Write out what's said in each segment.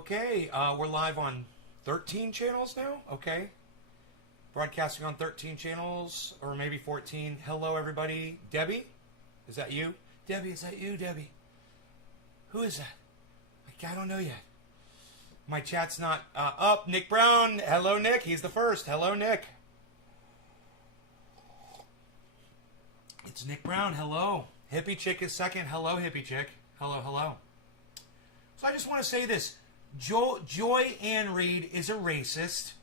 Okay, we're live on 13 channels now. Okay. Broadcasting on 13 channels, or maybe 14. Hello, everybody. Debbie? Is that you? Debbie, is that you, Debbie? Who is that? I don't know yet. My chat's not up. Nick Brown. Hello, Nick. He's the first. Hello, Nick. It's Nick Brown. Hello. Hippie Chick is second. Hello, Hippie Chick. Hello, hello. So I just want to say this. Joy Ann Reid is a racist.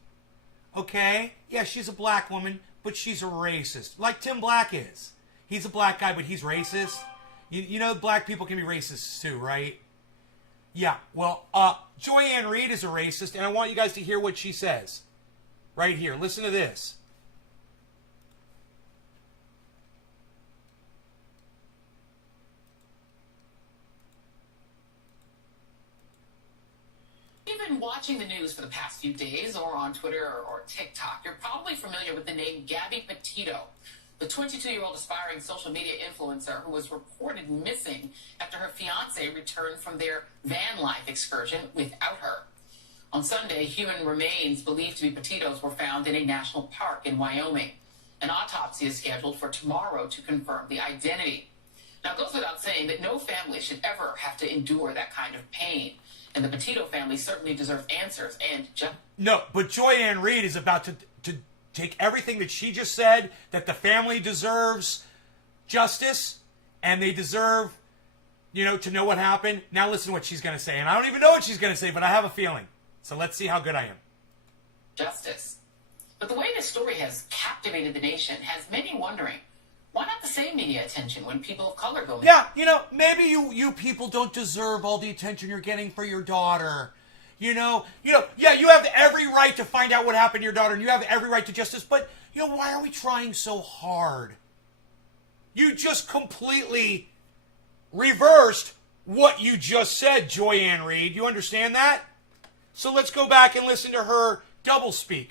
Okay? Yeah, she's a black woman, but she's a racist. Like Tim Black is. He's a black guy, but he's racist. You know black people can be racist too, right? Yeah, well, Joy Ann Reid is a racist, and I want you guys to hear what she says. Right here. Listen to this. If you've been watching the news for the past few days or on Twitter or TikTok, you're probably familiar with the name Gabby Petito, the 22-year-old aspiring social media influencer who was reported missing after her fiancé returned from their van life excursion without her. On Sunday, human remains believed to be Petito's were found in a national park in Wyoming. An autopsy is scheduled for tomorrow to confirm the identity. Now, it goes without saying that no family should ever have to endure that kind of pain. And the Petito family certainly deserve answers and No, but Joy Ann Reid is about to take everything that she just said, that the family deserves justice, and they deserve, to know what happened. Now listen to what she's going to say. And I don't even know what she's going to say, but I have a feeling. So let's see how good I am. Justice. But the way this story has captivated the nation has many wondering, why not the same media attention when people of color go missing? Yeah, maybe you people don't deserve all the attention you're getting for your daughter. You have every right to find out what happened to your daughter, and you have every right to justice, but, why are we trying so hard? You just completely reversed what you just said, Joy Ann Reid. You understand that? So let's go back and listen to her doublespeak.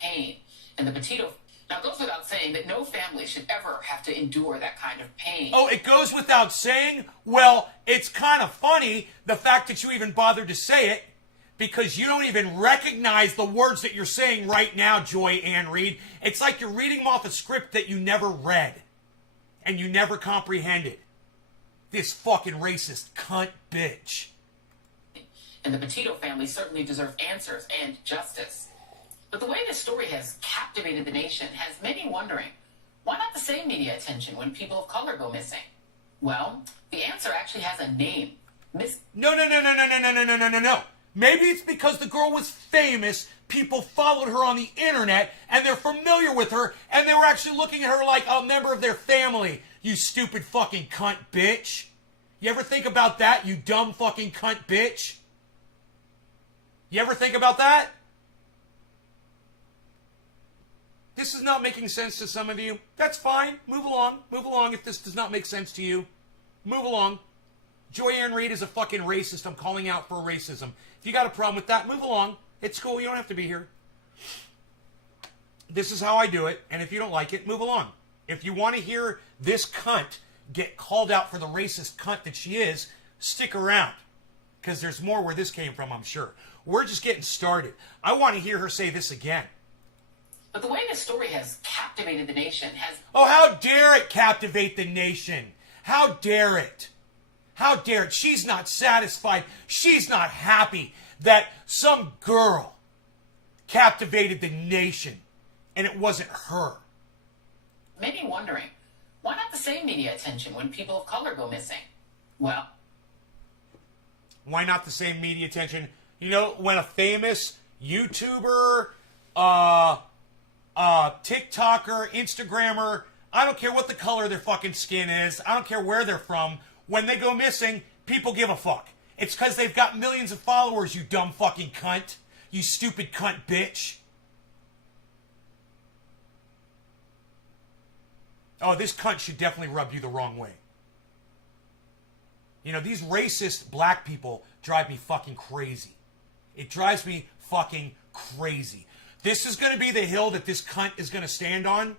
Pain. And the Petito... Now, it goes without saying that no family should ever have to endure that kind of pain. Oh, it goes without saying? Well, it's kind of funny, the fact that you even bothered to say it, because you don't even recognize the words that you're saying right now, Joy Ann Reid. It's like you're reading off a script that you never read, and you never comprehended. This fucking racist cunt bitch. And the Petito family certainly deserve answers and justice. But the way this story has captivated the nation has many wondering, why not the same media attention when people of color go missing? Well, the answer actually has a name. No. Maybe it's because the girl was famous, people followed her on the internet, and they're familiar with her, and they were actually looking at her like a member of their family. You stupid fucking cunt bitch. You ever think about that, you dumb fucking cunt bitch? You ever think about that? This is not making sense to some of you. That's fine. Move along. Move along if this does not make sense to you. Move along. Joy Ann Reid is a fucking racist. I'm calling out for racism. If you got a problem with that, move along. It's cool. You don't have to be here. This is how I do it. And if you don't like it, move along. If you want to hear this cunt get called out for the racist cunt that she is, stick around. Because there's more where this came from, I'm sure. We're just getting started. I want to hear her say this again. But the way this story has captivated the nation has... Oh, how dare it captivate the nation? How dare it? How dare it? She's not satisfied. She's not happy that some girl captivated the nation and it wasn't her. Many wondering, why not the same media attention when people of color go missing? Well... Why not the same media attention? When a famous YouTuber, TikToker, Instagrammer, I don't care what the color of their fucking skin is, I don't care where they're from, when they go missing, people give a fuck. It's because they've got millions of followers, you dumb fucking cunt. You stupid cunt bitch. Oh, this cunt should definitely rub you the wrong way. These racist black people drive me fucking crazy. It drives me fucking crazy. This is going to be the hill that this cunt is going to stand on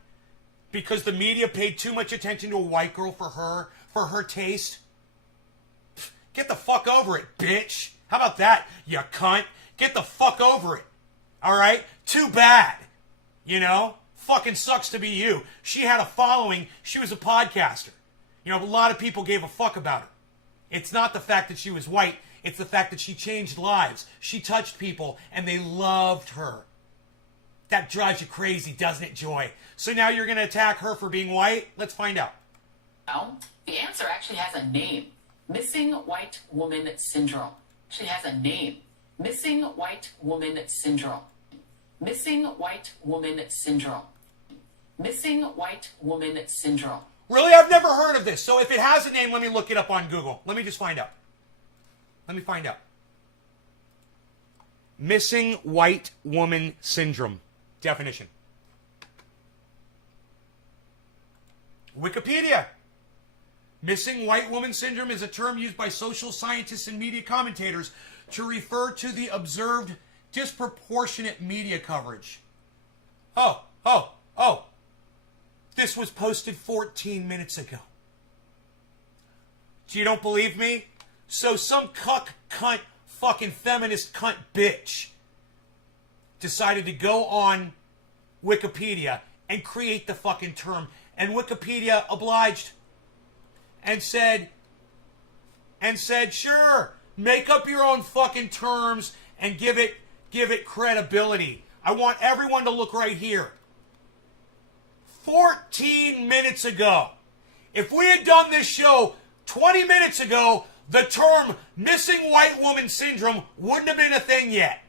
because the media paid too much attention to a white girl for her taste. Get the fuck over it, bitch. How about that, you cunt? Get the fuck over it. All right? Too bad. You know? Fucking sucks to be you. She had a following. She was a podcaster. You know, a lot of people gave a fuck about her. It's not the fact that she was white. It's the fact that she changed lives. She touched people, and they loved her. That drives you crazy, doesn't it, Joy? So now you're going to attack her for being white? Let's find out. Well, the answer actually has a name. Missing white woman syndrome. Actually has a name. Missing white woman syndrome. Missing white woman syndrome. Missing white woman syndrome. Really? I've never heard of this. So if it has a name, let me look it up on Google. Let me just find out. Let me find out. Missing white woman syndrome. Definition. Wikipedia. Missing white woman syndrome is a term used by social scientists and media commentators to refer to the observed disproportionate media coverage. Oh. This was posted 14 minutes ago. You don't believe me? So some cunt, fucking feminist cunt bitch decided to go on Wikipedia and create the fucking term. And Wikipedia obliged and said, sure, make up your own fucking terms and give it credibility. I want everyone to look right here. 14 minutes ago. If we had done this show 20 minutes ago, the term missing white woman syndrome wouldn't have been a thing yet.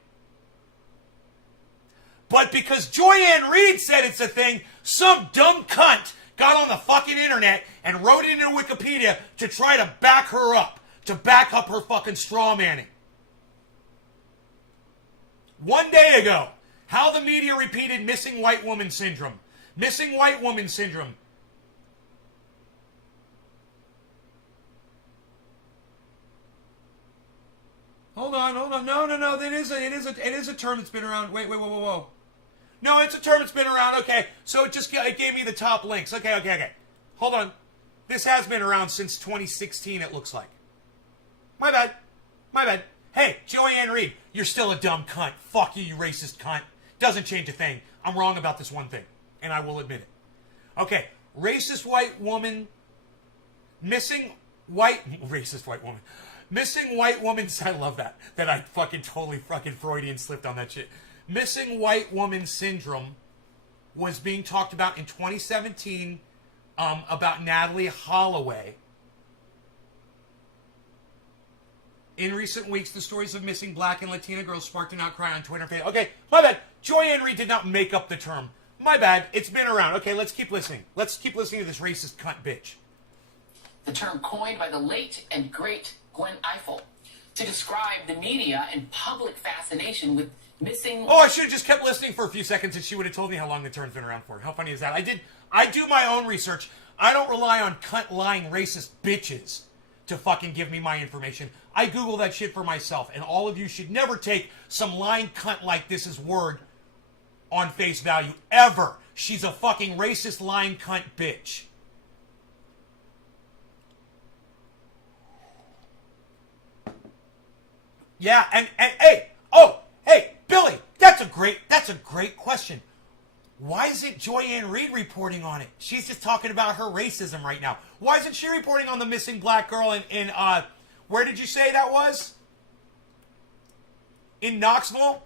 But because Joy-Ann Reid said it's a thing, some dumb cunt got on the fucking internet and wrote it into Wikipedia to try to back her up, to back up her fucking straw manning. 1 day ago, how the media repeated missing white woman syndrome. Missing white woman syndrome. Hold on. No. It is a term that's been around. Wait. Whoa. No, it's a term that's been around. Okay, so it gave me the top links. Okay. Hold on. This has been around since 2016, it looks like. My bad. Hey, Joy-Ann Reid, you're still a dumb cunt. Fuck you, you racist cunt. Doesn't change a thing. I'm wrong about this one thing, and I will admit it. Okay, racist white woman, missing white woman. I love that I fucking totally fucking Freudian slipped on that shit. Missing white woman syndrome was being talked about in 2017 about Natalie Holloway. In recent weeks, the stories of missing black and Latina girls sparked an outcry on Twitter. Okay, my bad. Joy-Ann Reid did not make up the term. My bad. It's been around. Okay, let's keep listening. Let's keep listening to this racist cunt bitch. The term coined by the late and great Gwen Ifill to describe the media and public fascination with missing... Oh, I should have just kept listening for a few seconds and she would have told me how long the term's been around for. How funny is that? I do my own research. I don't rely on cunt lying racist bitches to fucking give me my information. I Google that shit for myself, and all of you should never take some lying cunt like this's word on face value, ever. She's a fucking racist lying cunt bitch. Yeah, and hey, Billy, that's a great question. Why isn't Joy-Ann Reid reporting on it? She's just talking about her racism right now. Why isn't she reporting on the missing black girl in where did you say that was? In Knoxville?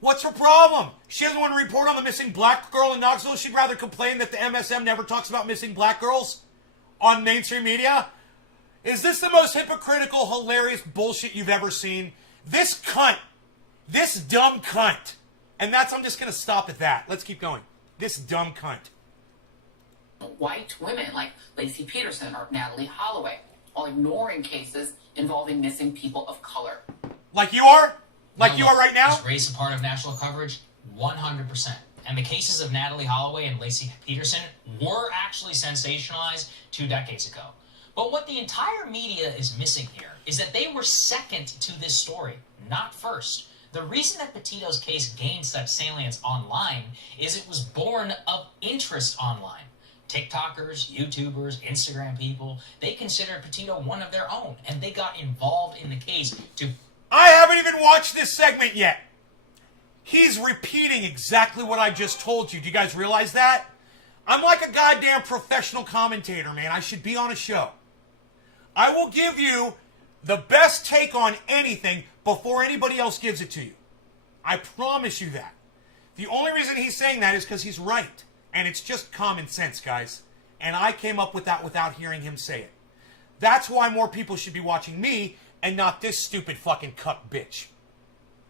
What's her problem? She doesn't want to report on the missing black girl in Knoxville. She'd rather complain that the MSM never talks about missing black girls on mainstream media. Is this the most hypocritical, hilarious bullshit you've ever seen? This cunt, this dumb cunt, and I'm just going to stop at that. Let's keep going. This dumb cunt. White women like Lacey Peterson or Natalie Holloway, while ignoring cases involving missing people of color. Like you are? Like you are right now? Is race a part of national coverage? 100%. And the cases of Natalie Holloway and Lacey Peterson were actually sensationalized 2 decades ago. But what the entire media is missing here is that they were second to this story, not first. The reason that Petito's case gained such salience online is it was born of interest online. TikTokers, YouTubers, Instagram people, they considered Petito one of their own, and they got involved in the case to... I haven't even watched this segment yet. He's repeating exactly what I just told you. Do you guys realize that? I'm like a goddamn professional commentator, man. I should be on a show. I will give you the best take on anything before anybody else gives it to you. I promise you that. The only reason he's saying that is because he's right. And it's just common sense, guys. And I came up with that without hearing him say it. That's why more people should be watching me and not this stupid fucking cuck bitch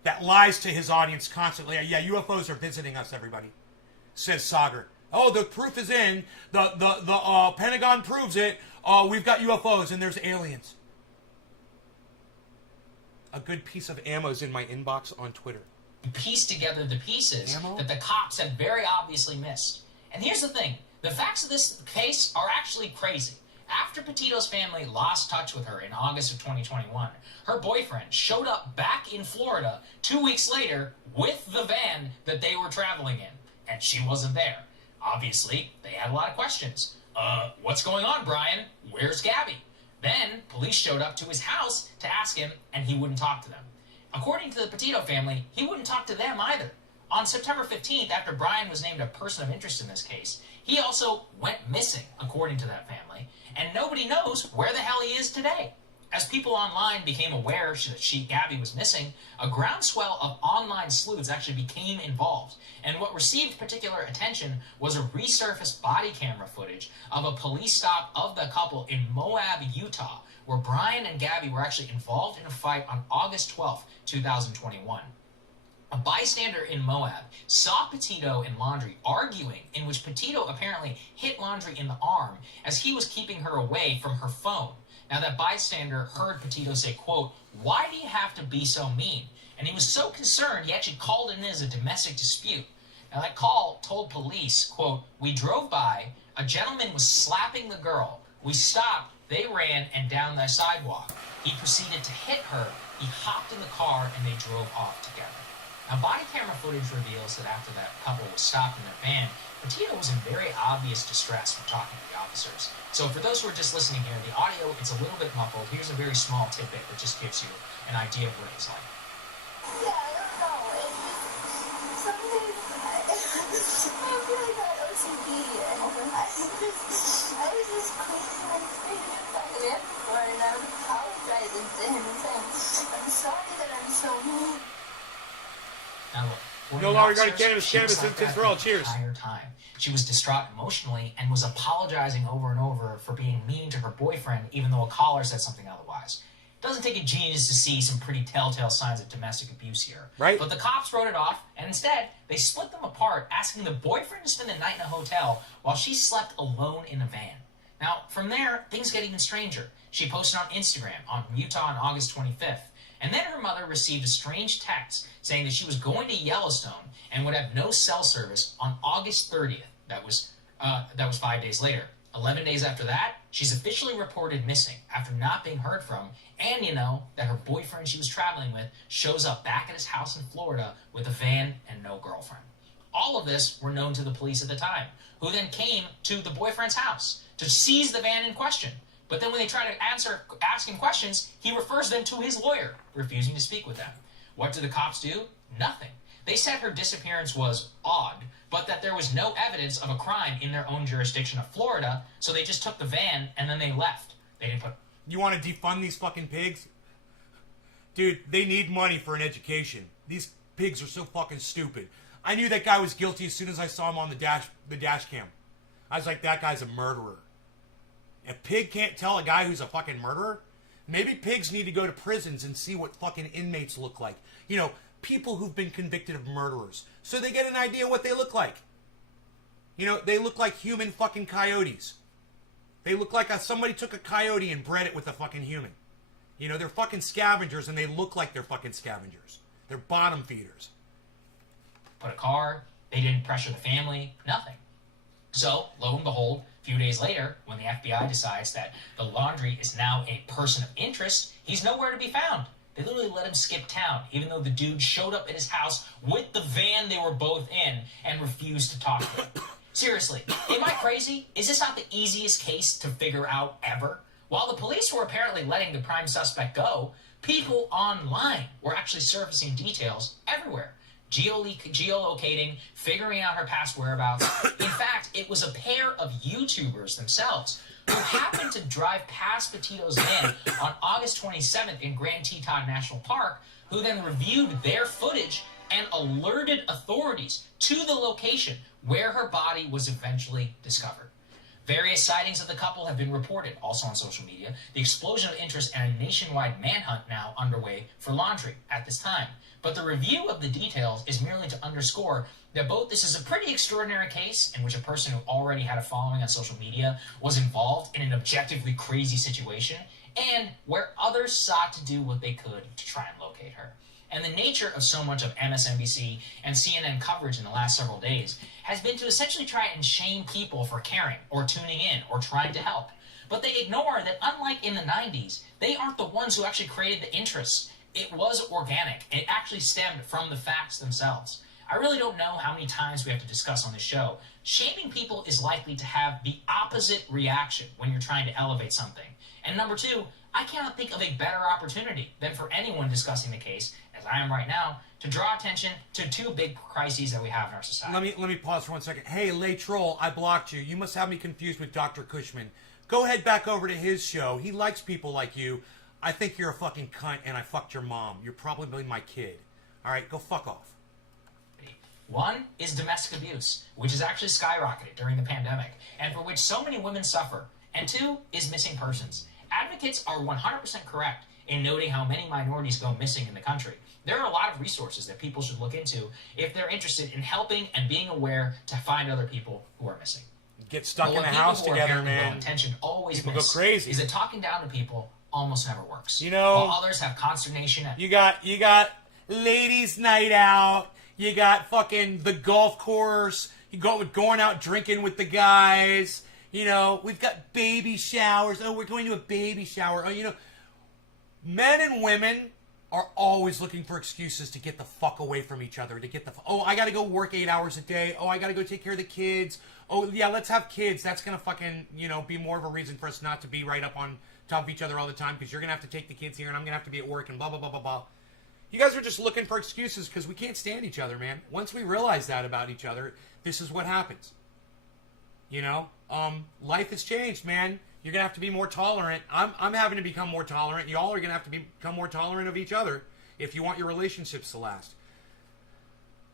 that lies to his audience constantly. Yeah, UFOs are visiting us, everybody, says Sagar. Oh, the proof is in. The Pentagon proves it. We've got UFOs and there's aliens. A good piece of ammo is in my inbox on Twitter. Piece together the pieces Ammo? that the cops had very obviously missed. And here's the thing. The facts of this case are actually crazy. After Petito's family lost touch with her in August of 2021, her boyfriend showed up back in Florida 2 weeks later with the van that they were traveling in. And she wasn't there. Obviously, they had a lot of questions. What's going on, Brian? Where's Gabby? Then, police showed up to his house to ask him, and he wouldn't talk to them. According to the Petito family, he wouldn't talk to them either. On September 15th, after Brian was named a person of interest in this case, he also went missing, according to that family, and nobody knows where the hell he is today. As people online became aware that Gabby was missing, a groundswell of online sleuths actually became involved. And what received particular attention was a resurfaced body camera footage of a police stop of the couple in Moab, Utah, where Brian and Gabby were actually involved in a fight on August 12th, 2021. A bystander in Moab saw Petito and Laundrie arguing, in which Petito apparently hit Laundrie in the arm as he was keeping her away from her phone. Now, that bystander heard Petito say, quote, "Why do you have to be so mean?" And he was so concerned, he actually called it in as a domestic dispute. Now, that call told police, quote, "We drove by, a gentleman was slapping the girl. We stopped, they ran, and down the sidewalk. He proceeded to hit her, he hopped in the car, and they drove off together." Now, body camera footage reveals that after that couple was stopped in their van, Petito was in very obvious distress from talking to the officers. So for those who are just listening here, the audio, it's a little bit muffled. Here's a very small tidbit that just gives you an idea of what it's like. Yeah, I don't know. Some days I feel like I got OCD, and I was just cleaning my fingers by the airport, and I was apologizing to him and saying, "I'm sorry that I'm so mean." Now look, No longer got a cannabis cannabis for all. Cheers. The entire time. She was distraught emotionally and was apologizing over and over for being mean to her boyfriend, even though a caller said something otherwise. It doesn't take a genius to see some pretty telltale signs of domestic abuse here. Right. But the cops wrote it off, and instead, they split them apart, asking the boyfriend to spend the night in a hotel while she slept alone in a van. Now, from there, things get even stranger. She posted on Instagram on Utah on August 25th. And then her mother received a strange text saying that she was going to Yellowstone and would have no cell service on August 30th. That was 5 days later. 11 days after that, she's officially reported missing after not being heard from. And that her boyfriend she was traveling with shows up back at his house in Florida with a van and no girlfriend. All of this were known to the police at the time, who then came to the boyfriend's house to seize the van in question. But then when they try to ask him questions, he refers them to his lawyer, refusing to speak with them. What did the cops do? Nothing. They said her disappearance was odd, but that there was no evidence of a crime in their own jurisdiction of Florida, so they just took the van and then they left. They didn't put... You want to defund these fucking pigs? Dude, they need money for an education. These pigs are so fucking stupid. I knew that guy was guilty as soon as I saw him on the dash cam. I was like, that guy's a murderer. A pig can't tell a guy who's a fucking murderer? Maybe pigs need to go to prisons and see what fucking inmates look like. People who've been convicted of murderers. So they get an idea what they look like. They look like human fucking coyotes. They look like somebody took a coyote and bred it with a fucking human. They're fucking scavengers and they look like they're fucking scavengers. They're bottom feeders. Put a car, they didn't pressure the family, nothing. So, lo and behold, a few days later, when the FBI decides that the Laundrie is now a person of interest, he's nowhere to be found. They literally let him skip town, even though the dude showed up at his house with the van they were both in and refused to talk to him. Seriously, am I crazy? Is this not the easiest case to figure out ever? While the police were apparently letting the prime suspect go, people online were actually surfacing details everywhere. Geolocating, figuring out her past whereabouts. In fact, it was a pair of YouTubers themselves who happened to drive past Petito's den on August 27th in Grand Teton National Park, who then reviewed their footage and alerted authorities to the location where her body was eventually discovered. Various sightings of the couple have been reported, also on social media. The explosion of interest and a nationwide manhunt now underway for Laundrie at this time. But the review of the details is merely to underscore that both this is a pretty extraordinary case in which a person who already had a following on social media was involved in an objectively crazy situation, and where others sought to do what they could to try and locate her. And the nature of so much of MSNBC and CNN coverage in the last several days has been to essentially try and shame people for caring or tuning in or trying to help. But they ignore that unlike in the 90s, they aren't the ones who actually created the interest. It was organic. It actually stemmed from the facts themselves. I really don't know how many times we have to discuss on this show. Shaming people is likely to have the opposite reaction when you're trying to elevate something. And number two, I cannot think of a better opportunity than for anyone discussing the case, as I am right now, to draw attention to two big crises that we have in our society. Let me pause for 1 second. Hey, Lay Troll, I blocked you. You must have me confused with Dr. Cushman. Go head back over to his show. He likes people like you. I think you're a fucking cunt and I fucked your mom. You're probably my kid. All right, go fuck off. One is domestic abuse, which has actually skyrocketed during the pandemic, and for which so many women suffer. And two is missing persons. Advocates are 100% correct in noting how many minorities go missing in the country. There are a lot of resources that people should look into if they're interested in helping and being aware to find other people who are missing. Get stuck in the house together, man. Well-intentioned always people miss go crazy. Is that talking down to people almost never works. You know, while others have consternation. You got ladies' night out. You got fucking the golf course. You go going out drinking with the guys. You know, we've got baby showers. Oh, we're going to a baby shower. Oh, you know, men and women are always looking for excuses to get the fuck away from each other. To get the oh, I got to go work 8 hours a day. Oh, I got to go take care of the kids. Oh, yeah, let's have kids. That's gonna fucking be more of a reason for us not to be right up on top of each other all the time because you're gonna have to take the kids here and I'm gonna have to be at work and blah blah blah blah blah. You guys are just looking for excuses because we can't stand each other, man. Once we realize that about each other, this is what happens. Life has changed, man. You're gonna have to be more tolerant. I'm having to become more tolerant. Y'all are gonna have to become more tolerant of each other if you want your relationships to last.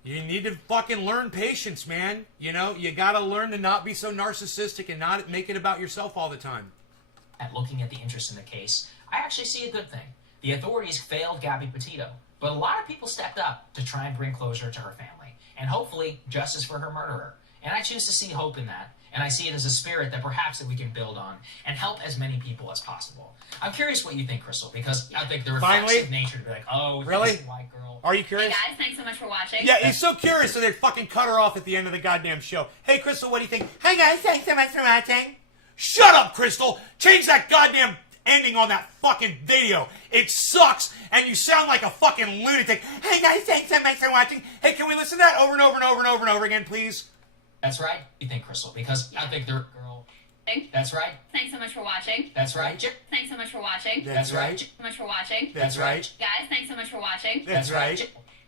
You need to fucking learn patience, man. You gotta learn to not be so narcissistic and not make it about yourself all the time. At looking at the interest in the case, I actually see a good thing. The authorities failed Gabby Petito, but a lot of people stepped up to try and bring closure to her family, and hopefully justice for her murderer. And I choose to see hope in that, and I see it as a spirit that perhaps that we can build on and help as many people as possible. I'm curious what you think, Crystal, because I think the reflexive nature to be like, oh, really? This white girl. Are you curious? Hey guys, thanks so much for watching. Yeah, he's so curious, so they fucking cut her off at the end of the goddamn show. Hey, Crystal, what do you think? Hey guys, thanks so much for watching. Shut up, Crystal! Change that goddamn ending on that fucking video. It sucks, and you sound like a fucking lunatic. Hey guys, thanks so much for watching. Hey, can we listen to that over and over and over and over and over again, please? That's right, you think, Crystal, because I think the girl. That's right. Thanks so much for watching. That's right. Thanks so much for watching. That's right. So much for watching. That's right. Guys, thanks so much for watching. That's right.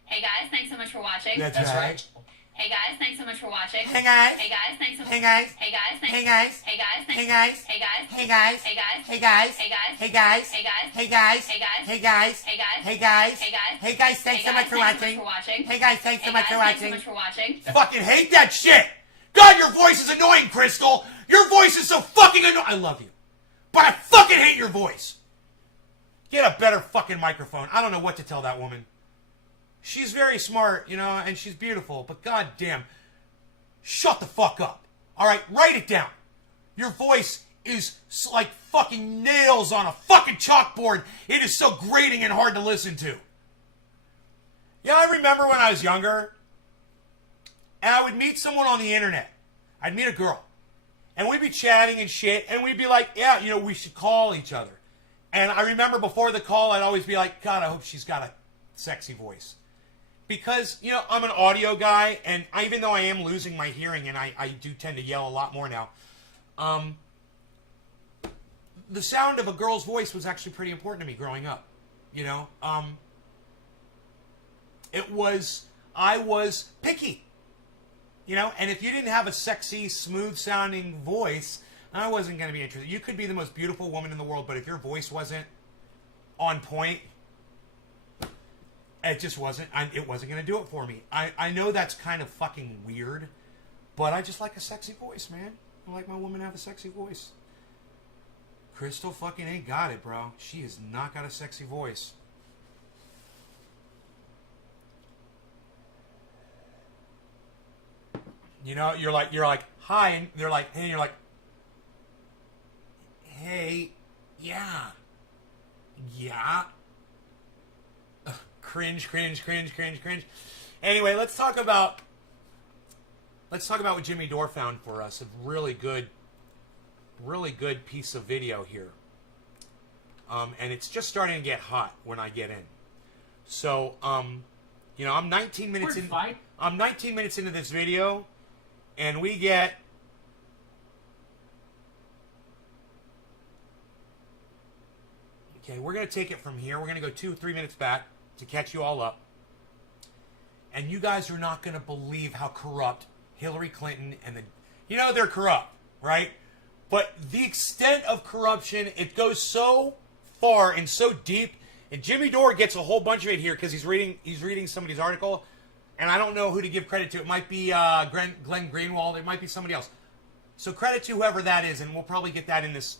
Hey guys, thanks so much for watching. That's right. Hey guys, thanks so much for watching. Hey guys. Hey guys, thanks so much. Hey guys. Hey guys, thanks. Hey guys. Hey guys, thanks. Hey guys. Hey guys. Hey guys. Hey guys. Hey guys. Hey guys. Hey guys. Hey guys. Hey guys. Hey guys. Hey guys. Hey guys. Hey guys. Hey guys. Hey guys, thanks so much for watching. Hey guys, thanks so much for watching. Thanks so much for watching. Fucking hate that shit! God, your voice is annoying, Crystal! Your voice is so fucking annoying! I love you. But I fucking hate your voice! Get a better fucking microphone. I don't know what to tell that woman. She's very smart, and she's beautiful, but goddamn, shut the fuck up. Alright, write it down. Your voice is like fucking nails on a fucking chalkboard. It is so grating and hard to listen to. Yeah, I remember when I was younger, and I would meet someone on the internet. I'd meet a girl. And we'd be chatting and shit, and we'd be like, yeah, we should call each other. And I remember before the call, I'd always be like, God, I hope she's got a sexy voice. because, you know, I'm an audio guy, and even though I am losing my hearing, and I do tend to yell a lot more now, the sound of a girl's voice was actually pretty important to me growing up. You know, I was picky. You know, and if you didn't have a sexy, smooth-sounding voice, I wasn't going to be interested. You could be the most beautiful woman in the world, but if your voice wasn't on point, it just wasn't. It wasn't going to do it for me. I know that's kind of fucking weird, but I just like a sexy voice, man. I like my woman to have a sexy voice. Crystal fucking ain't got it, bro. She has not got a sexy voice. You know, you're like, hi, and they're like, hey, and you're like, hey, yeah. Ugh, cringe. Anyway, let's talk about what Jimmy Dore found for us. A really good piece of video here. And it's just starting to get hot when I get in. So, you know, I'm 19 minutes in. I'm 19 minutes into this video, and we get. Okay, we're going to take it from here. We're going to go 2-3 minutes back to catch you all up. And you guys are not going to believe how corrupt Hillary Clinton and you know, they're corrupt, right? But the extent of corruption, it goes so far and so deep. And Jimmy Dore gets a whole bunch of it here because he's reading somebody's article. And I don't know who to give credit to. It might be Glenn Greenwald. It might be somebody else. So credit to whoever that is, and we'll probably get that in this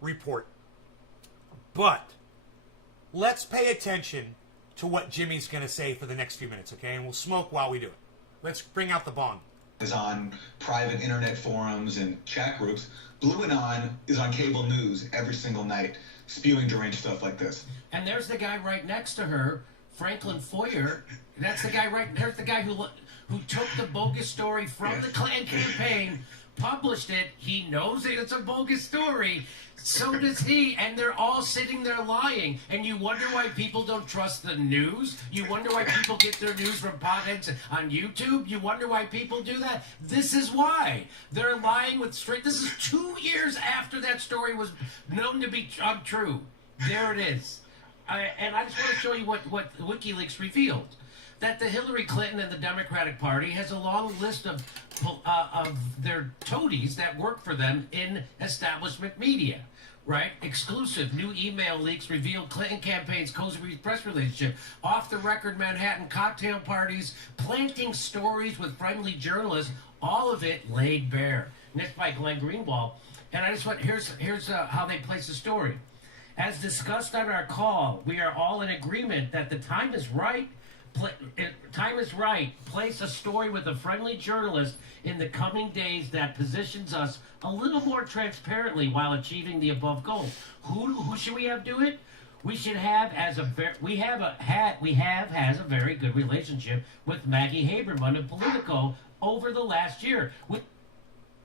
report. But let's pay attention to what Jimmy's going to say for the next few minutes, okay? And we'll smoke while we do it. Let's bring out the bong. Is on private internet forums and chat groups. Blue and On is on cable news every single night, spewing deranged stuff like this. And there's the guy right next to her, Franklin Foyer. That's the guy there's the guy who took the bogus story from the Clinton campaign, published it. He knows it's a bogus story. So does he, and they're all sitting there lying. And you wonder why people don't trust the news? You wonder why people get their news from potheads on YouTube? You wonder why people do that? This is why. They're lying with straight... This is 2 years after that story was known to be untrue. There it is. And I just want to show you what WikiLeaks revealed. That the Hillary Clinton and the Democratic Party has a long list of their toadies that work for them in establishment media, right? Exclusive new email leaks revealed Clinton campaign's cozy press relationship, off-the-record Manhattan cocktail parties, planting stories with friendly journalists, all of it laid bare. And it's by Glenn Greenwald. And I just want, here's how they place the story. As discussed on our call, we are all in agreement that the time is right. Place a story with a friendly journalist in the coming days that positions us a little more transparently while achieving the above goal. Who should we have do it? We should have has a very good relationship with Maggie Haberman of Politico over the last year.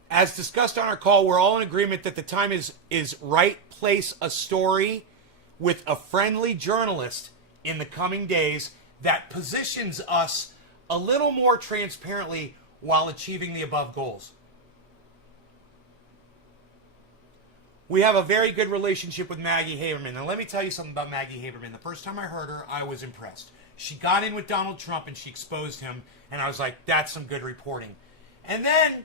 As discussed on our call, we're all in agreement that the time is right. Place a story with a friendly journalist in the coming days that positions us a little more transparently while achieving the above goals. We have a very good relationship with Maggie Haberman. Now, let me tell you something about Maggie Haberman. The first time I heard her, I was impressed. She got in with Donald Trump and she exposed him, and I was like, that's some good reporting. And then,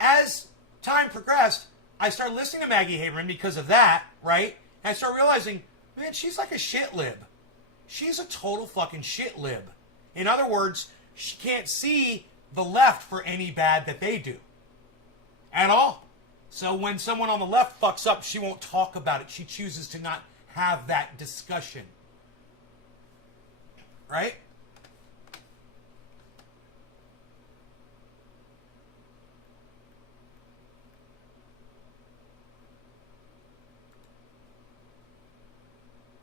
as time progressed, I started listening to Maggie Haberman because of that, right? And I started realizing, man, she's like a shit lib. She's a total fucking shit lib. In other words, she can't see the left for any bad that they do. At all. So when someone on the left fucks up, she won't talk about it. She chooses to not have that discussion. Right?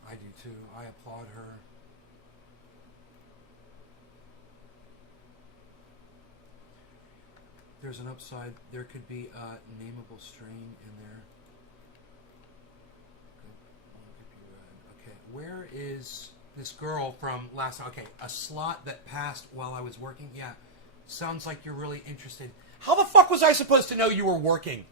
I do too. I applaud her. There's an upside. There could be a nameable strain in there. Where is this girl from last night? Okay, a slot that passed while I was working. Yeah, sounds like you're really interested. How the fuck was I supposed to know you were working?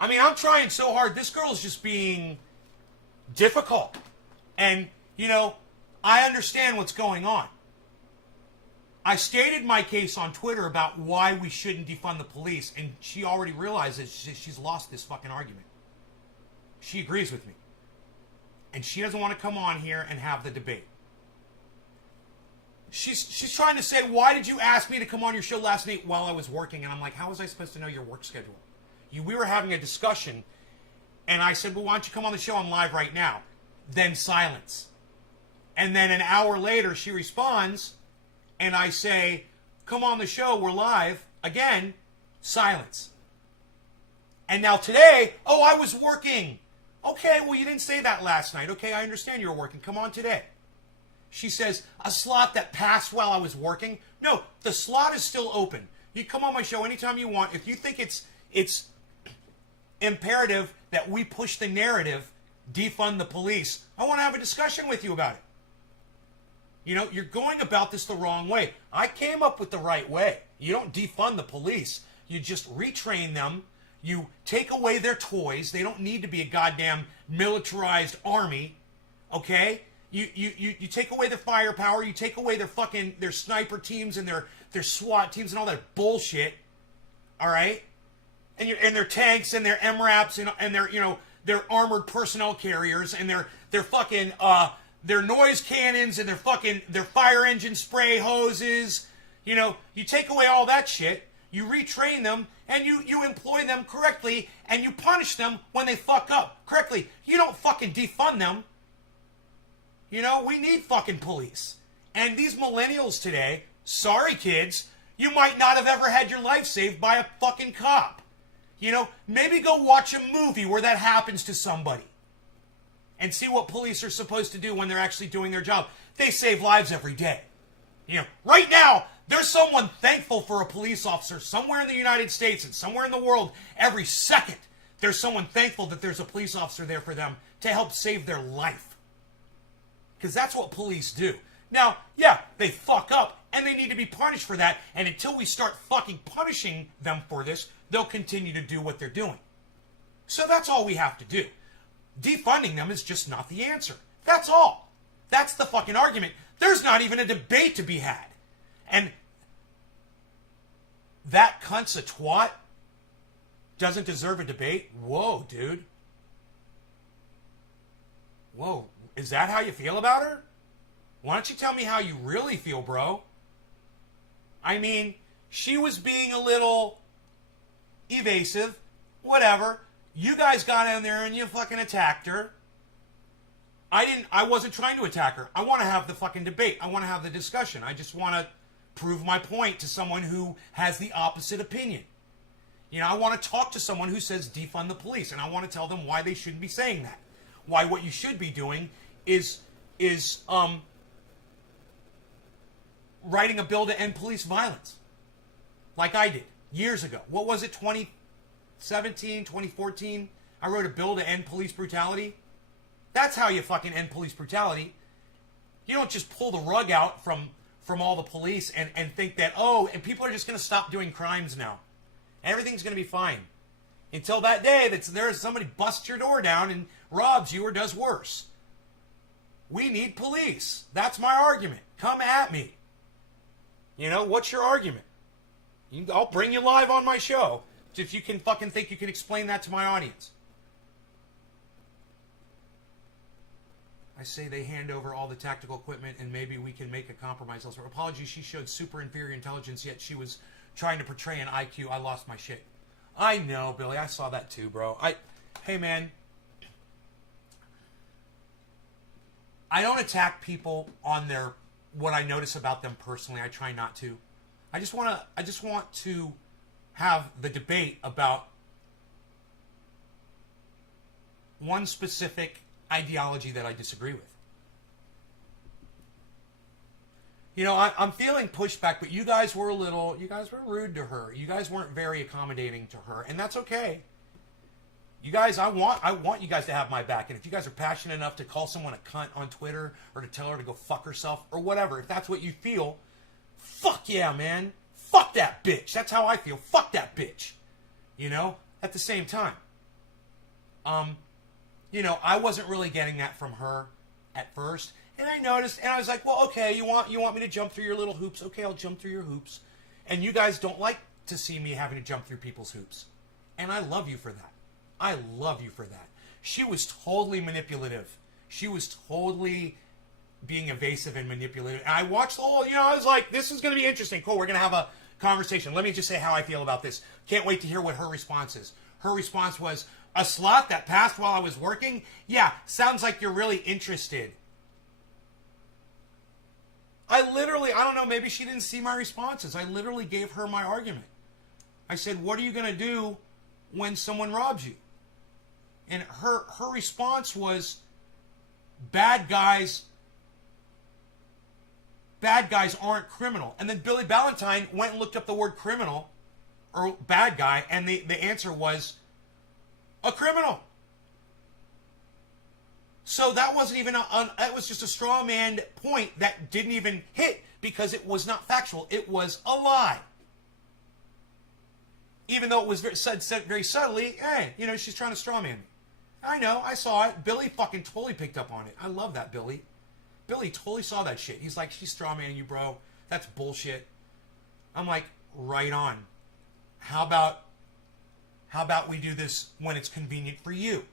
I mean, I'm trying so hard. This girl's just being difficult. And, you know, I understand what's going on. I stated my case on Twitter about why we shouldn't defund the police, and she already realizes she's lost this fucking argument. She agrees with me. And she doesn't want to come on here and have the debate. She's trying to say, why did you ask me to come on your show last night while I was working? And I'm like, how was I supposed to know your work schedule? We were having a discussion, and I said, well, why don't you come on the show? I'm live right now. Then silence. And then an hour later, she responds, and I say, come on the show, we're live. Again, silence. And now today, oh, I was working. Okay, well, you didn't say that last night. Okay, I understand you were working. Come on today. She says, a slot that passed while I was working? No, the slot is still open. You come on my show anytime you want. If you think it's imperative that we push the narrative, defund the police, I want to have a discussion with you about it. You know, you're going about this the wrong way. I came up with the right way. You don't defund the police. You just retrain them. You take away their toys. They don't need to be a goddamn militarized army. Okay? You take away their firepower. You take away their sniper teams and their SWAT teams and all that bullshit. All right? And their tanks and their MRAPs and their, you know, their armored personnel carriers and their fucking their noise cannons and their fire engine spray hoses. You know, you take away all that shit, you retrain them, and you employ them correctly, and you punish them when they fuck up correctly. You don't fucking defund them. You know, we need fucking police. And these millennials today, sorry kids, you might not have ever had your life saved by a fucking cop. You know, maybe go watch a movie where that happens to somebody and see what police are supposed to do when they're actually doing their job. They save lives every day. You know, right now, there's someone thankful for a police officer somewhere in the United States and somewhere in the world. Every second, there's someone thankful that there's a police officer there for them to help save their life. Because that's what police do. Now, yeah, they fuck up, and they need to be punished for that. And until we start fucking punishing them for this, they'll continue to do what they're doing. So that's all we have to do. Defunding them is just not the answer. That's all. That's the fucking argument. There's not even a debate to be had. And that cunt's a twat doesn't deserve a debate? Whoa, dude. Whoa, is that how you feel about her? Why don't you tell me how you really feel, bro? I mean, she was being a little evasive, whatever. You guys got in there and you fucking attacked her. I wasn't trying to attack her. I want to have the fucking debate. I want to have the discussion. I just want to prove my point to someone who has the opposite opinion. You know, I want to talk to someone who says defund the police, and I want to tell them why they shouldn't be saying that. Why what you should be doing is writing a bill to end police violence. Like I did years ago. What was it, 2017, 2014? I wrote a bill to end police brutality. That's how you fucking end police brutality. You don't just pull the rug out from all the police and think that, oh, and people are just going to stop doing crimes now. Everything's going to be fine. Until that day that there's somebody busts your door down and robs you or does worse. We need police. That's my argument. Come at me. You know, what's your argument? I'll bring you live on my show if you can fucking think you can explain that to my audience. I say they hand over all the tactical equipment and maybe we can make a compromise elsewhere. Apologies, she showed super inferior intelligence, yet she was trying to portray an IQ. I lost my shit. I know, Billy. I saw that too, bro. Hey, man. I don't attack people on what I notice about them personally. I try not to. I just want to have the debate about one specific ideology that I disagree with. You know, I'm feeling pushback, but you guys were rude to her. You guys weren't very accommodating to her, and that's okay. You guys, I want you guys to have my back, and if you guys are passionate enough to call someone a cunt on Twitter or to tell her to go fuck herself or whatever, if that's what you feel, fuck yeah, man. Fuck that bitch. That's how I feel. Fuck that bitch. You know, at the same time. You know, I wasn't really getting that from her at first. And I noticed, and I was like, well, okay, you want me to jump through your little hoops? Okay, I'll jump through your hoops. And you guys don't like to see me having to jump through people's hoops. And I love you for that. I love you for that. She was totally manipulative. She was totally being evasive and manipulative. And I watched the whole, you know, I was like, this is going to be interesting. Cool, we're going to have a conversation. Let me just say how I feel about this. Can't wait to hear what her response is. Her response was, a slot that passed while I was working? Yeah, sounds like you're really interested. I don't know, maybe she didn't see my responses. I literally gave her my argument. I said, what are you going to do when someone robs you? And her response was, bad guys aren't criminal. And then Billy Ballantyne went and looked up the word criminal, or bad guy, and the answer was a criminal. So that wasn't even it was just a straw man point that didn't even hit because it was not factual. It was a lie. Even though it was said very subtly, hey, you know, she's trying to straw man me. I know, I saw it. Billy fucking totally picked up on it. I love that, Billy. Billy totally saw that shit. He's like, she's straw manning you, bro. That's bullshit. I'm like, right on. How about we do this when it's convenient for you?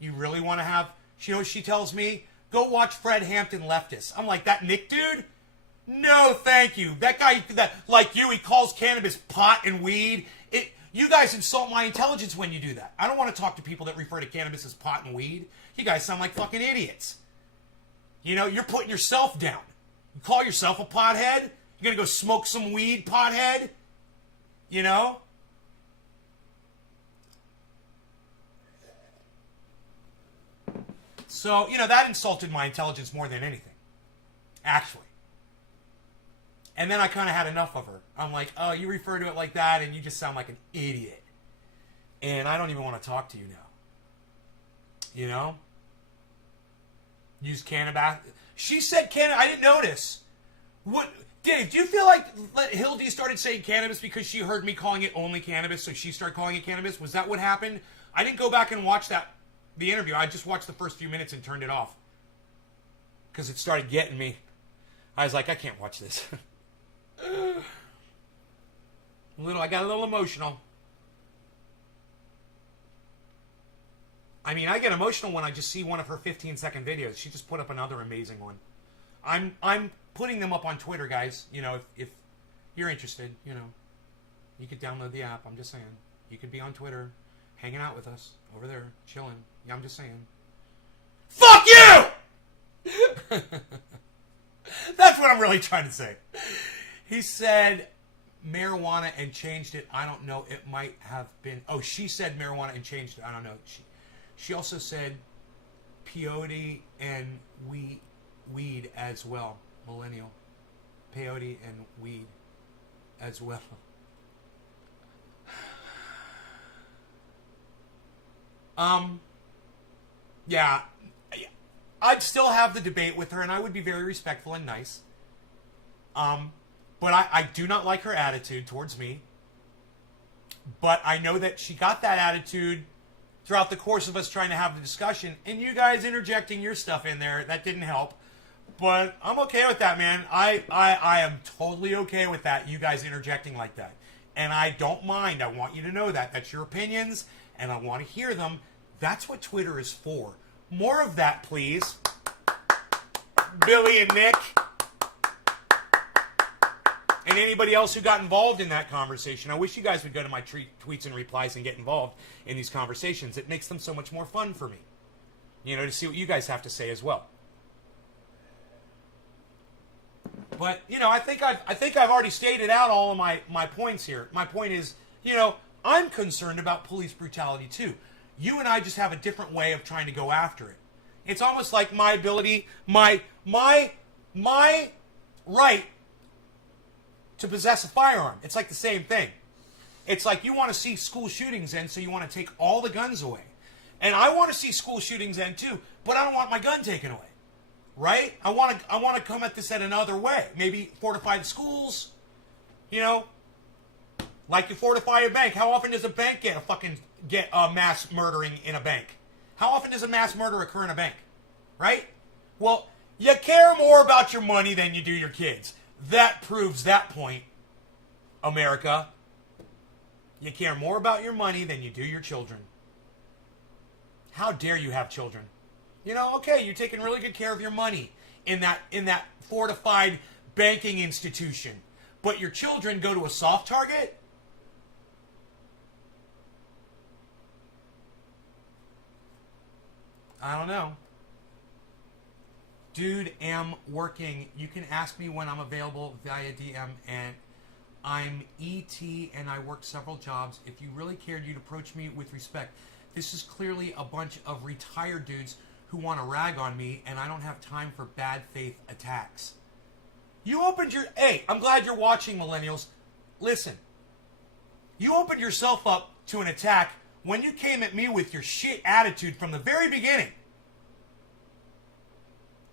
You really want to have... You know what she tells me? Go watch Fred Hampton Leftist. I'm like, that Nick dude? No, thank you. That guy, like you, he calls cannabis pot and weed. You guys insult my intelligence when you do that. I don't want to talk to people that refer to cannabis as pot and weed. You guys sound like fucking idiots. You know, you're putting yourself down. You call yourself a pothead? You're going to go smoke some weed, pothead? You know? So, you know, that insulted my intelligence more than anything. Actually. And then I kind of had enough of her. I'm like, oh, you refer to it like that and you just sound like an idiot. And I don't even want to talk to you now. You know? Use cannabis. She said cannabis. I didn't notice. What, Dave, do you feel like Hildy started saying cannabis because she heard me calling it only cannabis, so she started calling it cannabis? Was that what happened? I didn't go back and watch the interview. I just watched the first few minutes and turned it off. Because it started getting me. I was like, I can't watch this. I got a little emotional. I mean, I get emotional when I just see one of her 15-second videos. She just put up another amazing one. I'm putting them up on Twitter, guys. You know, if you're interested, you know, you could download the app. I'm just saying. You could be on Twitter, hanging out with us over there, chilling. Yeah, I'm just saying. Fuck you! That's what I'm really trying to say. He said marijuana and changed it. I don't know. It might have been... Oh, she said marijuana and changed it. I don't know. She also said peyote and weed as well. Millennial. Peyote and weed as well. Yeah. I'd still have the debate with her, and I would be very respectful and nice. But I do not like her attitude towards me. But I know that she got that attitude throughout the course of us trying to have the discussion, and you guys interjecting your stuff in there, that didn't help. But I'm okay with that, man. I am totally okay with that, you guys interjecting like that. And I don't mind. I want you to know that. That's your opinions, and I want to hear them. That's what Twitter is for. More of that, please. Billy and Nick. And anybody else who got involved in that conversation. I wish you guys would go to my tweets and replies and get involved in these conversations. It makes them so much more fun for me. You know, to see what you guys have to say as well. But, you know, I think I've already stated out all of my points here. My point is, you know, I'm concerned about police brutality too. You and I just have a different way of trying to go after it. It's almost like my ability, my right to possess a firearm. It's like the same thing. It's like you want to see school shootings end, so you want to take all the guns away. And I want to see school shootings end too, but I don't want my gun taken away. Right? I want to come at this at another way. Maybe fortify the schools, you know, like you fortify a bank. How often does a bank get a mass murdering in a bank? How often does a mass murder occur in a bank? Right? Well, you care more about your money than you do your kids. That proves that point, America. You care more about your money than you do your children. How dare you have children? You know, okay, you're taking really good care of your money in that fortified banking institution. But your children go to a soft target? I don't know. Dude, am working. You can ask me when I'm available via DM, and I'm ET and I worked several jobs. If you really cared, you'd approach me with respect. This is clearly a bunch of retired dudes who want to rag on me, and I don't have time for bad faith attacks. You opened your... Hey, I'm glad you're watching, millennials. Listen. You opened yourself up to an attack when you came at me with your shit attitude from the very beginning.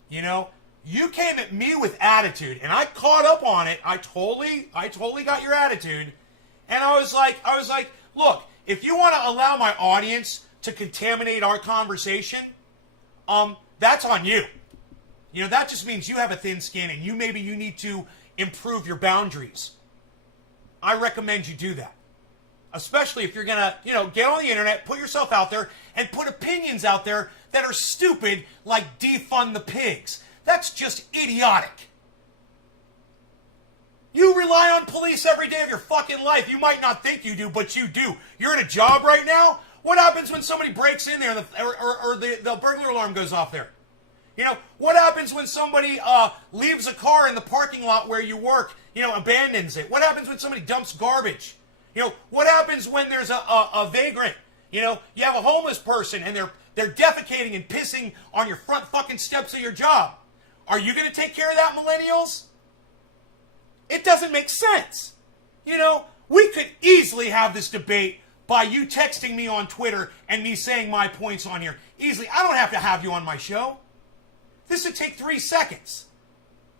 You know, you came at me with attitude, and I caught up on it. I totally got your attitude. And I was like, look, if you want to allow my audience to contaminate our conversation, that's on you. You know, that just means you have a thin skin, and maybe you need to improve your boundaries. I recommend you do that. Especially if you're going to, you know, get on the internet, put yourself out there, and put opinions out there that are stupid, like defund the pigs. That's just idiotic. You rely on police every day of your fucking life. You might not think you do, but you do. You're in a job right now. What happens when somebody breaks in there or the burglar alarm goes off there? You know, what happens when somebody leaves a car in the parking lot where you work, you know, abandons it? What happens when somebody dumps garbage? You know, what happens when there's a vagrant? You know, you have a homeless person and they're defecating and pissing on your front fucking steps of your job. Are you going to take care of that, millennials? It doesn't make sense. You know, we could easily have this debate by you texting me on Twitter and me saying my points on here. Easily. I don't have you on my show. This would take 3 seconds.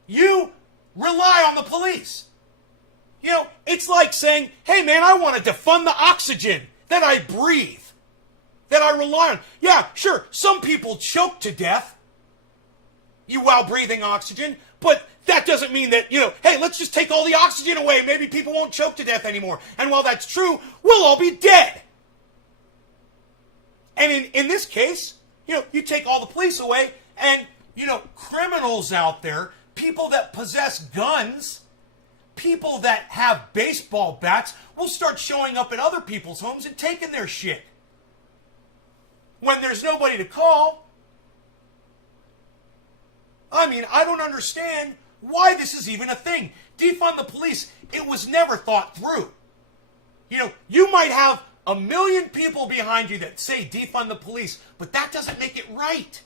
You rely on the police. You know, it's like saying, hey man, I want to defund the oxygen that I breathe, that I rely on. Yeah, sure, some people choke to death while breathing oxygen, but that doesn't mean that, you know, hey, let's just take all the oxygen away. Maybe people won't choke to death anymore. And while that's true, we'll all be dead. And in this case, you know, you take all the police away and, you know, criminals out there, people that possess guns, people that have baseball bats will start showing up at other people's homes and taking their shit. When there's nobody to call. I mean, I don't understand why this is even a thing. Defund the police, it was never thought through. You know, you might have 1 million people behind you that say defund the police, but that doesn't make it right.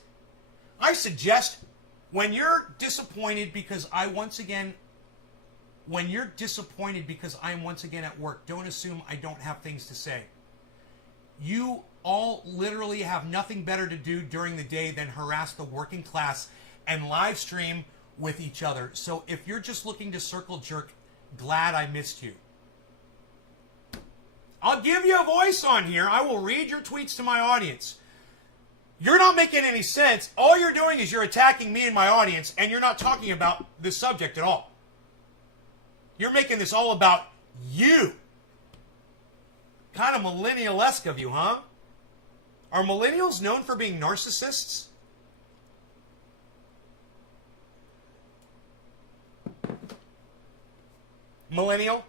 I suggest when you're disappointed because I'm once again at work, don't assume I don't have things to say. You all literally have nothing better to do during the day than harass the working class and live stream with each other. So if you're just looking to circle jerk, glad I missed you. I'll give you a voice on here. I will read your tweets to my audience. You're not making any sense. All you're doing is you're attacking me and my audience, and you're not talking about this subject at all. You're making this all about you. Kind of millennial-esque of you, huh? Are millennials known for being narcissists? Millennial?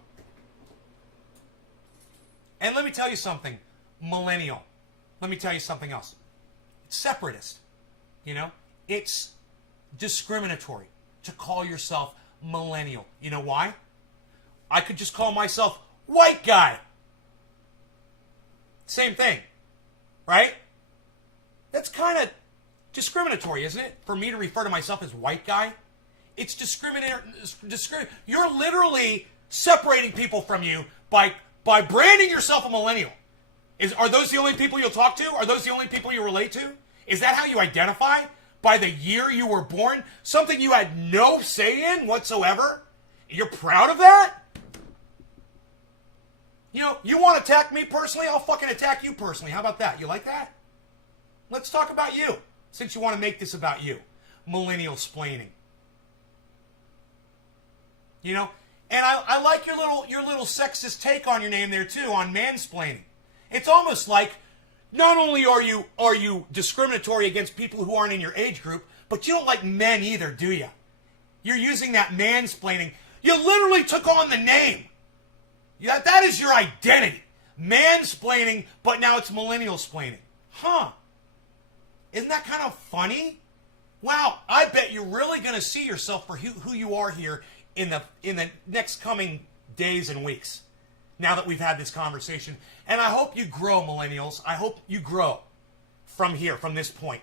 And let me tell you something, millennial. Let me tell you something else. It's separatist. You know? It's discriminatory to call yourself millennial. You know why? I could just call myself white guy. Same thing. right? That's kind of discriminatory, isn't it? For me to refer to myself as white guy? It's discriminatory. You're literally separating people from you by branding yourself a millennial. Are those the only people you'll talk to? Are those the only people you relate to? Is that how you identify? By the year you were born? Something you had no say in whatsoever? You're proud of that? You know, you want to attack me personally? I'll fucking attack you personally. How about that? You like that? Let's talk about you, since you want to make this about you. Millennial splaining. You know? And I like your little sexist take on your name there too, on mansplaining. It's almost like not only are you discriminatory against people who aren't in your age group, but you don't like men either, do you? You're using that mansplaining. You literally took on the name. Yeah, that is your identity. Mansplaining, but now it's millennial splaining. Huh. Isn't that kind of funny? Wow, I bet you're really going to see yourself for who you are here in the next coming days and weeks, now that we've had this conversation. And I hope you grow, millennials. I hope you grow from here, from this point.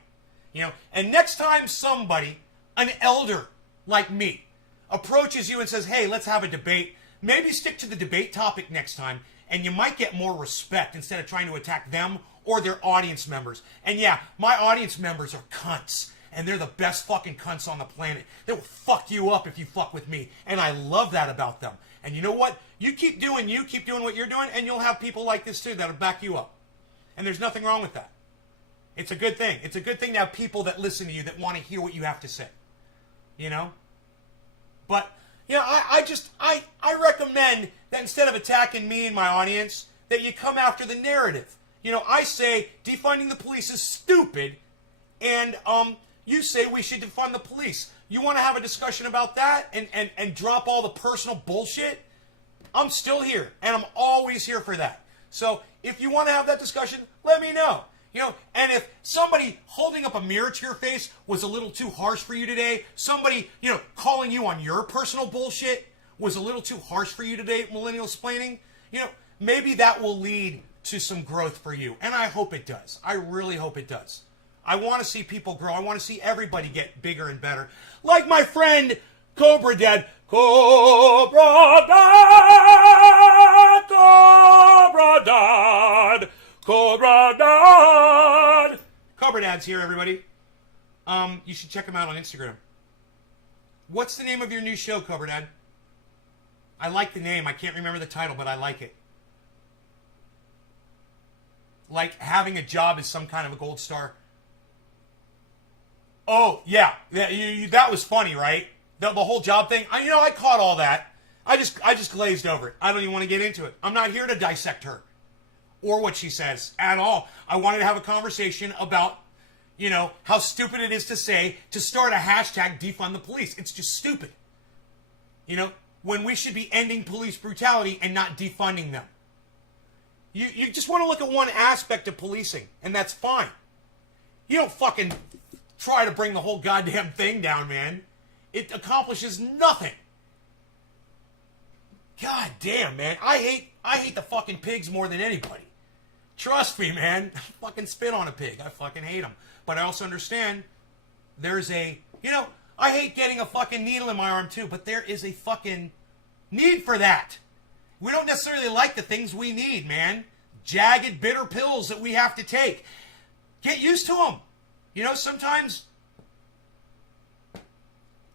You know, and next time somebody, an elder like me, approaches you and says, hey, let's have a debate, maybe stick to the debate topic next time, and you might get more respect instead of trying to attack them or their audience members. And yeah, my audience members are cunts. And they're the best fucking cunts on the planet. They will fuck you up if you fuck with me. And I love that about them. And you know what? You keep doing what you're doing, and you'll have people like this too that'll back you up. And there's nothing wrong with that. It's a good thing. It's a good thing to have people that listen to you, that want to hear what you have to say. You know? But, you know, I recommend that instead of attacking me and my audience, that you come after the narrative. You know, I say defunding the police is stupid, and, you say we should defund the police. You want to have a discussion about that and drop all the personal bullshit? I'm still here, and I'm always here for that. So if you want to have that discussion, let me know. You know, and if somebody holding up a mirror to your face was a little too harsh for you today, somebody, you know, calling you on your personal bullshit was a little too harsh for you today, millennial splaining, you know, maybe that will lead to some growth for you. And I hope it does. I really hope it does. I want to see people grow. I want to see everybody get bigger and better. Like my friend Cobra Dad. Cobra Dad. Cobra Dad. Cobra Dad. Cobra Dad's here, everybody. You should check him out on Instagram. What's the name of your new show, Cobra Dad? I like the name. I can't remember the title, but I like it. Like having a job is some kind of a gold star. Oh, yeah. That was funny, right? The whole job thing. I caught all that. I just glazed over it. I don't even want to get into it. I'm not here to dissect her or what she says at all. I wanted to have a conversation about, you know, how stupid it is to say, to start a hashtag defund the police. It's just stupid. You know, when we should be ending police brutality and not defunding them. You just want to look at one aspect of policing, and that's fine. You don't fucking try to bring the whole goddamn thing down, man. It accomplishes nothing. God damn, man. I hate the fucking pigs more than anybody. Trust me, man. I fucking spit on a pig. I fucking hate them. But I also understand there's I hate getting a fucking needle in my arm too, but there is a fucking need for that. We don't necessarily like the things we need, man. Jagged, bitter pills that we have to take. Get used to them. You know, sometimes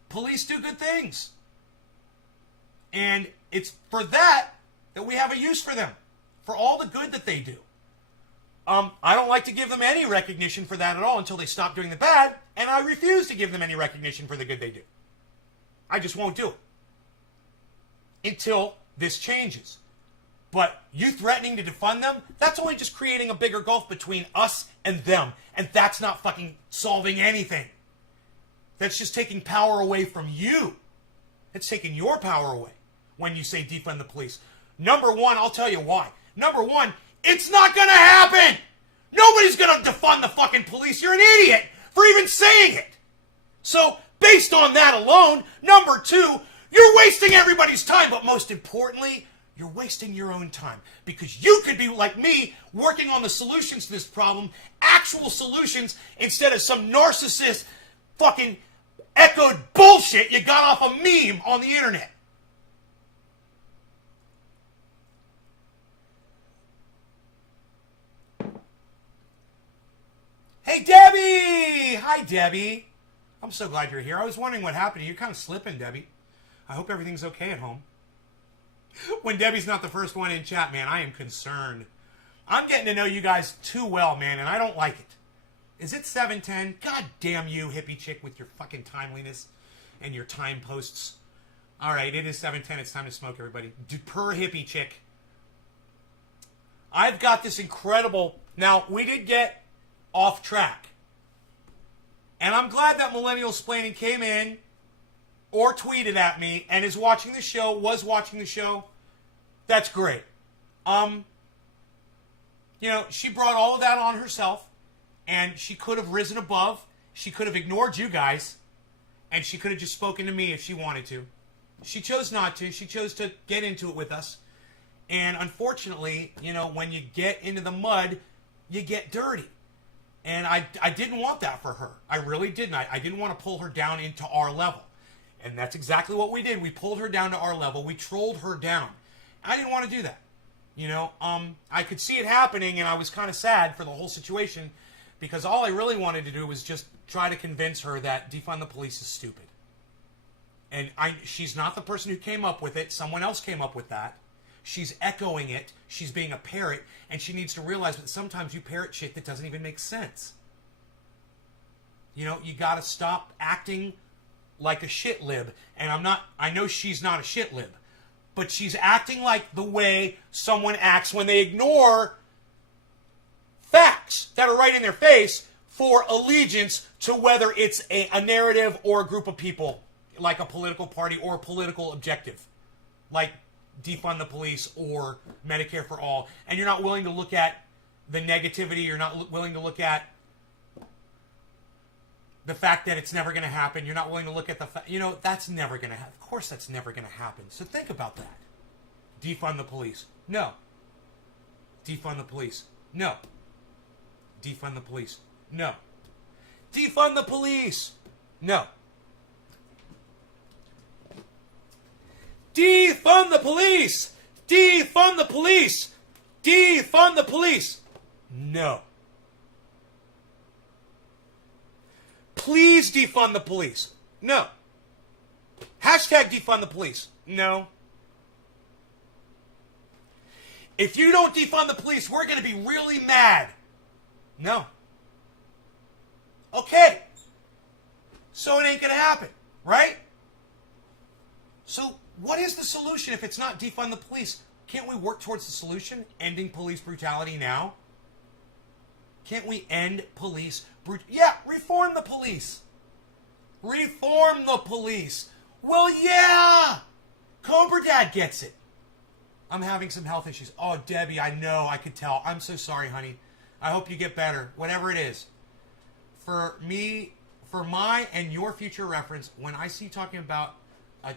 police do good things. And it's for that we have a use for them. For all the good that they do. I don't like to give them any recognition for that at all until they stop doing the bad. And I refuse to give them any recognition for the good they do. I just won't do it. Until this changes. But you threatening to defund them, that's only just creating a bigger gulf between us and them. And that's not fucking solving anything. That's just taking power away from you. It's taking your power away when you say defund the police. Number one, I'll tell you why. Number one, it's not going to happen. Nobody's going to defund the fucking police. You're an idiot for even saying it. So, based on that alone, number two, you're wasting everybody's time. But most importantly, you're wasting your own time because you could be like me working on the solutions to this problem, actual solutions, instead of some narcissist fucking echoed bullshit you got off a meme on the internet. Hey, Debbie! Hi, Debbie. I'm so glad you're here. I was wondering what happened to you. You're kind of slipping, Debbie. I hope everything's okay at home. When Debbie's not the first one in chat, man, I am concerned. I'm getting to know you guys too well, man, and I don't like it. Is it 7:10? God damn you, hippie chick, with your fucking timeliness and your time posts. All right, it is 7:10. It's time to smoke, everybody. Per hippie chick. I've got this incredible... Now, we did get off track. And I'm glad that Millennial Splaining came in or tweeted at me and is watching the show, was watching the show. That's great. You know, she brought all of that on herself, and she could have risen above. She could have ignored you guys, and she could have just spoken to me if she wanted to. She chose not to. She chose to get into it with us. And unfortunately, you know, when you get into the mud, you get dirty. And I didn't want that for her. I really didn't. I didn't want to pull her down into our level. And that's exactly what we did. We pulled her down to our level. We trolled her down. I didn't want to do that. You know, I could see it happening, and I was kind of sad for the whole situation because all I really wanted to do was just try to convince her that defund the police is stupid. And she's not the person who came up with it. Someone else came up with that. She's echoing it. She's being a parrot, and she needs to realize that sometimes you parrot shit that doesn't even make sense. You know, you got to stop acting like a shit lib. And I know she's not a shit lib, but she's acting like the way someone acts when they ignore facts that are right in their face for allegiance to whether it's a narrative or a group of people, like a political party or a political objective, like defund the police or Medicare for all. And you're not willing to look at the negativity. You're not willing to look at the fact that it's never going to happen. You're not willing to look at the fact, you know, that's never going to happen. Of course that's never going to happen. So think about that. Defund the police. No. Defund the police. No. Defund the police. No. Defund the police. No. Defund the police. Defund the police. Defund the police. No. Please defund the police. No. Hashtag defund the police. No. If you don't defund the police, we're going to be really mad. No. Okay. So it ain't going to happen, right? So what is the solution if it's not defund the police? Can't we work towards the solution? Ending police brutality now? Can't we end police brutality? Yeah, reform the police. Reform the police. Well, yeah. Cobra Dad gets it. I'm having some health issues. Oh, Debbie, I know. I could tell. I'm so sorry, honey. I hope you get better. Whatever it is. For me, for my and your future reference, when I see you talking about a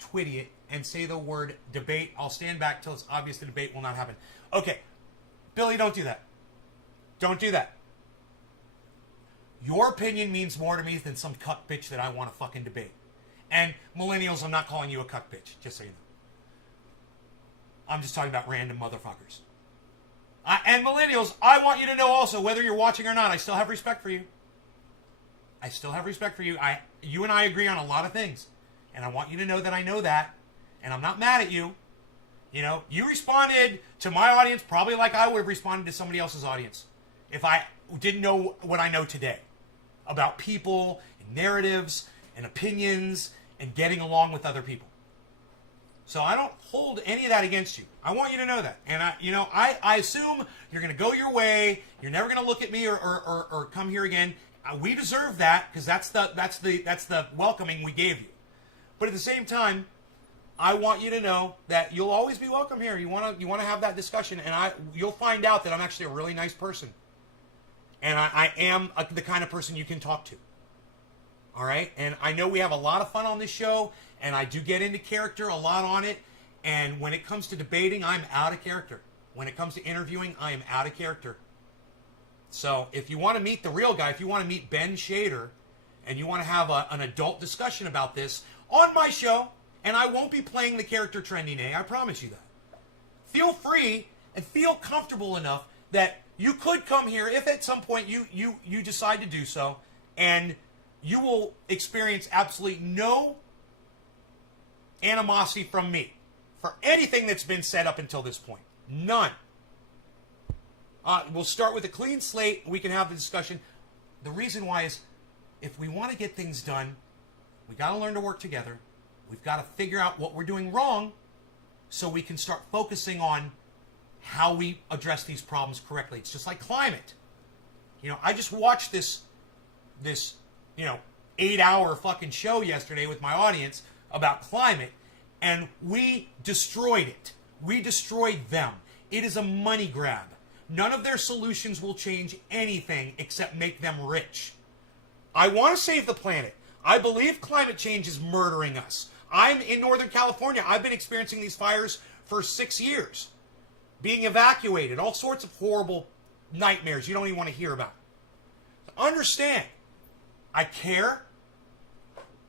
twitty and say the word debate, I'll stand back till it's obvious the debate will not happen. Okay. Billy, don't do that. Don't do that. Your opinion means more to me than some cuck bitch that I want to fucking debate. And millennials, I'm not calling you a cuck bitch, just so you know. I'm just talking about random motherfuckers. And millennials, I want you to know also, whether you're watching or not, I still have respect for you. I still have respect for you. You and I agree on a lot of things. And I want you to know that I know that. And I'm not mad at you. You know, you responded to my audience probably like I would have responded to somebody else's audience if I didn't know what I know today about people and narratives and opinions and getting along with other people. So I don't hold any of that against you. I want you to know that. And I assume you're going to go your way. You're never going to look at me or come here again. We deserve that because that's the welcoming we gave you. But at the same time, I want you to know that you'll always be welcome here. You want to have that discussion, and you'll find out that I'm actually a really nice person. And I am the kind of person you can talk to. All right? And I know we have a lot of fun on this show, and I do get into character a lot on it. And when it comes to debating, I'm out of character. When it comes to interviewing, I am out of character. So if you want to meet the real guy, if you want to meet Ben Shader, and you want to have an adult discussion about this on my show, and I won't be playing the character Trendy Nay, I promise you that. Feel free and feel comfortable enough that you could come here if at some point you decide to do so, and you will experience absolutely no animosity from me for anything that's been said up until this point. None. We'll start with a clean slate. We can have the discussion. The reason why is if we want to get things done, we got to learn to work together. We've got to figure out what we're doing wrong so we can start focusing on how we address these problems correctly. It's just like climate. You know, I just watched this 8-hour fucking show yesterday with my audience about climate, and we destroyed it. We destroyed them. It is a money grab. None of their solutions will change anything except make them rich. I want to save the planet. I believe climate change is murdering us. I'm in Northern California. I've been experiencing these fires for 6 years. Being evacuated, all sorts of horrible nightmares you don't even want to hear about. Understand, I care.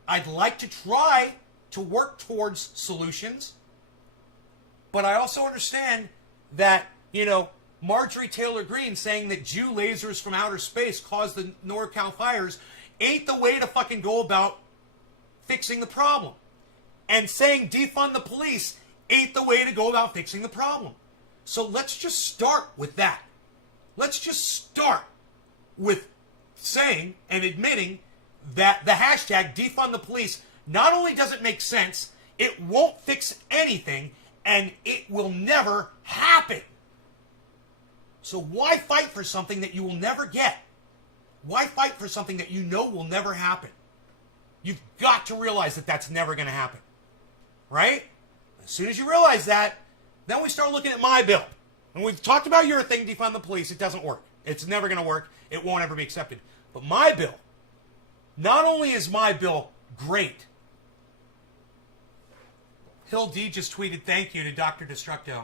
I'd like to try to work towards solutions. But I also understand that, Marjorie Taylor Greene saying that Jew lasers from outer space caused the NorCal fires ain't the way to fucking go about fixing the problem. And saying defund the police ain't the way to go about fixing the problem. So let's just start with that. Let's just start with saying and admitting that the hashtag defund the police not only doesn't make sense, it won't fix anything, and it will never happen. So why fight for something that you will never get? Why fight for something that you know will never happen? You've got to realize that that's never going to happen. Right? As soon as you realize that, then we start looking at my bill. And we've talked about your thing, defund the police. It doesn't work. It's never going to work. It won't ever be accepted. But my bill, not only is my bill great. Hill D just tweeted thank you to Dr. Destructo.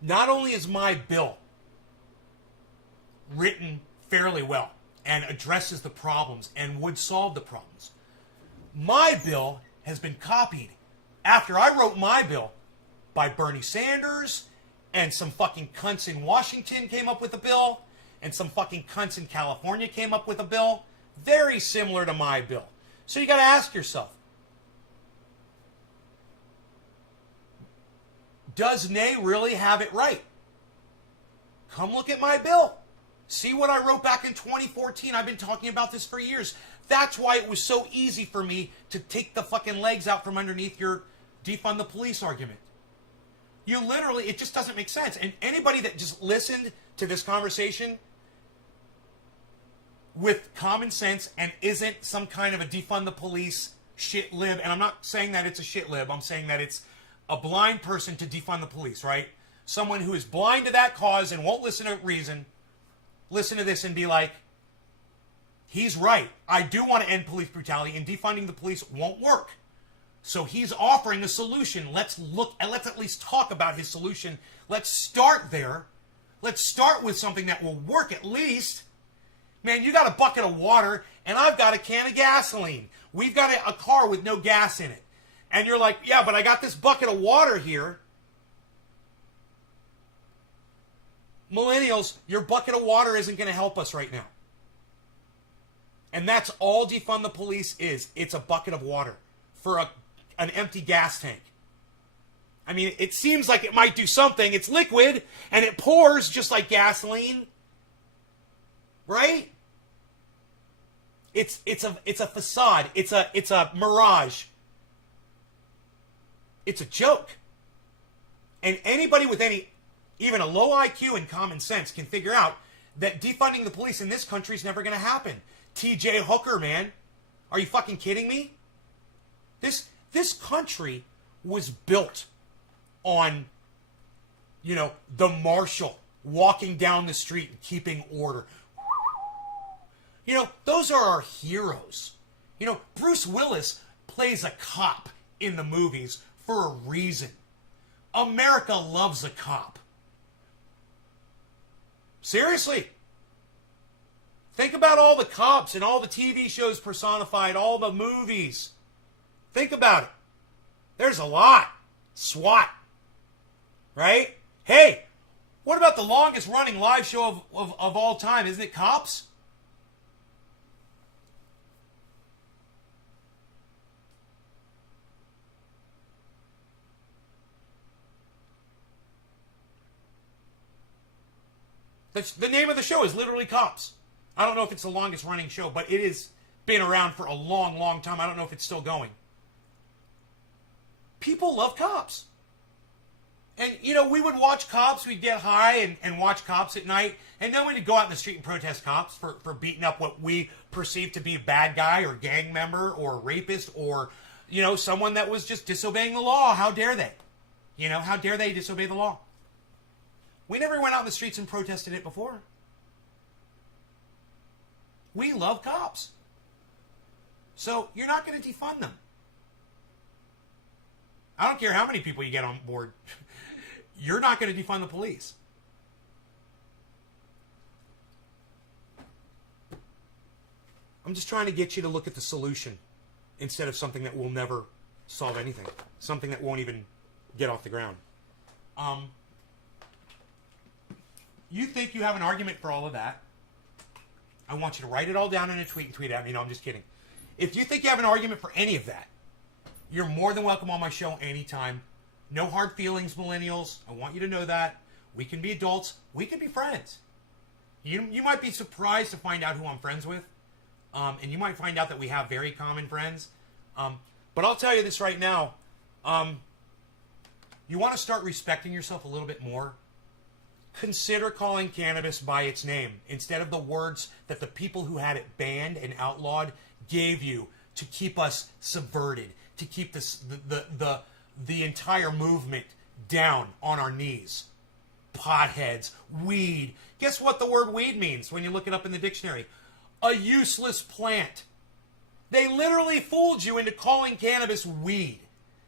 Not only is my bill written fairly well and addresses the problems and would solve the problems, my bill has been copied after I wrote my bill by Bernie Sanders, and some fucking cunts in Washington came up with a bill, and some fucking cunts in California came up with a bill very similar to my bill. So you got to ask yourself, does Nay really have it right? Come look at my bill. See what I wrote back in 2014. I've been talking about this for years. That's why it was so easy for me to take the fucking legs out from underneath your defund the police argument. You literally, it just doesn't make sense. And anybody that just listened to this conversation with common sense and isn't some kind of a defund the police shit lib, and I'm not saying that it's a shit lib, I'm saying that it's a blind person to defund the police, right? Someone who is blind to that cause and won't listen to reason, listen to this and be like, he's right. I do want to end police brutality, and defunding the police won't work. So he's offering a solution. Let's look and let's at least talk about his solution. Let's start there. Let's start with something that will work at least. Man, you got a bucket of water, and I've got a can of gasoline. We've got a car with no gas in it. And you're like, yeah, but I got this bucket of water here. Millennials, your bucket of water isn't going to help us right now. And that's all defund the police is. It's a bucket of water for an empty gas tank. I mean, it seems like it might do something. It's liquid, and it pours just like gasoline. Right? It's a facade. It's a mirage. It's a joke. And anybody with even a low IQ and common sense can figure out that defunding the police in this country is never going to happen. TJ Hooker, man. Are you fucking kidding me? This country was built on, the Marshall walking down the street and keeping order. You know, those are our heroes. You know, Bruce Willis plays a cop in the movies for a reason. America loves a cop. Seriously. Think about all the cops and all the TV shows personified, all the movies. Think about it. There's a lot. SWAT. Right? Hey, what about the longest running live show of all time? Isn't it Cops? The name of the show is literally Cops. I don't know if it's the longest running show, but it has been around for a long, long time. I don't know if it's still going. People love Cops. And, you know, we would watch Cops. We'd get high and watch Cops at night. And then we'd go out in the street and protest cops for beating up what we perceived to be a bad guy or gang member or rapist or, you know, someone that was just disobeying the law. How dare they? You know, how dare they disobey the law? We never went out in the streets and protested it before. We love cops. So you're not going to defund them. I don't care how many people you get on board. You're not going to defund the police. I'm just trying to get you to look at the solution instead of something that will never solve anything. Something that won't even get off the ground. You think you have an argument for all of that? I want you to write it all down in a tweet and tweet at me. No, I'm just kidding. If you think you have an argument for any of that, you're more than welcome on my show anytime. No hard feelings, millennials. I want you to know that. We can be adults. We can be friends. You might be surprised to find out who I'm friends with. And you might find out that we have very common friends. But I'll tell you this right now. You want to start respecting yourself a little bit more? Consider calling cannabis by its name instead of the words that the people who had it banned and outlawed gave you to keep us subverted, to keep the entire movement down on our knees. Potheads, weed. Guess what the word weed means when you look it up in the dictionary? A useless plant. They literally fooled you into calling cannabis weed.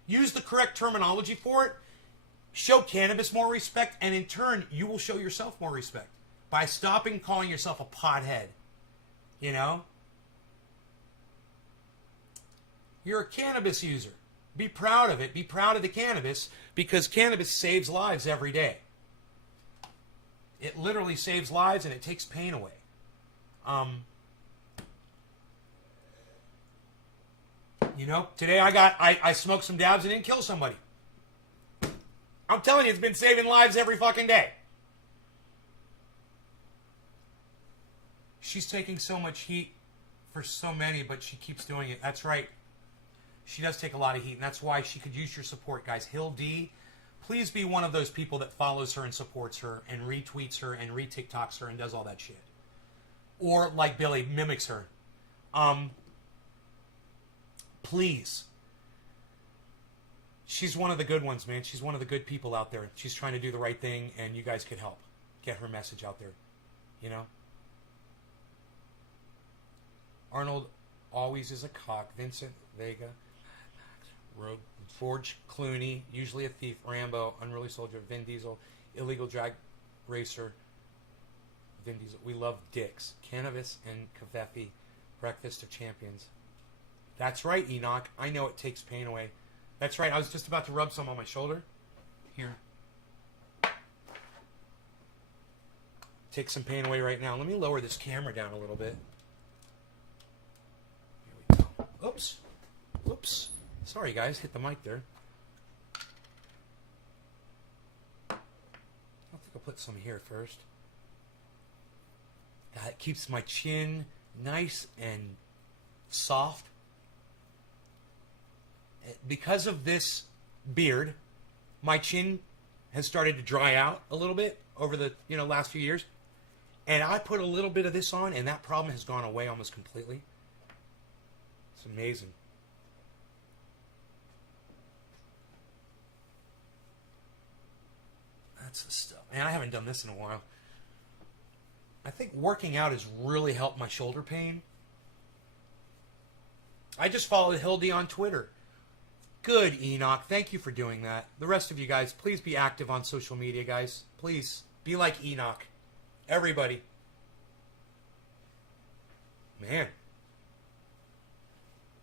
Use the correct terminology for it. Show cannabis more respect, and in turn, you will show yourself more respect by stopping calling yourself a pothead. You know? You're a cannabis user. Be proud of it. Be proud of the cannabis, because cannabis saves lives every day. It literally saves lives, and it takes pain away. You know, today I smoked some dabs and didn't kill somebody. I'm telling you, it's been saving lives every fucking day. She's taking so much heat for so many, but she keeps doing it. That's right. She does take a lot of heat, and that's why she could use your support, guys. Hill D, please be one of those people that follows her and supports her and retweets her and re-TikToks her and does all that shit. Or, like Billy, mimics her. Please. She's one of the good ones, man. She's one of the good people out there. She's trying to do the right thing, and you guys could help get her message out there. You know? Arnold always is a cock. Vincent Vega. Forge Clooney. Usually a thief. Rambo. Unruly Soldier. Vin Diesel. Illegal drag racer. Vin Diesel. We love dicks. Cannabis and Kaveffi. Breakfast of Champions. That's right, Enoch. I know it takes pain away. That's right. I was just about to rub some on my shoulder. Here. Take some pain away right now. Let me lower this camera down a little bit. Here we go. Oops. Oops. Sorry, guys. Hit the mic there. I think I'll put some here first. That keeps my chin nice and soft. Because of this beard, my chin has started to dry out a little bit over the last few years. And I put a little bit of this on, and that problem has gone away almost completely. It's amazing. That's the stuff. Man, I haven't done this in a while. I think working out has really helped my shoulder pain. I just followed Hildy on Twitter. Good, Enoch. Thank you for doing that. The rest of you guys, please be active on social media, guys. Please be like Enoch. Everybody. Man.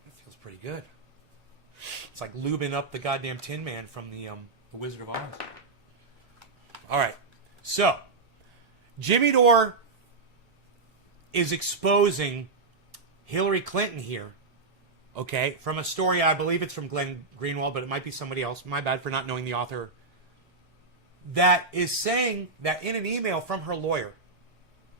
That feels pretty good. It's like lubing up the goddamn Tin Man from the Wizard of Oz. All right. So, Jimmy Dore is exposing Hillary Clinton here. Okay, from a story, I believe it's from Glenn Greenwald, but it might be somebody else. My bad for not knowing the author. That is saying that in an email from her lawyer,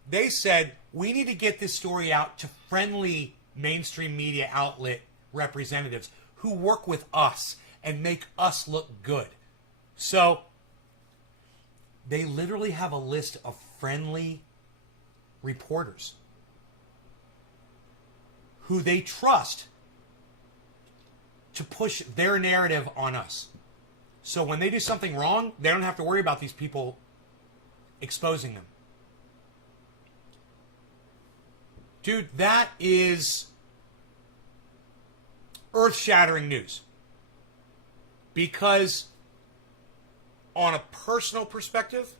they said, we need to get this story out to friendly mainstream media outlet representatives who work with us and make us look good. So, they literally have a list of friendly reporters who they trust to push their narrative on us. So when they do something wrong, they don't have to worry about these people exposing them. Dude, that is earth-shattering news. Because on a personal perspective,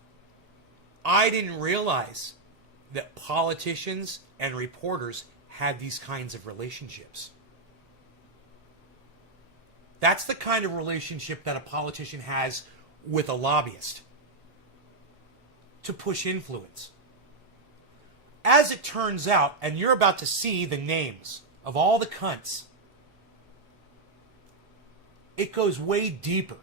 I didn't realize that politicians and reporters had these kinds of relationships. That's the kind of relationship that a politician has with a lobbyist to push influence. As it turns out, and you're about to see the names of all the cunts, it goes way deeper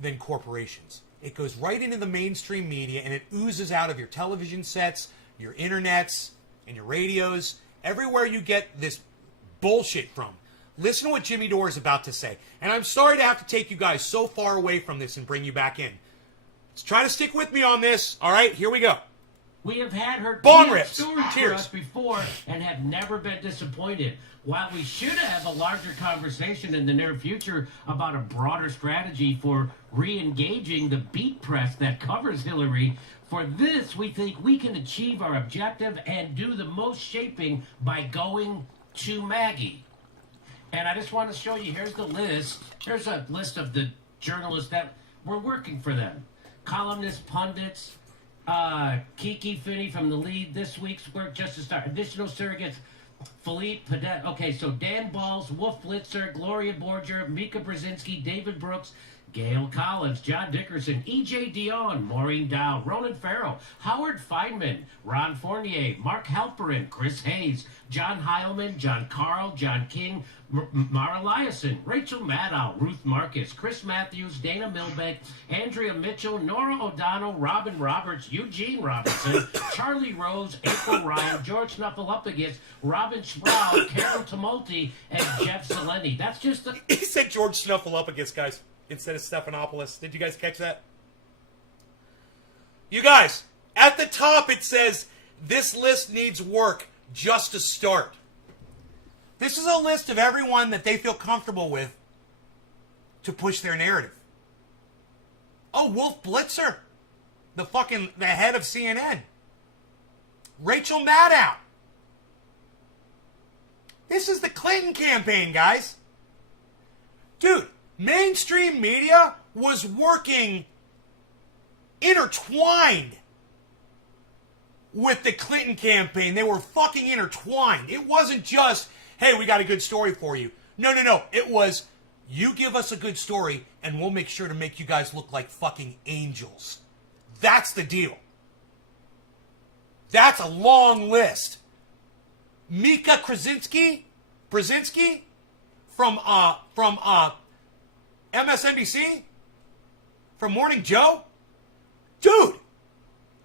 than corporations. It goes right into the mainstream media, and it oozes out of your television sets, your internets, and your radios, everywhere you get this bullshit from. Listen to what Jimmy Dore is about to say. And I'm sorry to have to take you guys so far away from this and bring you back in. Let's try to stick with me on this. All right, here we go. We have had her Bong tell rips. stories for Cheers. us before and have never been disappointed. While we should have a larger conversation in the near future about a broader strategy for re-engaging the beat press that covers Hillary, for this we think we can achieve our objective and do the most shaping by going to Maggie. And I just want to show you, here's the list. Here's a list of the journalists that were working for them. Columnists, pundits, Kiki Finney from the Lead, this week's work, just to start. Additional surrogates, Philippe Padet. Okay, so Dan Balls, Wolf Blitzer, Gloria Borger, Mika Brzezinski, David Brooks, Gail Collins, John Dickerson, E.J. Dion, Maureen Dow, Ronan Farrow, Howard Feynman, Ron Fournier, Mark Halperin, Chris Hayes, John Heilman, John Carl, John King, Mara Eliason, Rachel Maddow, Ruth Marcus, Chris Matthews, Dana Milbank, Andrea Mitchell, Nora O'Donnell, Robin Roberts, Eugene Robinson, Charlie Rose, April Ryan, George Snuffleupagus, Robin Sproul, Carol Tumulty, and Jeff Seleni. That's just the... He said George Snuffleupagus, guys, instead of Stephanopoulos. Did you guys catch that? You guys, at the top it says, this list needs work just to start. This is a list of everyone that they feel comfortable with to push their narrative. Oh, Wolf Blitzer, the head of CNN. Rachel Maddow. This is the Clinton campaign, guys. Dude, mainstream media was working intertwined with the Clinton campaign. They were fucking intertwined. It wasn't just, hey, we got a good story for you. No. It was, you give us a good story and we'll make sure to make you guys look like fucking angels. That's the deal. That's a long list. Mika Brzezinski from MSNBC, from Morning Joe. Dude,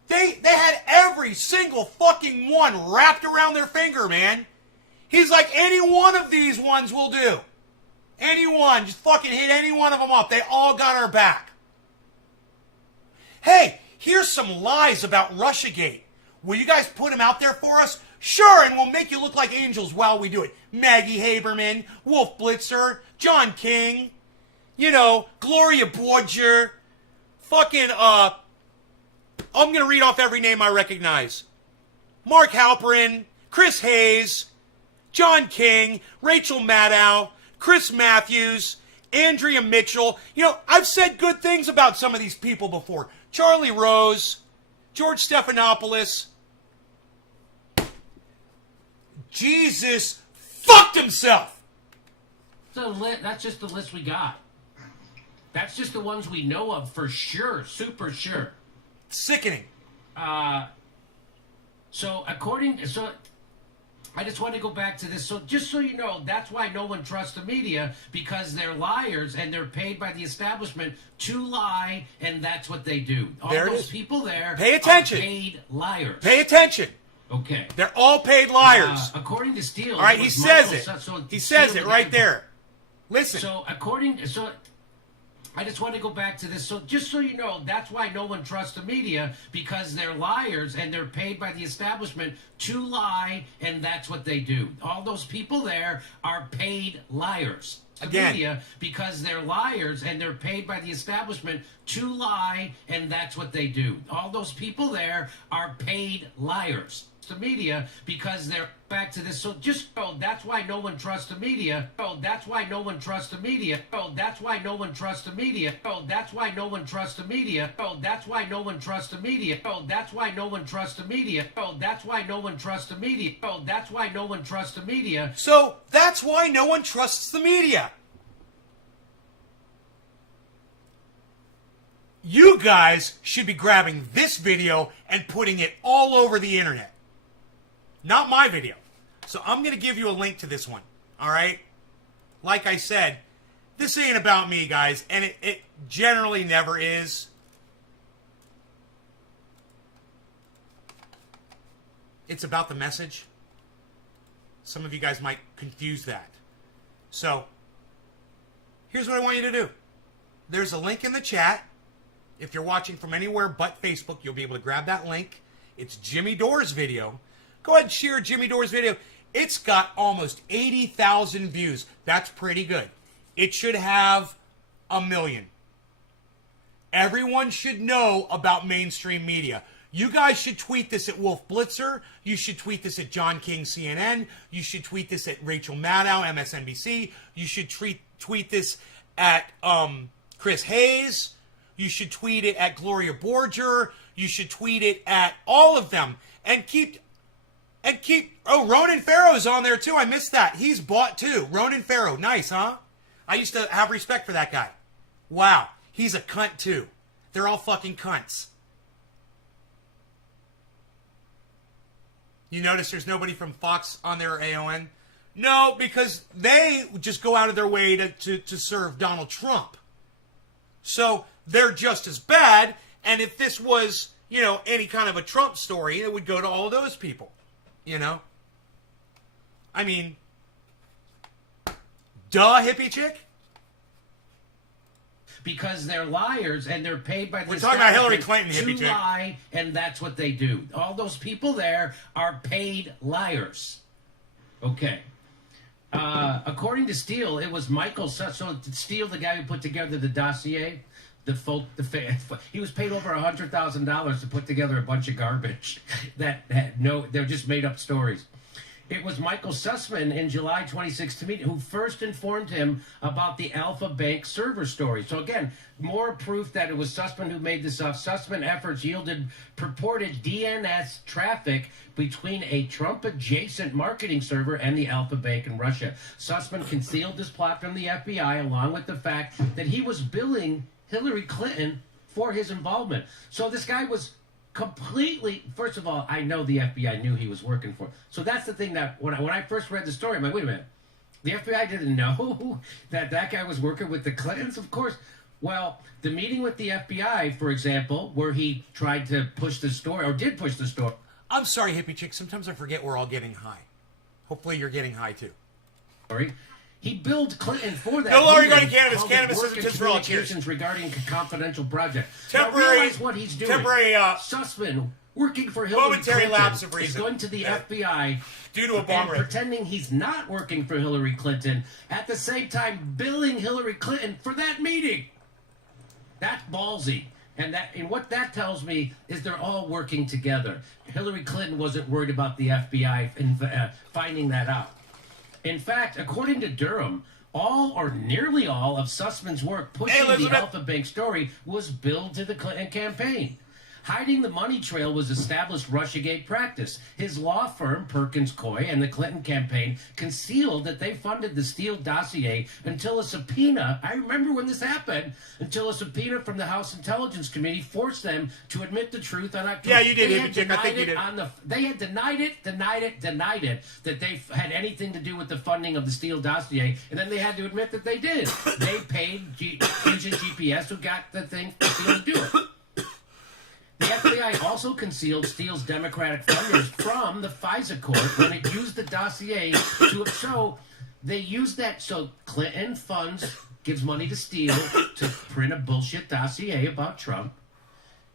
they had every single fucking one wrapped around their finger, man. He's like, any one of these ones will do. Any one, just fucking hit any one of them up. They all got our back. Hey, here's some lies about Russiagate. Will you guys put them out there for us? Sure, and we'll make you look like angels while we do it. Maggie Haberman, Wolf Blitzer, John King, Gloria Borger, Fucking, I'm going to read off every name I recognize. Mark Halperin, Chris Hayes, John King, Rachel Maddow, Chris Matthews, Andrea Mitchell. You know, I've said good things about some of these people before. Charlie Rose, George Stephanopoulos. Jesus fucked himself. That's just the list we got. That's just the ones we know of for sure. Super sure. Sickening. So I just want to go back to this. So just so you know, that's why no one trusts the media, because they're liars and they're paid by the establishment to lie, and that's what they do. All There it those is. people there Pay attention. are paid liars. Pay attention. Okay. They're all paid liars. According to Steele, All right, it he was says Michael it. So He says Steele it the right guy- there. Listen. So I just want to go back to this. So just so you know, that's why no one trusts the media, because they're liars and they're paid by the establishment to lie, and that's what they do. All those people there are paid liars. The Again. media, because they're liars and they're paid by the establishment to lie, and that's what they do. All those people there are paid liars. The media, because they're back to this. So just that's why no one trusts the media. That's why no one trusts the media. That's why no one trusts the media. That's why no one trusts the media. That's why no one trusts the media. That's why no one trusts the media. That's why no one trusts the media. That's why no one trusts the media. So that's why no one trusts the media. You guys should be grabbing this video and putting it all over the internet. Not my video. So I'm going to give you a link to this one. All right? Like I said, this ain't about me, guys. And it generally never is. It's about the message. Some of you guys might confuse that. So, here's what I want you to do. There's a link in the chat. If you're watching from anywhere but Facebook, you'll be able to grab that link. It's Jimmy Dore's video. Go ahead and share Jimmy Dore's video. It's got almost 80,000 views. That's pretty good. It should have 1 million. Everyone should know about mainstream media. You guys should tweet this at Wolf Blitzer. You should tweet this at John King CNN. You should tweet this at Rachel Maddow, MSNBC. You should tweet this at Chris Hayes. You should tweet it at Gloria Borger. You should tweet it at all of them. And keep, Ronan Farrow's on there too. I missed that. He's bought too. Ronan Farrow. Nice, huh? I used to have respect for that guy. Wow. He's a cunt too. They're all fucking cunts. You notice there's nobody from Fox on there or AON? No, because they just go out of their way to serve Donald Trump. So they're just as bad. And if this was, any kind of a Trump story, it would go to all those people. I mean, duh, hippie chick? Because they're liars and they're paid by the We're talking about Hillary establishment Clinton, hippie to chick. lie, and that's what they do. All those people there are paid liars. Okay. According to Steele, it was Michael. So Steele, the guy who put together the dossier, he was paid over $100,000 to put together a bunch of garbage they're just made up stories. It was Michael Sussman in July 2016 who first informed him about the Alpha Bank server story. So again, more proof that it was Sussman who made this up. Sussman efforts yielded purported DNS traffic between a Trump-adjacent marketing server and the Alpha Bank in Russia. Sussman concealed this plot from the FBI along with the fact that he was billing Hillary Clinton for his involvement. So this guy was completely, first of all, I know the FBI knew he was working for. So that's the thing that when I first read the story, I'm like, wait a minute. The FBI didn't know that guy was working with the Clintons? Of course. Well, the meeting with the FBI, for example, where he tried to push the story, or did push the story. I'm sorry, hippie chick. Sometimes I forget we're all getting high. Hopefully you're getting high too. He billed Clinton for that. No longer meeting going to cannabis. called Cannabis Work isn't and just for all. Cheers. Communications regarding a confidential project. Temporary- Now realize what he's doing. Sussman, working for Hillary momentary Clinton, lapse of is reason. going to the Yeah. FBI Due to a bomb and raid. pretending he's not working for Hillary Clinton, at the same time billing Hillary Clinton for that meeting. That's ballsy. And what that tells me is they're all working together. Hillary Clinton wasn't worried about the FBI finding that out. In fact, according to Durham, all or nearly all of Sussman's work pushing the Alpha Bank story was billed to the Clinton campaign. Hiding the money trail was established Russiagate practice. His law firm, Perkins Coie, and the Clinton campaign concealed that they funded the Steele dossier until a subpoena, I remember when this happened, until a subpoena from the House Intelligence Committee forced them to admit the truth on October. Yeah, you did. They had denied I think you did. they had denied it, that they had anything to do with the funding of the Steele dossier, and then they had to admit that they did. They paid Agent GPS who got the thing for Steele to do it. The FBI also concealed Steele's Democratic funders from the FISA court when it used the dossier to show they used that. So Clinton funds, gives money to Steele to print a bullshit dossier about Trump.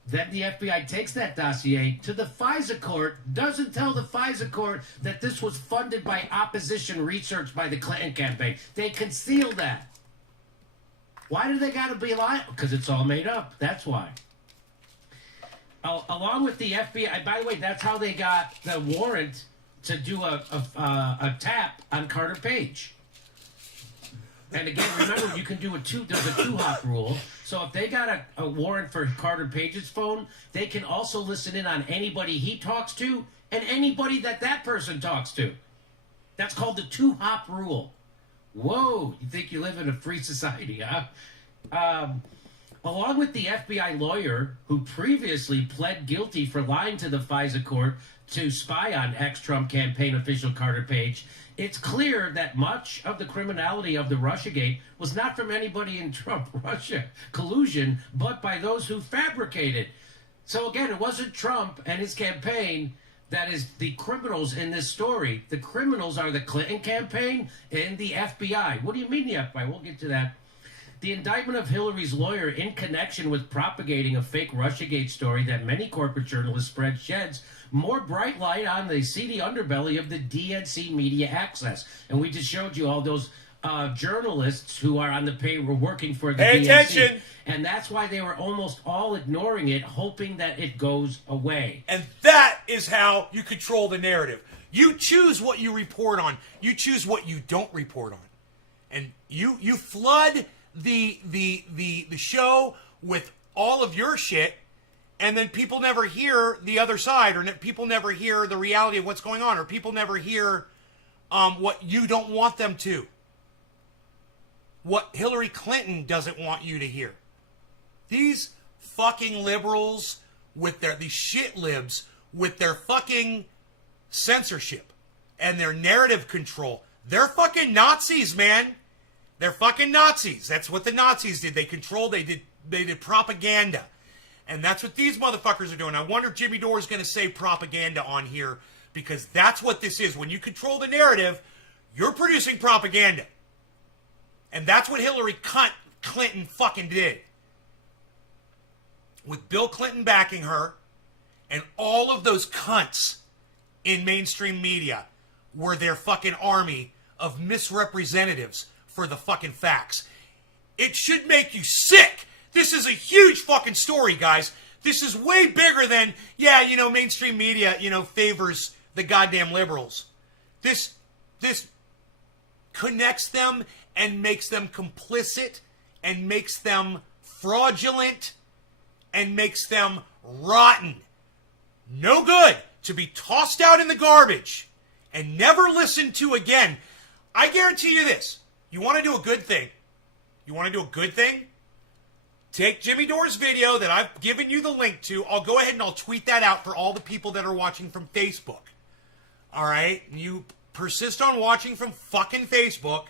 Then the FBI takes that dossier to the FISA court, doesn't tell the FISA court that this was funded by opposition research by the Clinton campaign. They conceal that. Why do they got to be lying? Because it's all made up. That's why. Along with the FBI, by the way, that's how they got the warrant to do a tap on Carter Page. And again, remember, you can do there's a two-hop rule. So if they got a warrant for Carter Page's phone, they can also listen in on anybody he talks to and anybody that person talks to. That's called the two-hop rule. Whoa, you think you live in a free society, huh? Along with the FBI lawyer who previously pled guilty for lying to the FISA court to spy on ex-Trump campaign official Carter Page, it's clear that much of the criminality of the Russiagate was not from anybody in Trump-Russia collusion, but by those who fabricated. So again, it wasn't Trump and his campaign that is the criminals in this story. The criminals are the Clinton campaign and the FBI. What do you mean the FBI? We'll get to that. The indictment of Hillary's lawyer in connection with propagating a fake Russiagate story that many corporate journalists spread sheds more bright light on the seedy underbelly of the DNC media access. And we just showed you all those journalists who are on the payroll working for the DNC. Attention! And that's why they were almost all ignoring it, hoping that it goes away. And that is how you control the narrative. You choose what you report on. You choose what you don't report on. And you flood the show with all of your shit, and then people never hear the other side, or people never hear the reality of what's going on, or people never hear what you don't want them to. What Hillary Clinton doesn't want you to hear. These fucking liberals with these shit libs with their fucking censorship and their narrative control. They're fucking Nazis, man. They're fucking Nazis. That's what the Nazis did. They did propaganda. And that's what these motherfuckers are doing. I wonder if Jimmy Dore is going to say propaganda on here, because that's what this is. When you control the narrative, you're producing propaganda. And that's what Hillary Clinton fucking did. With Bill Clinton backing her, and all of those cunts in mainstream media were their fucking army of misrepresentatives for the fucking facts. It should make you sick. This is a huge fucking story, guys. This is way bigger than, mainstream media, favors the goddamn liberals. This connects them and makes them complicit and makes them fraudulent and makes them rotten. No good, to be tossed out in the garbage and never listened to again. I guarantee you this. You want to do a good thing? Take Jimmy Dore's video that I've given you the link to. I'll go ahead and I'll tweet that out for all the people that are watching from Facebook. All right? You persist on watching from fucking Facebook.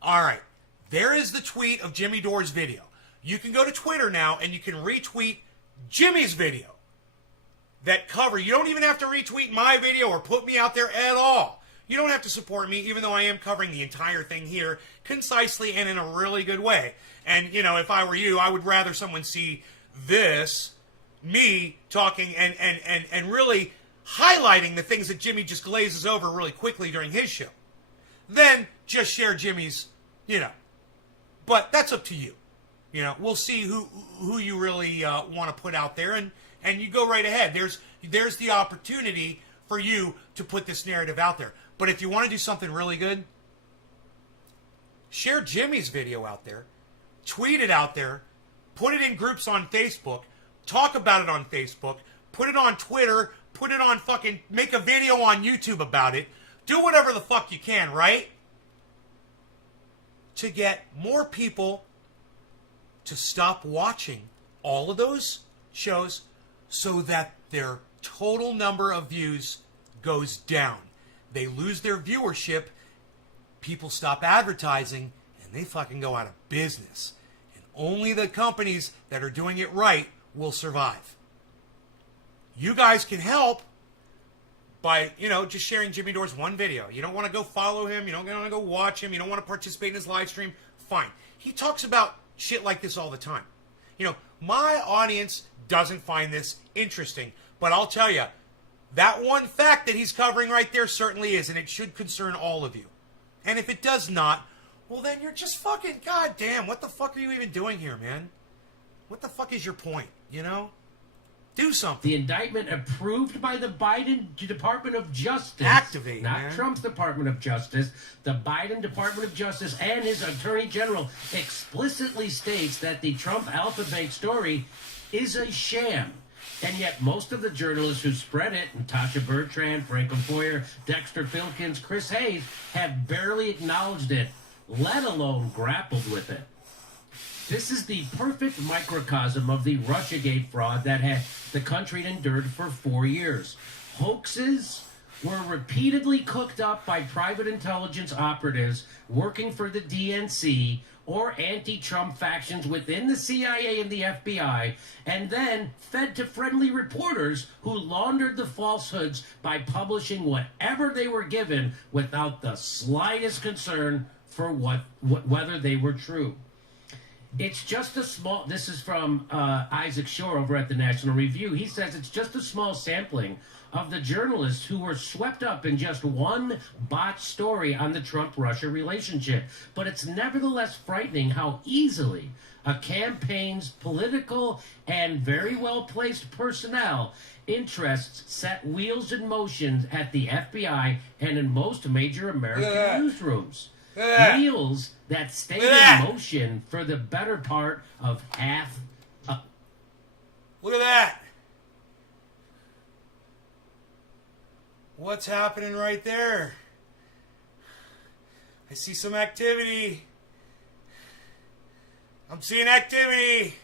All right. There is the tweet of Jimmy Dore's video. You can go to Twitter now and you can retweet Jimmy's video. That cover. You don't even have to retweet my video or put me out there at all. You don't have to support me, even though I am covering the entire thing here concisely and in a really good way. And, if I were you, I would rather someone see this, me talking and really highlighting the things that Jimmy just glazes over really quickly during his show, than just share Jimmy's, But that's up to you. You know, we'll see who you really want to put out there, and you go right ahead. There's the opportunity for you to put this narrative out there. But if you want to do something really good, share Jimmy's video out there, tweet it out there, put it in groups on Facebook, talk about it on Facebook, put it on Twitter, put it on fucking, make a video on YouTube about it. Do whatever the fuck you can, right? To get more people to stop watching all of those shows so that their total number of views goes down. They lose their viewership, people stop advertising, and they fucking go out of business. And only the companies that are doing it right will survive. You guys can help by, just sharing Jimmy Dore's one video. You don't want to go follow him. You don't want to go watch him. You don't want to participate in his live stream. Fine. He talks about shit like this all the time. My audience doesn't find this interesting. But I'll tell you, that one fact that he's covering right there certainly is, and it should concern all of you. And if it does not, well, then you're just fucking, goddamn, what the fuck are you even doing here, man? What the fuck is your point, Do something. The indictment approved by the Biden Department of Justice. Activate, not man. Trump's Department of Justice. The Biden Department of Justice and his Attorney General explicitly states that the Trump Alpha Bank story is a sham. And yet most of the journalists who spread it, Natasha Bertrand, Franklin Foyer, Dexter Filkins, Chris Hayes, have barely acknowledged it, let alone grappled with it. This is the perfect microcosm of the Russiagate fraud that the country endured for 4 years. Hoaxes were repeatedly cooked up by private intelligence operatives working for the DNC or anti-Trump factions within the CIA and the FBI, and then fed to friendly reporters who laundered the falsehoods by publishing whatever they were given without the slightest concern for whether they were true. It's just a small, this is from Isaac Shore over at the National Review. He says it's just a small sampling of the journalists who were swept up in just one botched story on the Trump-Russia relationship. But it's nevertheless frightening how easily a campaign's political and very well-placed personnel interests set wheels in motion at the FBI and in most major American newsrooms. Wheels that stayed in motion for the better part of half a... Look at that. What's happening right there? I see some activity. I'm seeing activity.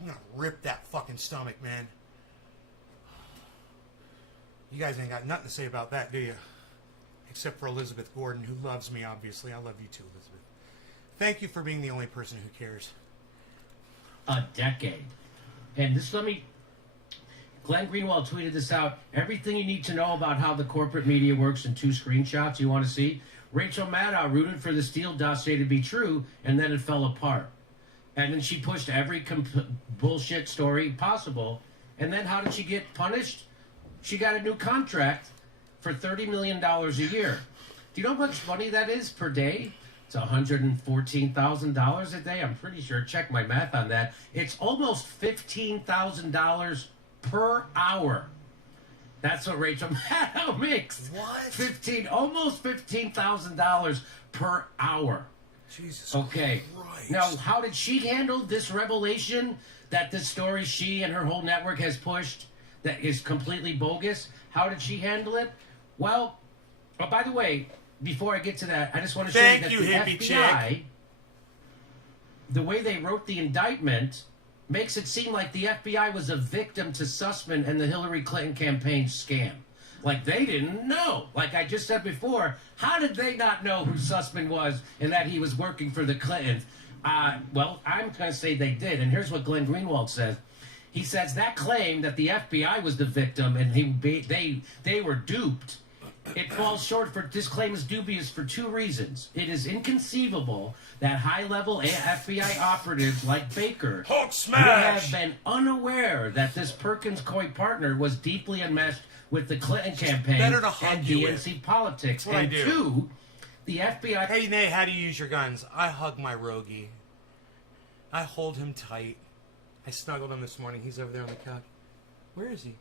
I'm gonna rip that fucking stomach, man. You guys ain't got nothing to say about that, do you? Except for Elizabeth Gordon, who loves me, obviously. I love you too, Elizabeth. Thank you for being the only person who cares. A decade. And this, Glenn Greenwald tweeted this out. Everything you need to know about how the corporate media works in 2 screenshots you want to see. Rachel Maddow rooted for the Steele dossier to be true, and then it fell apart. And then she pushed every bullshit story possible. And then how did she get punished? She got a new contract for $30 million a year. Do you know how much money that is per day? It's $114,000 a day. I'm pretty sure. Check my math on that. It's almost $15,000 per hour. That's what Rachel Maddow makes. What? Almost $15,000 per hour. Jesus Okay. Christ. Now, how did she handle this revelation that this story she and her whole network has pushed that is completely bogus? How did she handle it? Well, by the way, before I get to that, I just want to show you that the FBI, the way they wrote the indictment, makes it seem like the FBI was a victim to Sussman and the Hillary Clinton campaign scam. Like they didn't know. Like I just said before, how did they not know who Sussman was and that he was working for the Clintons? Well, I'm going to say they did. And here's what Glenn Greenwald says. He says that claim that the FBI was the victim and they were duped, it falls short. This claim is dubious for two reasons. It is inconceivable that high-level FBI operatives like Baker Hulk would smash! have been unaware that this Perkins Coie partner was deeply enmeshed with the Clinton campaign better to hug and you DNC politics. That's what I And do. two, the FBI... Hey, Nate, how do you use your guns? I hug my rogie. I hold him tight. I snuggled him this morning. He's over there on the couch. Where is he?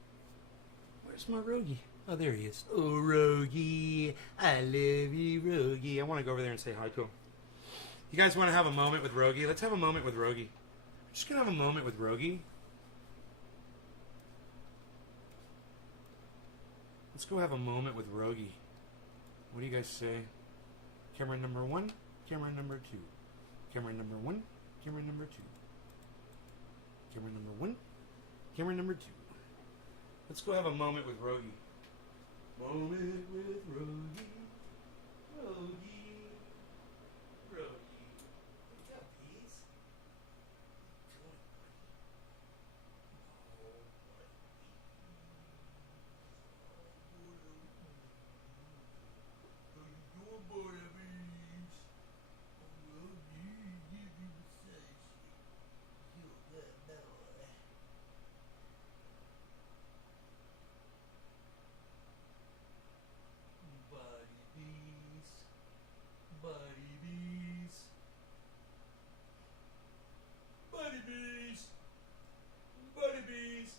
Where's my rogie? Oh, there he is. Oh, rogie. I love you, rogie. I want to go over there and say hi to him. You guys want to have a moment with rogie? Let's have a moment with rogie. Just going to have a moment with rogie. Let's go have a moment with rogie. What do you guys say? Camera number 1, camera number 2. Camera number 1, camera number 2. Camera number 1, camera number 2. Let's go have a moment with Rogie. Moment with Rogie. Rogie. Rogie. What's up, peas? Buddy bees.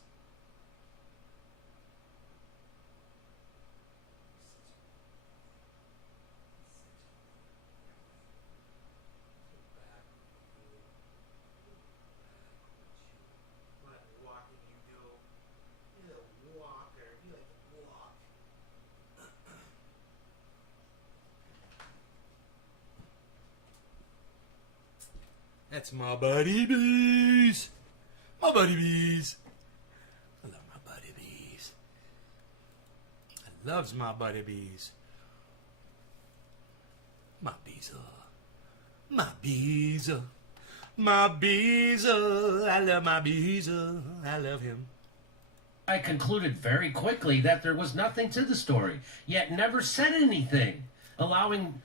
That's my buddy bees. My buddy bees. I love my buddy bees. I loves my buddy bees. My bees. My bees. My bees. I love my bees. I love him. I concluded very quickly that there was nothing to the story, yet never said anything, allowing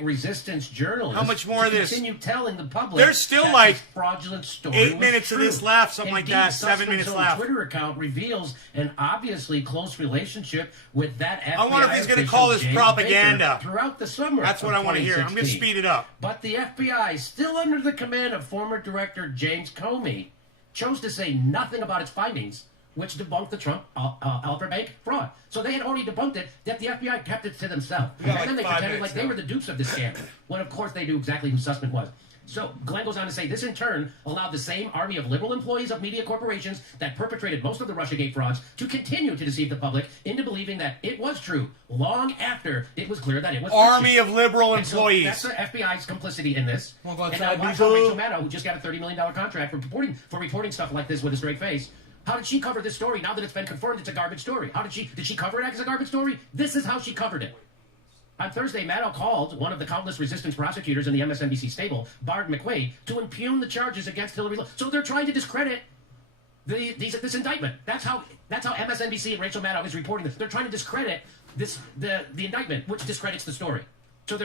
#resistance journalists How much more to of this? continue telling the public There's still that like this fraudulent story 8 was minutes of true. this left, something like Indeed, that, 7 Sussman's minutes own left. Twitter account reveals an obviously close relationship with that FBI I wonder if he's gonna official, call this James propaganda. Baker, throughout the summer. That's what of I want to hear. I'm going to 2016. speed it up. But the FBI, still under the command of former director James Comey, chose to say nothing about its findings, which debunked the Trump Alpha Bank fraud. So they had already debunked it, yet the FBI kept it to themselves. got And like then they 5 pretended minutes like they now. were the dupes of this scam, when of course they knew exactly who Sussman was. So Glenn goes on to say, this in turn allowed the same army of liberal employees of media corporations that perpetrated most of the Russiagate frauds to continue to deceive the public into believing that it was true, long after it was clear that it was Army fiction. of liberal And so employees. that's the FBI's complicity in this. Well, go And outside, now watch how Beagle. Rachel Maddow, who just got a $30 million contract for reporting stuff like this with a straight face, how did she cover this story now that it's been confirmed it's a garbage story? Did she cover it as a garbage story? This is how she covered it. On Thursday, Maddow called one of the countless resistance prosecutors in the MSNBC stable, Bard McQuaid, to impugn the charges against Hillary. So they're trying to discredit this indictment. That's how MSNBC and Rachel Maddow is reporting this. They're trying to discredit the indictment, which discredits the story. So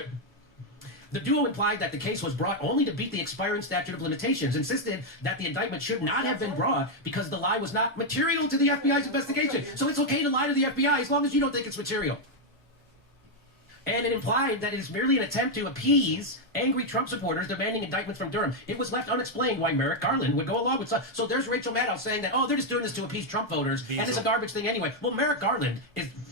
the duo implied that the case was brought only to beat the expiring statute of limitations, insisted that the indictment should not have been brought because the lie was not material to the FBI's investigation. So it's okay to lie to the FBI as long as you don't think it's material. And it implied that it is merely an attempt to appease angry Trump supporters demanding indictments from Durham. It was left unexplained why Merrick Garland would go along with such. So there's Rachel Maddow saying that, they're just doing this to appease Trump voters, and it's a garbage thing anyway. Well, Merrick Garland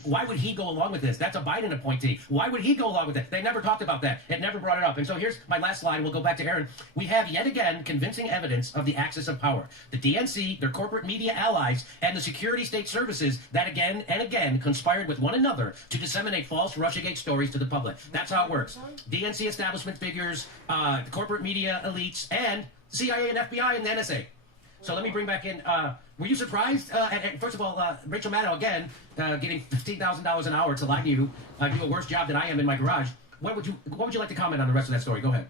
why would he go along with this? That's a Biden appointee. Why would he go along with it? They never talked about that. It never brought it up. And so here's my last slide. We'll go back to Aaron. We have yet again convincing evidence of the axis of power. The DNC, their corporate media allies, and the security state services that again and again conspired with one another to disseminate false Russiagate stories to the public. That's how it works. DNC establishment figures, the corporate media elites, and CIA and FBI and the NSA. So let me bring back in. Were you surprised? And first of all, Rachel Maddow again getting $15,000 an hour to lie to you, do a worse job than I am in my garage. What would you like to comment on the rest of that story? Go ahead.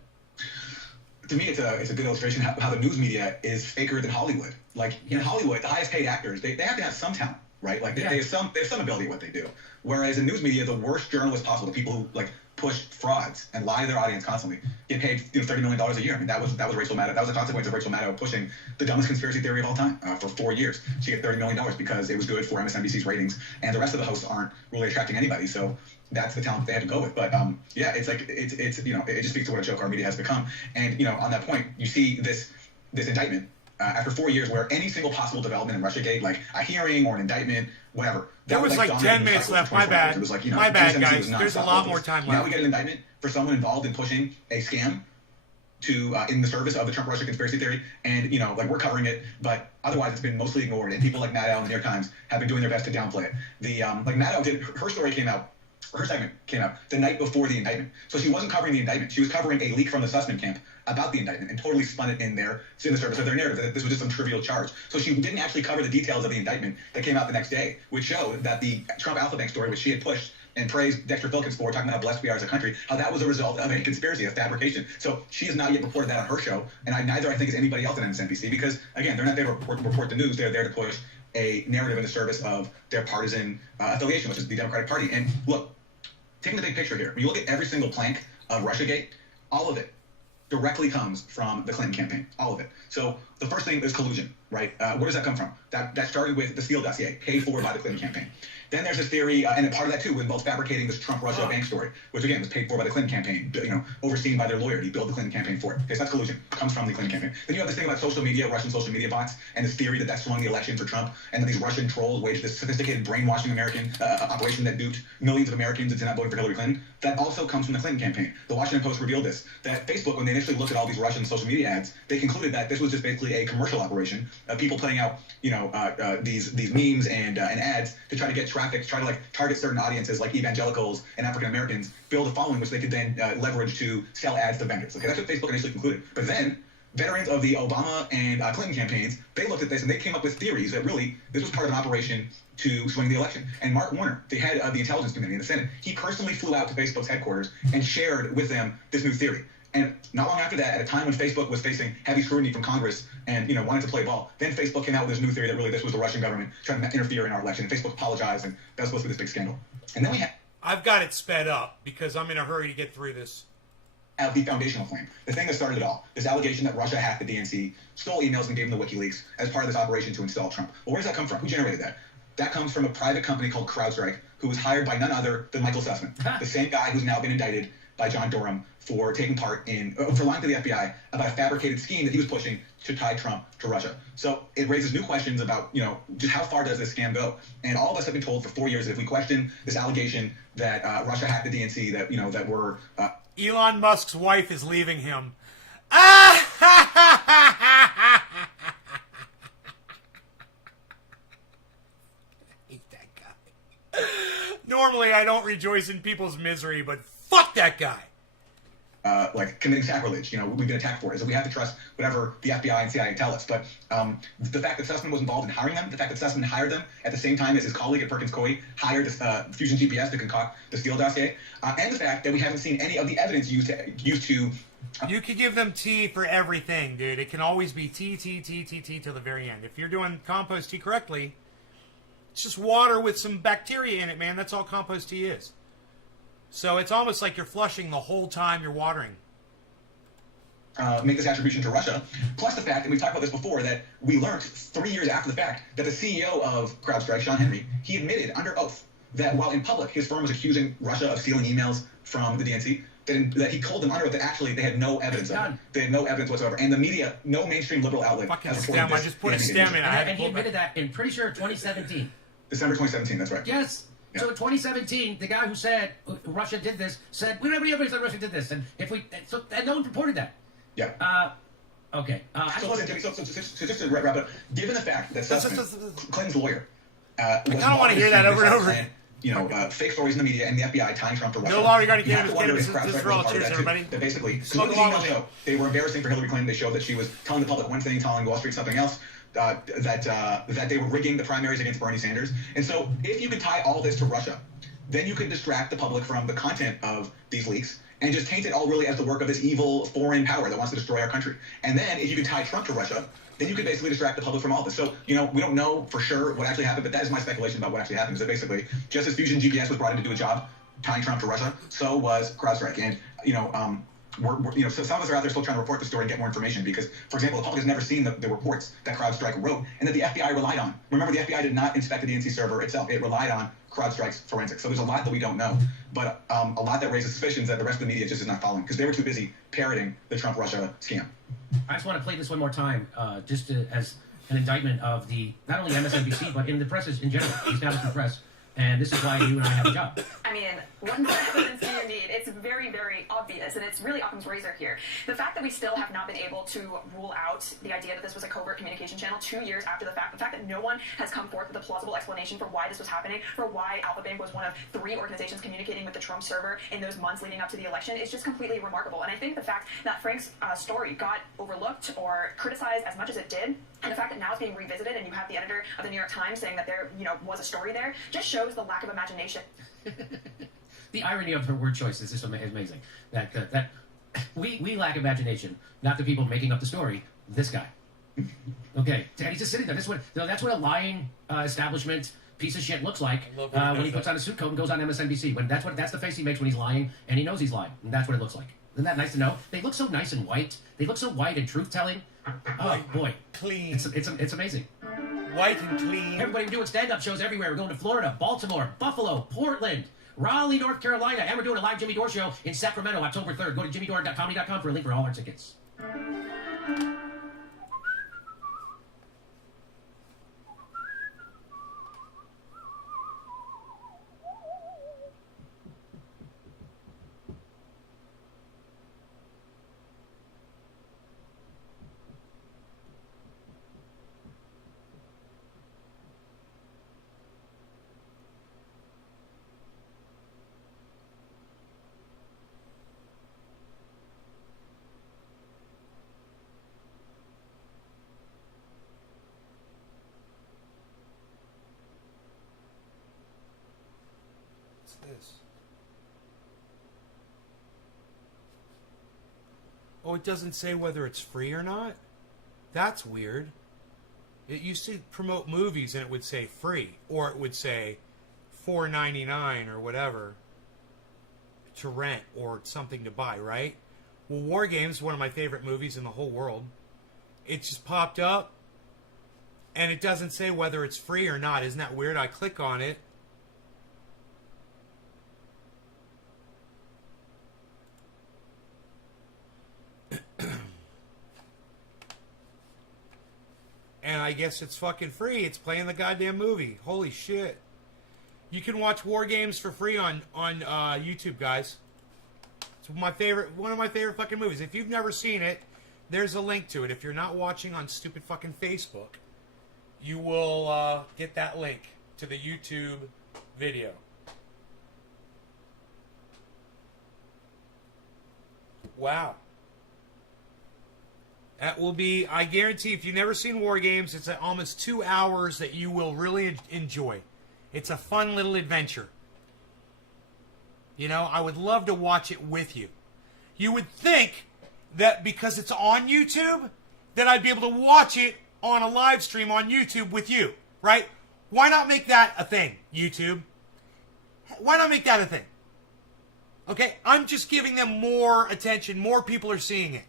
to me, it's a good illustration how the news media is faker than Hollywood. Like in Hollywood, the highest paid actors, they have to have some talent, right? Like they have some ability at what they do. Whereas in news media, the worst journalists possible, the people who like push frauds and lie to their audience constantly, get paid $30 million a year. I mean, that was Rachel Maddow. That was a consequence of Rachel Maddow pushing the dumbest conspiracy theory of all time for 4 years. She got $30 million because it was good for MSNBC's ratings, and the rest of the hosts aren't really attracting anybody. So that's the talent they had to go with. But yeah, it's like it's it just speaks to what a joke our media has become. And on that point, you see this indictment after 4 years, where any single possible development in Russiagate, like a hearing or an indictment, whatever. There was like 10 minutes left. My bad. It was like, my bad, guys. There's a lot more time left. Now we get an indictment for someone involved in pushing a scam to in the service of the Trump-Russia conspiracy theory, and like we're covering it, but otherwise it's been mostly ignored. And people like Maddow and the New York Times have been doing their best to downplay it. The like Maddow did, her story came out. Her segment came out the night before the indictment. So she wasn't covering the indictment. She was covering a leak from the Sussman camp about the indictment and totally spun it in the service of their narrative that this was just some trivial charge. So she didn't actually cover the details of the indictment that came out the next day, which showed that the Trump Alpha Bank story, which she had pushed and praised Dexter Filkins for, talking about how blessed we are as a country, how that was a result of a conspiracy, a fabrication. So she has not yet reported that on her show, and neither I think is anybody else at MSNBC, because, again, they're not there to report the news. They're there to push a narrative in the service of their partisan affiliation, which is the Democratic Party. And look, taking the big picture here, when you look at every single plank of Russiagate, all of it directly comes from the Clinton campaign, all of it. So the first thing is collusion, right? Where does that come from? That started with the Steele dossier, paid for by the Clinton campaign. Then there's this theory, and part of that too involves fabricating this Trump-Russia bank story, which again was paid for by the Clinton campaign, overseen by their lawyer. He billed the Clinton campaign for it. Okay, so that's collusion. It comes from the Clinton campaign. Then you have this thing about social media, Russian social media bots, and this theory that swung the election for Trump, and then these Russian trolls waged this sophisticated brainwashing American operation that duped millions of Americans into not voting for Hillary Clinton. That also comes from the Clinton campaign. The Washington Post revealed this, that Facebook, when they initially looked at all these Russian social media ads, they concluded that this was just basically a commercial operation of people putting out, these memes and ads to try to get traffic, to try to target certain audiences like evangelicals and African Americans, build a following which they could then leverage to sell ads to vendors. Okay, that's what Facebook initially concluded. But then veterans of the Obama and Clinton campaigns, they looked at this and they came up with theories that really this was part of an operation to swing the election. And Mark Warner, the head of the Intelligence Committee in the Senate, he personally flew out to Facebook's headquarters and shared with them this new theory. And not long after that, at a time when Facebook was facing heavy scrutiny from Congress and wanted to play ball, then Facebook came out with this new theory that really this was the Russian government trying to interfere in our election. And Facebook apologized, and that was supposed to be this big scandal. And then we I've got it sped up because I'm in a hurry to get through this. Have the foundational claim, the thing that started it all, this allegation that Russia hacked the DNC, stole emails and gave them to WikiLeaks as part of this operation to install Trump. Well, where does that come from? Who generated that? That comes from a private company called CrowdStrike, who was hired by none other than Michael Sussman, the same guy who's now been indicted by John Durham for taking part in, for lying to the FBI about a fabricated scheme that he was pushing to tie Trump to Russia. So it raises new questions about, just how far does this scam go? And all of us have been told for 4 years that if we question this allegation that Russia hacked the DNC, that we're... Elon Musk's wife is leaving him. Normally, I don't rejoice in people's misery, but fuck that guy. Committing sacrilege, we've been attacked for it. So we have to trust whatever the FBI and CIA tell us. But the fact that Sussman was involved in hiring them, the fact that Sussman hired them at the same time as his colleague at Perkins Coie hired Fusion GPS to concoct the Steele dossier, and the fact that we haven't seen any of the evidence used to you could give them tea for everything, dude. It can always be tea till the very end. If you're doing compost tea correctly, it's just water with some bacteria in it, man. That's all compost tea is. So it's almost like you're flushing the whole time you're watering. Make this attribution to Russia, plus the fact, and we've talked about this before, that we learned 3 years after the fact that the CEO of CrowdStrike, Sean Henry, he admitted under oath that while in public his firm was accusing Russia of stealing emails from the DNC, that he told them under oath that actually they had no evidence of it. They had no evidence whatsoever. And the media, no mainstream liberal outlet has reported this. I just put a stem in. And he admitted that in, pretty sure, 2017. December 2017, that's right. Yes. Yeah. So in 2017, the guy who said Russia did this said, we don't have any evidence that Russia did this. And and no one reported that. Yeah. Okay. So just to wrap up, given the fact that Clinton's lawyer I kind of want to hear that over and over. Fake stories in the media and the FBI tying Trump to Russia. No law regarding cannabis. This is for all. Cheers, everybody. That basically, some of these emails show they were embarrassing for Hillary Clinton. They showed that she was telling the public one thing, telling Wall Street something else. That they were rigging the primaries against Bernie Sanders. And so if you can tie all this to Russia, then you can distract the public from the content of these leaks and just taint it all really as the work of this evil foreign power that wants to destroy our country. And then if you can tie Trump to Russia, then you can basically distract the public from all this. So, we don't know for sure what actually happened, but that is my speculation about what actually happened. Is that basically, just as Fusion GPS was brought in to do a job tying Trump to Russia, so was CrowdStrike. And, so some of us are out there still trying to report the story and get more information because, for example, the public has never seen the reports that CrowdStrike wrote and that the FBI relied on. Remember, the FBI did not inspect the DNC server itself. It relied on CrowdStrike's forensics. So there's a lot that we don't know, but a lot that raises suspicions that the rest of the media just is not following because they were too busy parroting the Trump-Russia scam. I just want to play this one more time, as an indictment of not only MSNBC, but in the press in general, the establishment press. And this is why you and I have a job. I mean, what more evidence do you need? It's very, very obvious, and it's really Occam's razor here. The fact that we still have not been able to rule out the idea that this was a covert communication channel 2 years after the fact that no one has come forth with a plausible explanation for why this was happening, for why Alpha Bank was one of 3 organizations communicating with the Trump server in those months leading up to the election is just completely remarkable. And I think the fact that Frank's story got overlooked or criticized as much as it did, and the fact that now it's being revisited and you have the editor of the New York Times saying that there, was a story there, just shows the lack of imagination. The irony of her word choice is just amazing. That we lack imagination, not the people making up the story. This guy. Okay, and he's just sitting there. That's what a lying establishment piece of shit looks like when he puts on a suit coat and goes on MSNBC. That's the face he makes when he's lying, and he knows he's lying. And that's what it looks like. Isn't that nice to know? They look so nice and white. They look so white and truth-telling. Oh boy, clean. It's amazing. White and clean. Everybody, we're doing stand-up shows everywhere. We're going to Florida, Baltimore, Buffalo, Portland, Raleigh, North Carolina, and we're doing a live Jimmy Dore show in Sacramento, October 3rd. Go to jimmydore.comedy.com for a link for all our tickets. This. Oh, it doesn't say whether it's free or not? That's weird. It used to promote movies and it would say free, or it would say $4.99 or whatever to rent or something to buy, right? Well, War Games is one of my favorite movies in the whole world. It just popped up and it doesn't say whether it's free or not. Isn't that weird? I click on it. And I guess it's fucking free. It's playing the goddamn movie. Holy shit. You can watch War Games for free on YouTube, guys. It's one of my favorite fucking movies. If you've never seen it, there's a link to it. If you're not watching on stupid fucking Facebook, you will get that link to the YouTube video. Wow. That will be, I guarantee, if you've never seen War Games, it's almost 2 hours that you will really enjoy. It's a fun little adventure. I would love to watch it with you. You would think that because it's on YouTube, that I'd be able to watch it on a live stream on YouTube with you, right? Why not make that a thing, YouTube? Why not make that a thing? Okay, I'm just giving them more attention. More people are seeing it.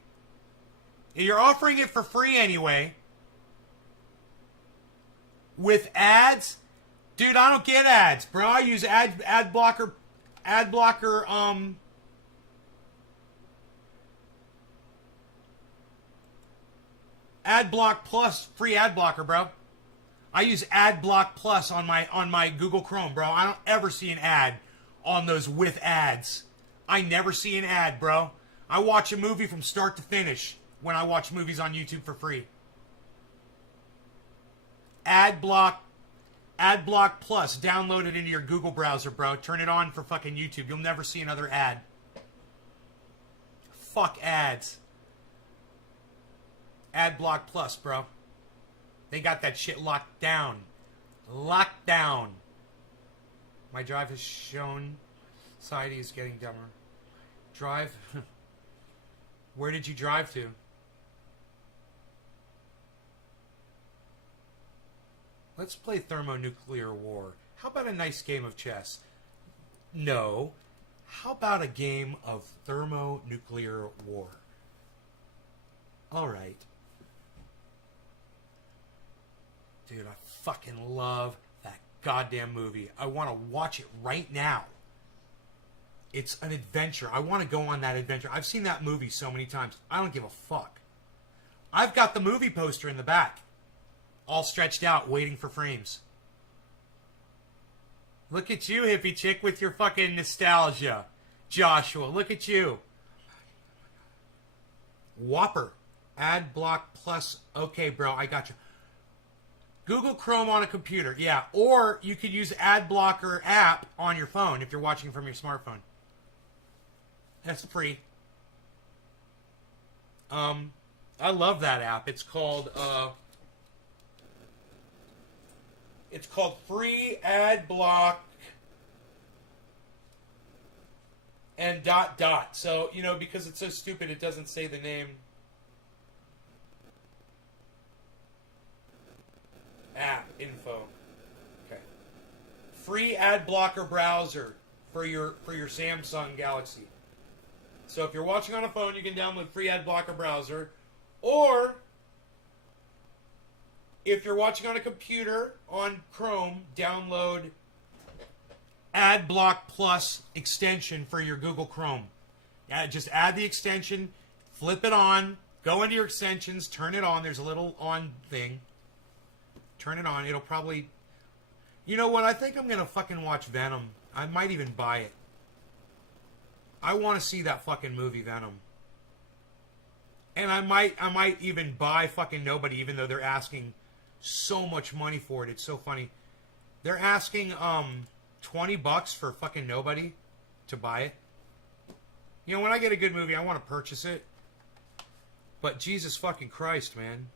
You're offering it for free anyway. With ads? Dude, I don't get ads, bro. I use ad blocker ad blocker Ad Block Plus, free ad blocker, bro. I use Ad Block Plus on my Google Chrome, bro. I don't ever see an ad on those with ads. I never see an ad, bro. I watch a movie from start to finish when I watch movies on YouTube for free. Ad Block Plus. Download it into your Google browser, bro. Turn it on for fucking YouTube. You'll never see another ad. Fuck ads. Ad Block Plus, bro. They got that shit locked down. Locked down. My drive has shown society is getting dumber. Drive? Where did you drive to? Let's play thermonuclear war. How about a nice game of chess? No. How about a game of thermonuclear war? All right. Dude, I fucking love that goddamn movie. I want to watch it right now. It's an adventure. I want to go on that adventure. I've seen that movie so many times. I don't give a fuck. I've got the movie poster in the back, all stretched out, waiting for frames. Look at you, hippie chick, with your fucking nostalgia. Joshua, look at you. Whopper. Ad block plus. Okay, bro, I got you. Google Chrome on a computer. Yeah, or you could use ad blocker app on your phone if you're watching from your smartphone. That's free. I love that app. It's called Free Ad Block and ... So, you know, because it's so stupid, it doesn't say the name. App info. Okay. Free ad blocker browser for your Samsung Galaxy. So if you're watching on a phone, you can download free ad blocker browser, or if you're watching on a computer on Chrome, download AdBlock Plus extension for your Google Chrome. Yeah, just add the extension, flip it on, go into your extensions, turn it on. There's a little on thing. Turn it on. It'll probably... You know what? I think I'm going to fucking watch Venom. I might even buy it. I want to see that fucking movie, Venom. And I might even buy fucking Nobody, even though they're asking so much money for it. It's so funny. They're asking $20 for fucking Nobody to buy it. You know, when I get a good movie, I want to purchase it. But Jesus fucking Christ, man.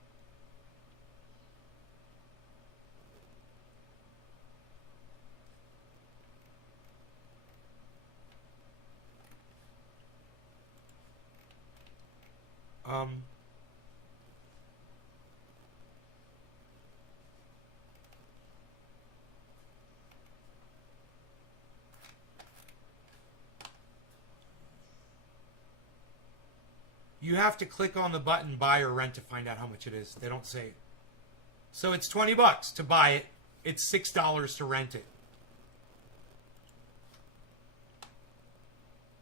You have to click on the button buy or rent to find out how much it is. They don't say. So it's $20 to buy it. It's $6 to rent it.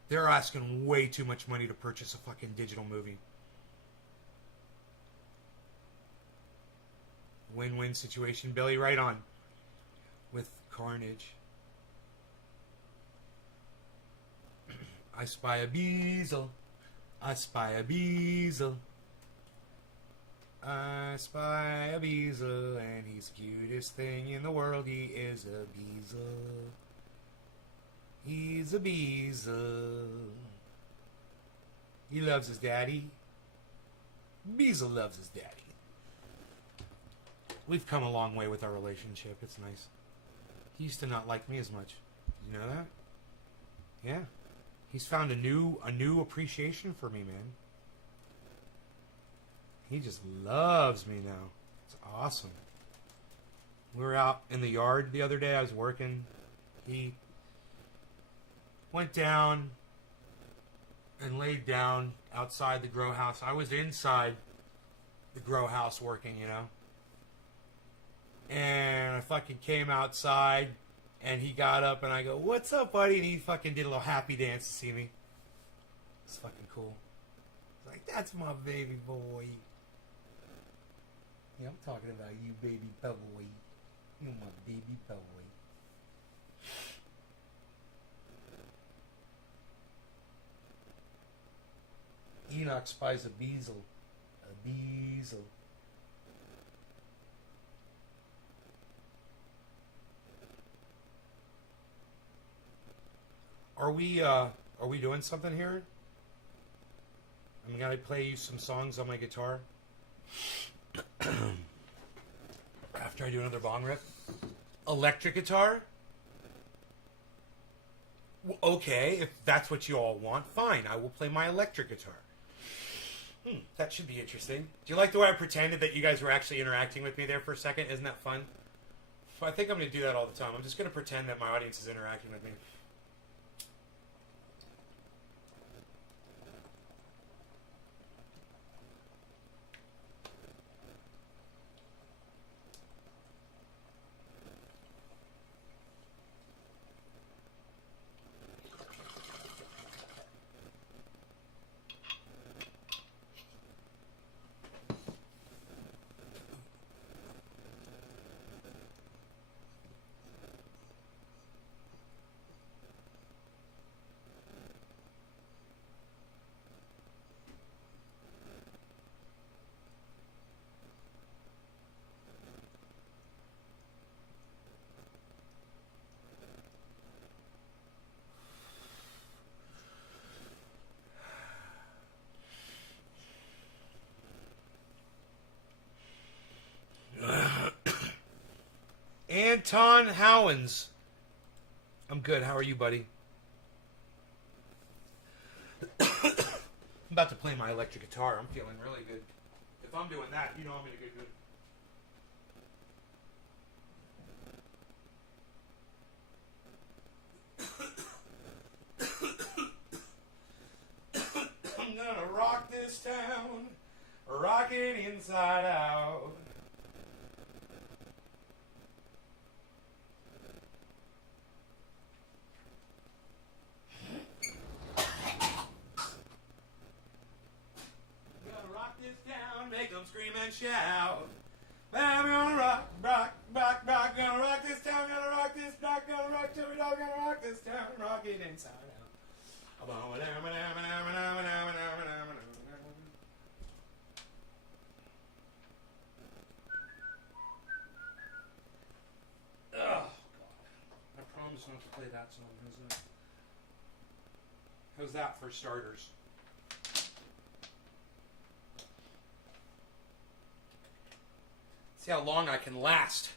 They're asking way too much money to purchase a fucking digital movie. Win-win situation. Billy, right on. With Carnage. I spy a beezel. I spy a beezel. I spy a beezel, and he's the cutest thing in the world. He is a beezel. He's a beezel. He loves his daddy. Beezel loves his daddy. We've come a long way with our relationship. It's nice. He used to not like me as much. Did you know that? Yeah. He's found a new appreciation for me, man. He just loves me now. It's awesome. We were out in the yard the other day. I was working. He went down and laid down outside the grow house. I was inside the grow house working, you know. And I fucking came outside, and he got up, and I go, "What's up, buddy?" And he fucking did a little happy dance to see me. It's fucking cool. He's like, "That's my baby boy." Yeah, I'm talking about you, baby boy. You're my baby boy. Enoch spies a beezel. A beezel. Are we doing something here? I'm gonna play you some songs on my guitar after I do another bong rip. Electric guitar. Okay, if that's what you all want, fine. I will play my electric guitar. That should be interesting. Do you like the way I pretended that you guys were actually interacting with me there for a second? Isn't that fun? I think I'm going to do that all the time. I'm just going to pretend that my audience is interacting with me. Anton Howens. I'm good. How are you, buddy? I'm about to play my electric guitar. I'm feeling really good. If I'm doing that, you know I'm going to get good. I'm going to rock this town. Rock it inside out. Make them scream and shout. I'm gonna rock, rock, rock, rock. Gonna rock this town, gonna rock this rock, gonna rock till we all gonna rock this town, rock it inside out. Oh God! I promise not to play that song. How's that for starters? See how long I can last.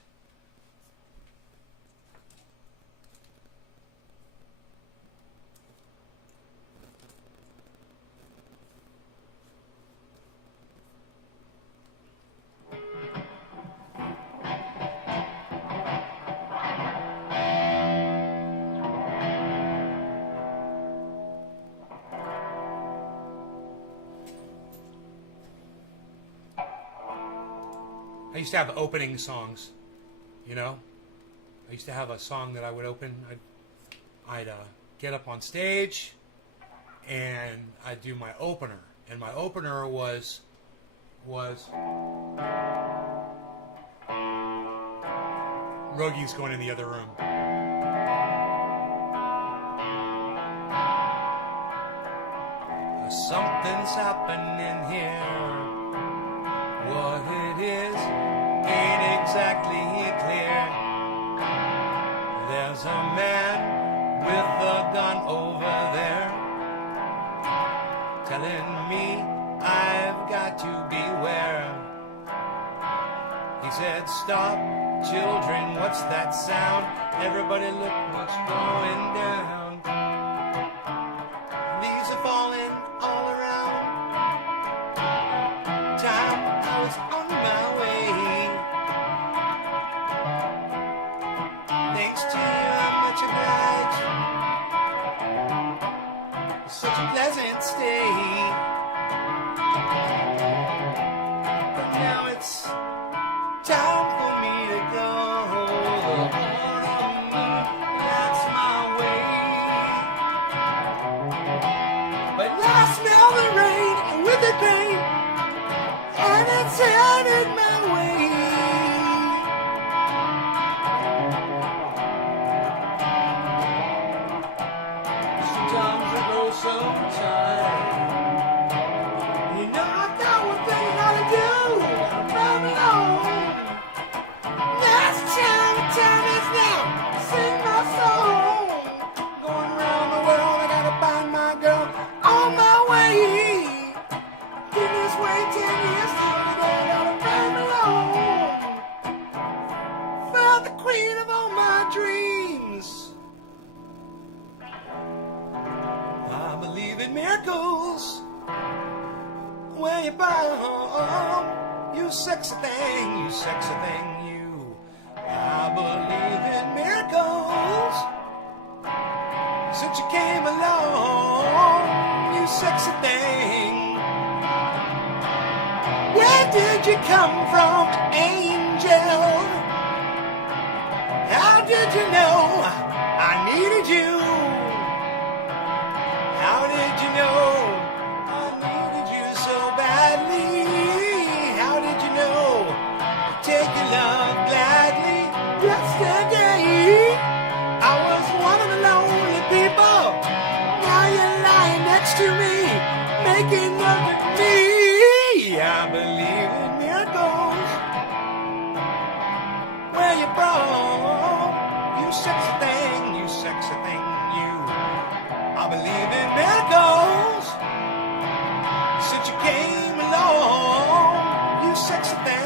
I used to have opening songs, you know? I used to have a song that I would open. I'd get up on stage, and I'd do my opener. And my opener was Roogie's Going in the Other Room. Something's happening here. What it is ain't exactly clear. There's a man with a gun over there telling me I've got to beware. He said, stop, children, what's that sound? Everybody look what's going down. Leaves are falling all around. Time goes on my way. Thanks to you, I'm much obliged. Such a pleasant stay. But now it's time for me to go. That's my way. But now I smell the rain, and with the pain, and it's headed my way. Sometimes I go so tired. You know I got one thing I gotta do. I'm coming home. Last time is now. Sing my song. Going around the world, I gotta find my girl on my way. Been this way 10 years now, I gotta find me home. Found the queen of all my dreams. in miracles. Where you born, you sexy thing, you sexy thing, you. I believe in miracles. Since you came along, you sexy thing. Where did you come from, angel? How did you know I needed you? How did you know I needed you so badly? How did you know to take your love gladly? Yesterday, I was one of the lonely people. Now you're lying next to me, making love with me. I believe in miracles. Where you from? You sexy thing, you sexy thing, you. I believe in miracles. Since you came along, you sexy thing.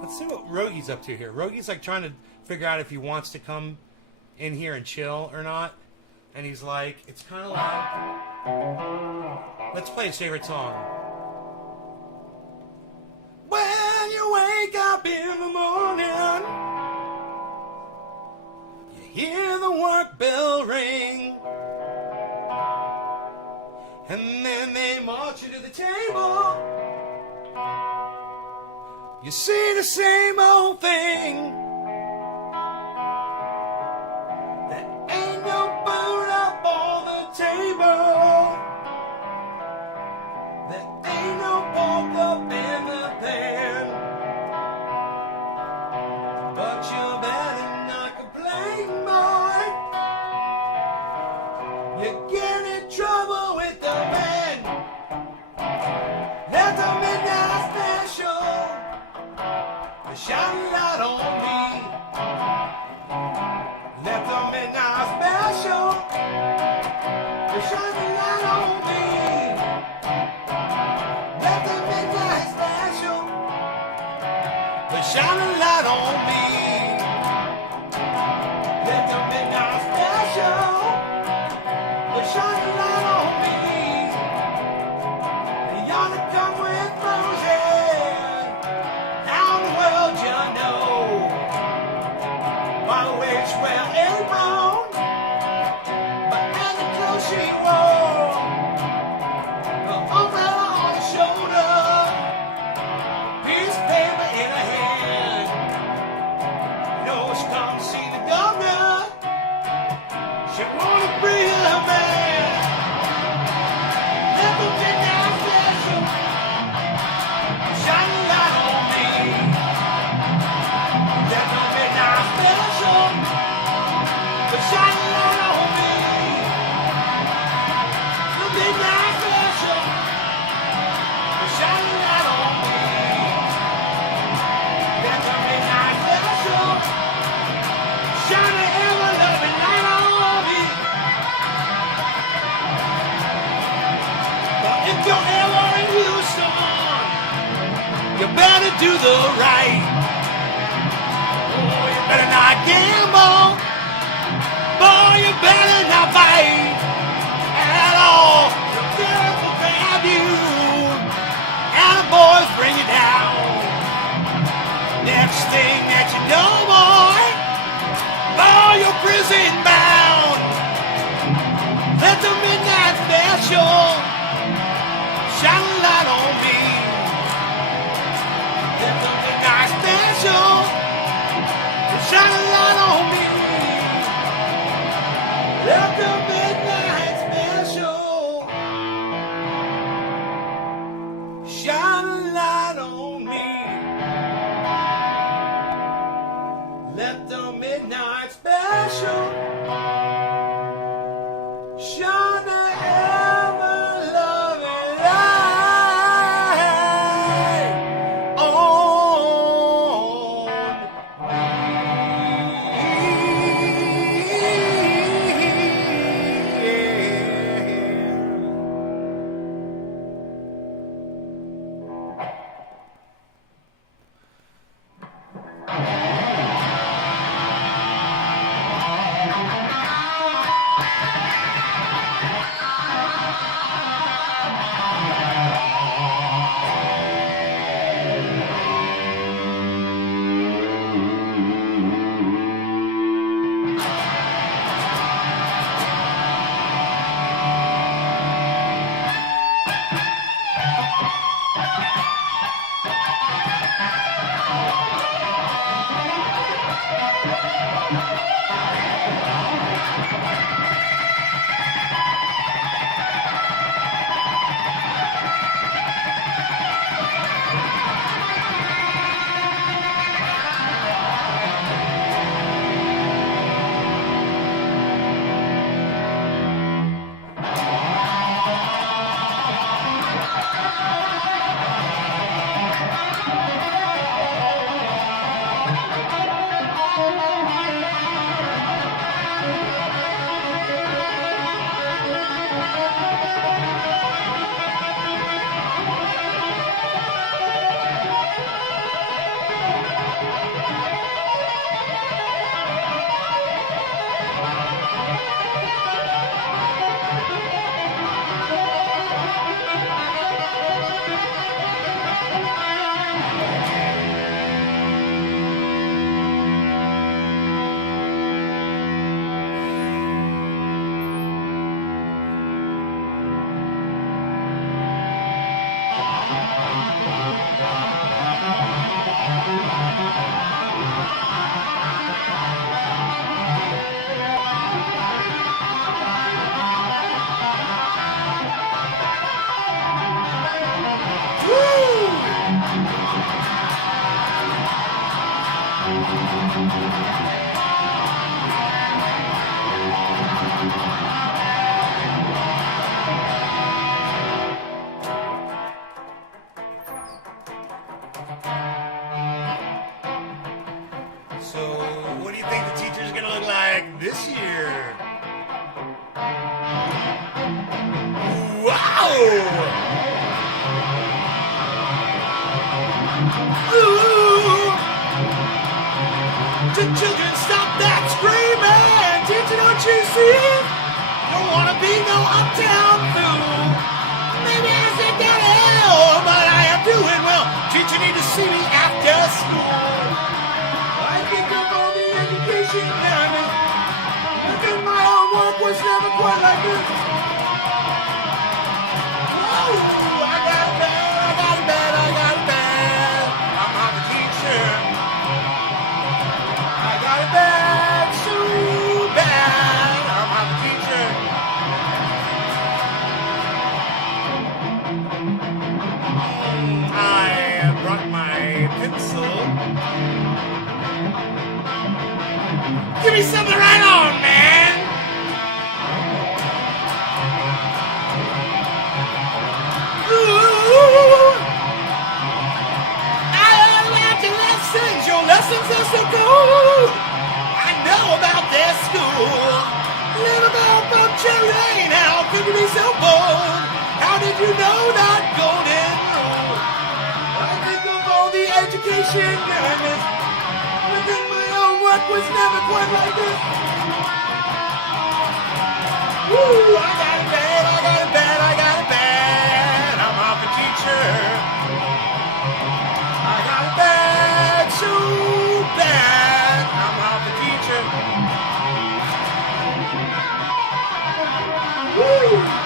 Let's see what Rogi's up to here. Rogi's like trying to figure out if he wants to come in here and chill or not. And he's like, it's kind of loud. Let's play his favorite song. When you wake up in the morning, you hear the work bell ring. And then they march you to the table. You see the same old thing. There ain't no food up on the table. There ain't no pork up in the pan. But you better not complain, boy. You get in trouble with the man. That's a midnight special. Shine a light on me. Let the midnight special shine a light on me. Let the midnight special shine a light on me. Let the midnight special shine a light on me. You ought to come with Moses. Well, ain't wrong, but as the clothes she wore, the umbrella on her shoulder, piece of paper in her hand. You know she come to see the governor. She wanna free her man. Let the midnight special shine a light on me. Let the midnight special shine a light on me. The midnight special shine a light on me. Let the midnight special shine a ever-loving light on me. Well, if you're ever in Houston, you better do the right. Oh, you better not gamble. Boy, you better not fight at all. The girls will grab you, and the boys bring you down. Next thing that you know, boy, you're prison bound. Let the midnight special shine a light on me. Let the midnight special shine a light on me. Let the midnight special shine a light on me. this year. Wow! Ooh! The children, stop that screaming! Teacher, don't you see? Don't wanna be no uptown fool. Maybe I sit down hell, but I am doing well. Teacher, need to see me after school. I think of all the education that I think my homework was never quite like this. Oh, I got it bad, I got it bad, I got it bad. I'm the teacher. I got it bad, so bad. I'm the teacher. I brought my pencil. Give me something to write on, man. Ooh. I love your lessons. Your lessons are so cool. I know about their school. Little girl from Cherry Lane, how could you be so bold? How did you know that golden rule? I think of all the education I missed. Within my own work was never quite like this. Woo! I got it bad, I got it bad, I got it bad. I'm off a teacher. I got it bad, so bad. I'm off a teacher. Woo!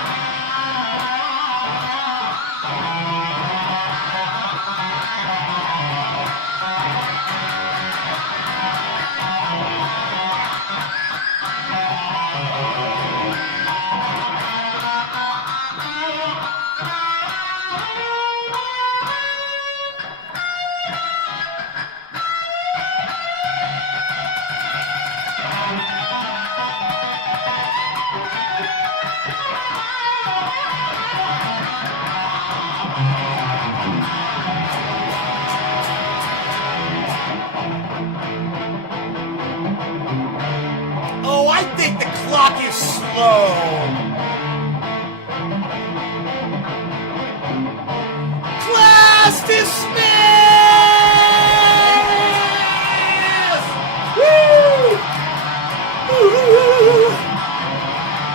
Oh, I think the clock is slow. Class dismissed! Woo! Woo!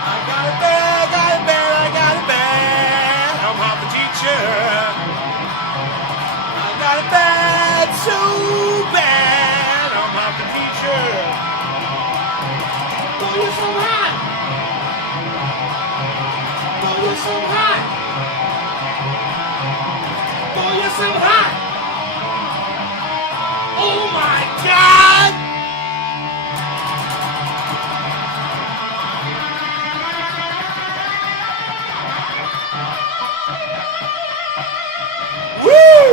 I got it bad, I got it bad, I got it bad. I'm half a teacher. I got it bad, so bad. I'm half a teacher. Oh, you're so hot! Oh, you're so hot! Oh, you're so hot! Oh my God! Woo!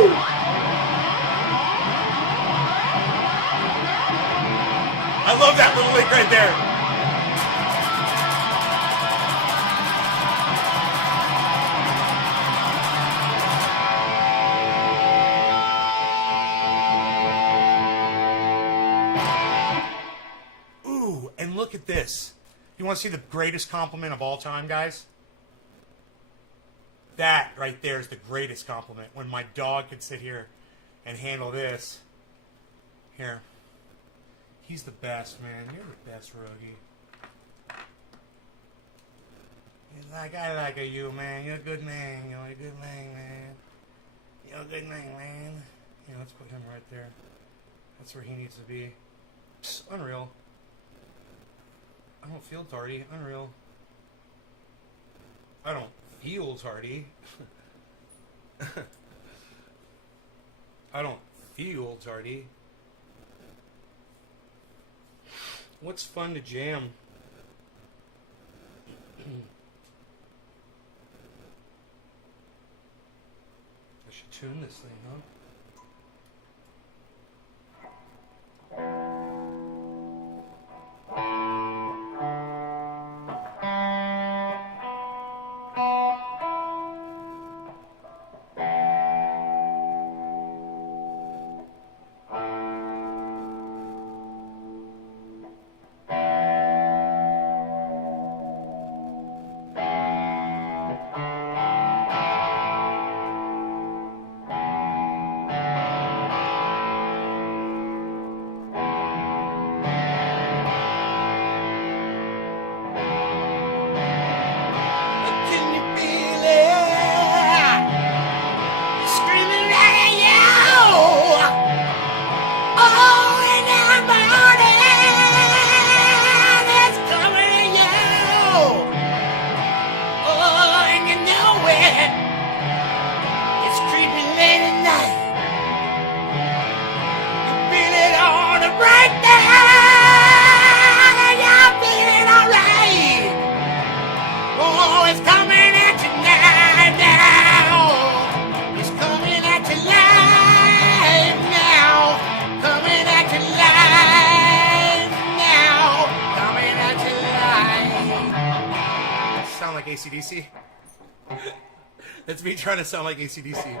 I love that little lick right there. And look at this. You want to see the greatest compliment of all time, guys? That right there is the greatest compliment. When my dog could sit here and handle this. Here. He's the best, man. You're the best, Rogie. He's like, I like you, man. You're a good man. You're a good man, man. You're a good man, man. Yeah, let's put him right there. That's where he needs to be. Psst, unreal. I don't feel tardy. Unreal. I don't feel tardy. I don't feel tardy. What's fun to jam? I should tune this thing, huh? right there, and you're feeling alright. Oh, it's coming at you now. It's coming at you live now. Coming at you live now. Coming at you live. Sound like AC/DC? That's me trying to sound like AC/DC.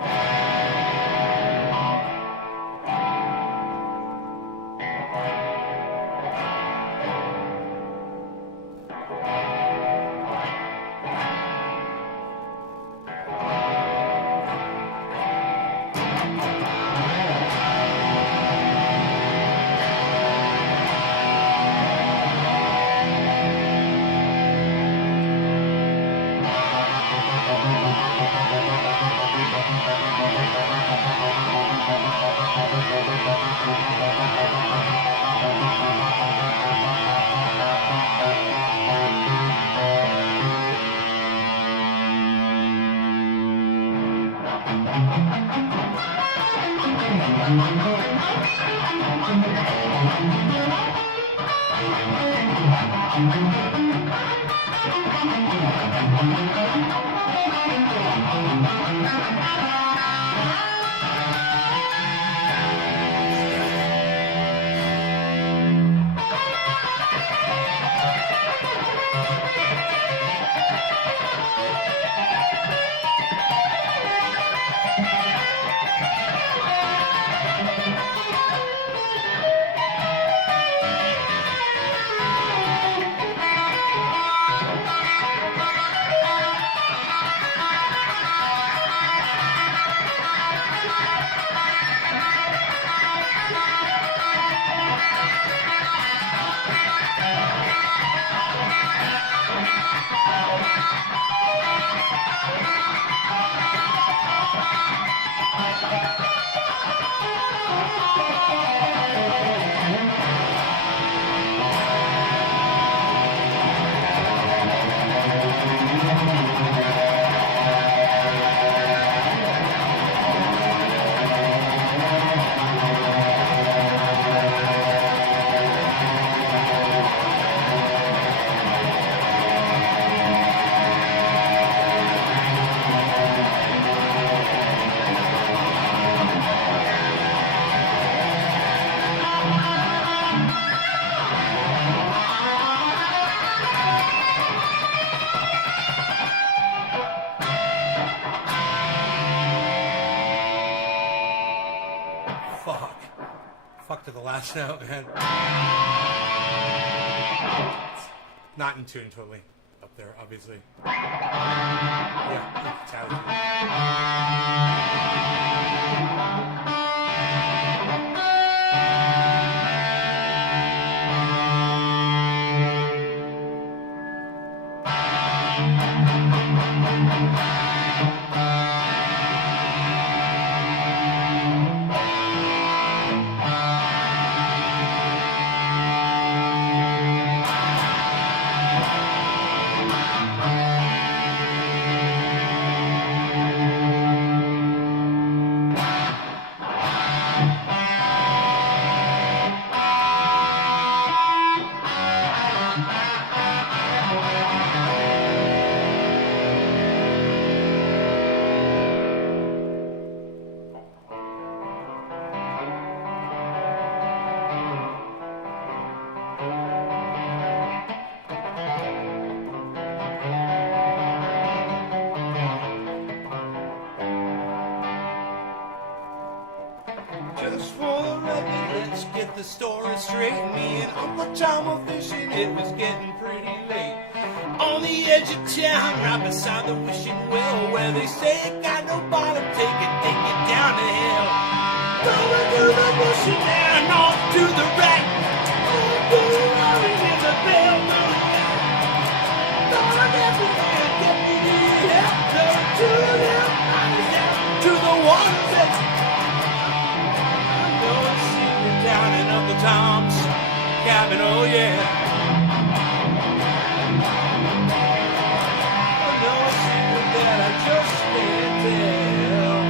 Fuck to the last note, man. Not in tune totally. Up there, obviously. Yeah, it's out of Just for the record, let's get the story straight. Me and Uncle Tom were fishing, it was getting pretty late. On the edge of town, right beside the wishing well, where they say it got no bottom, take it down to hell. Going through the bush and off to the right. Oh, ring is a bell, thought I'd never get me after to the water's edge. Down in Uncle Tom's cabin, oh yeah. Oh, no secret that I just can't tell.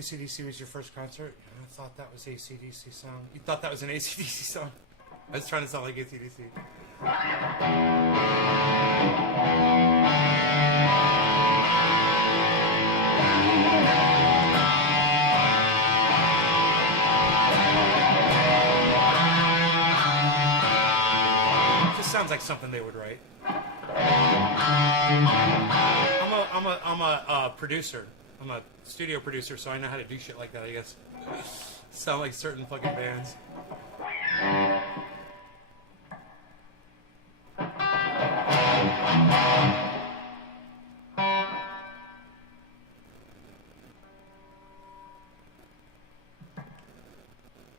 AC/DC was your first concert? I thought that was AC/DC song. You thought that was an AC/DC song? I was trying to sound like AC/DC. Just sounds like something they would write. I'm a producer. I'm a studio producer, so I know how to do shit like that, I guess. Sound like certain fucking bands.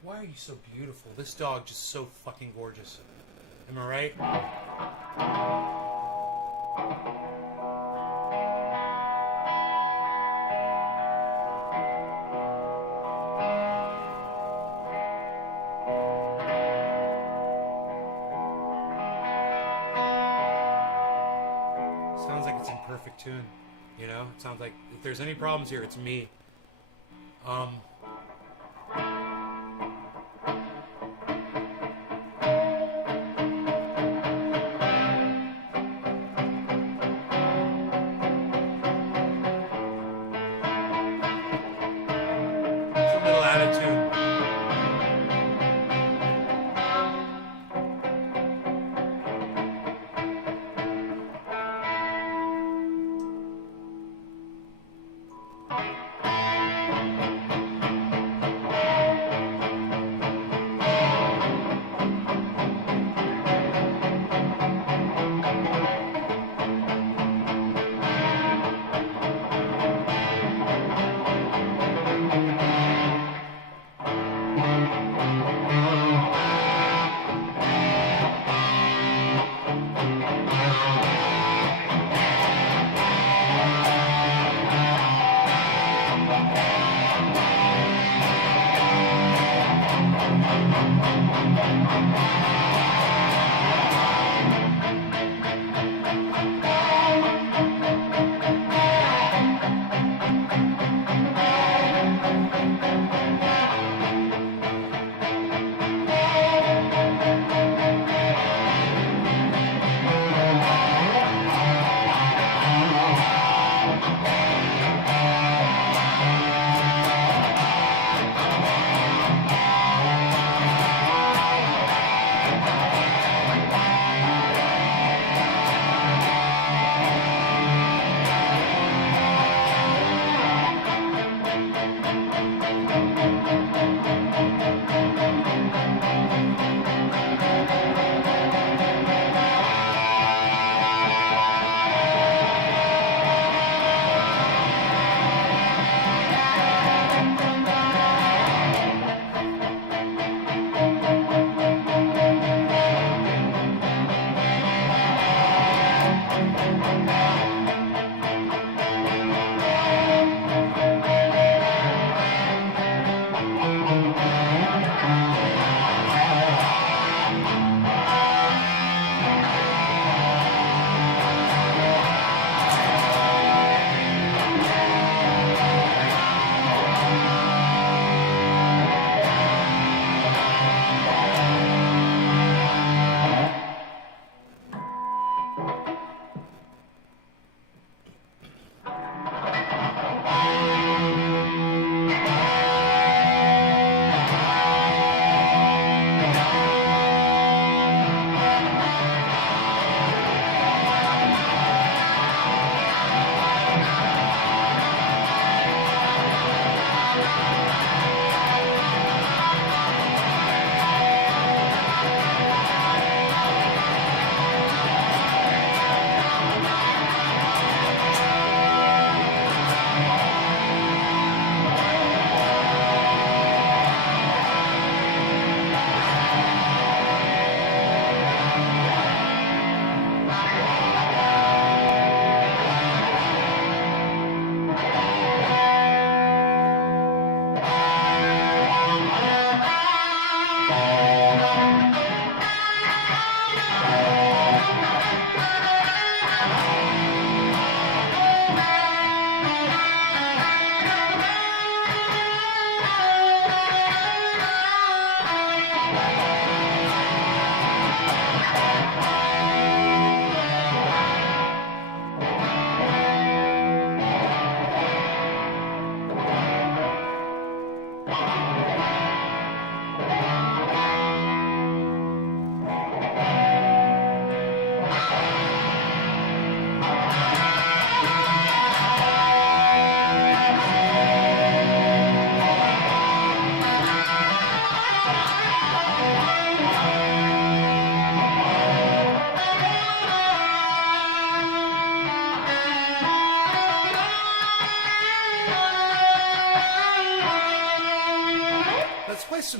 Why are you so beautiful? This dog just so fucking gorgeous. Am I right? Sounds like it's in perfect tune. You know? It sounds like if there's any problems here, it's me. It's a little out of tune.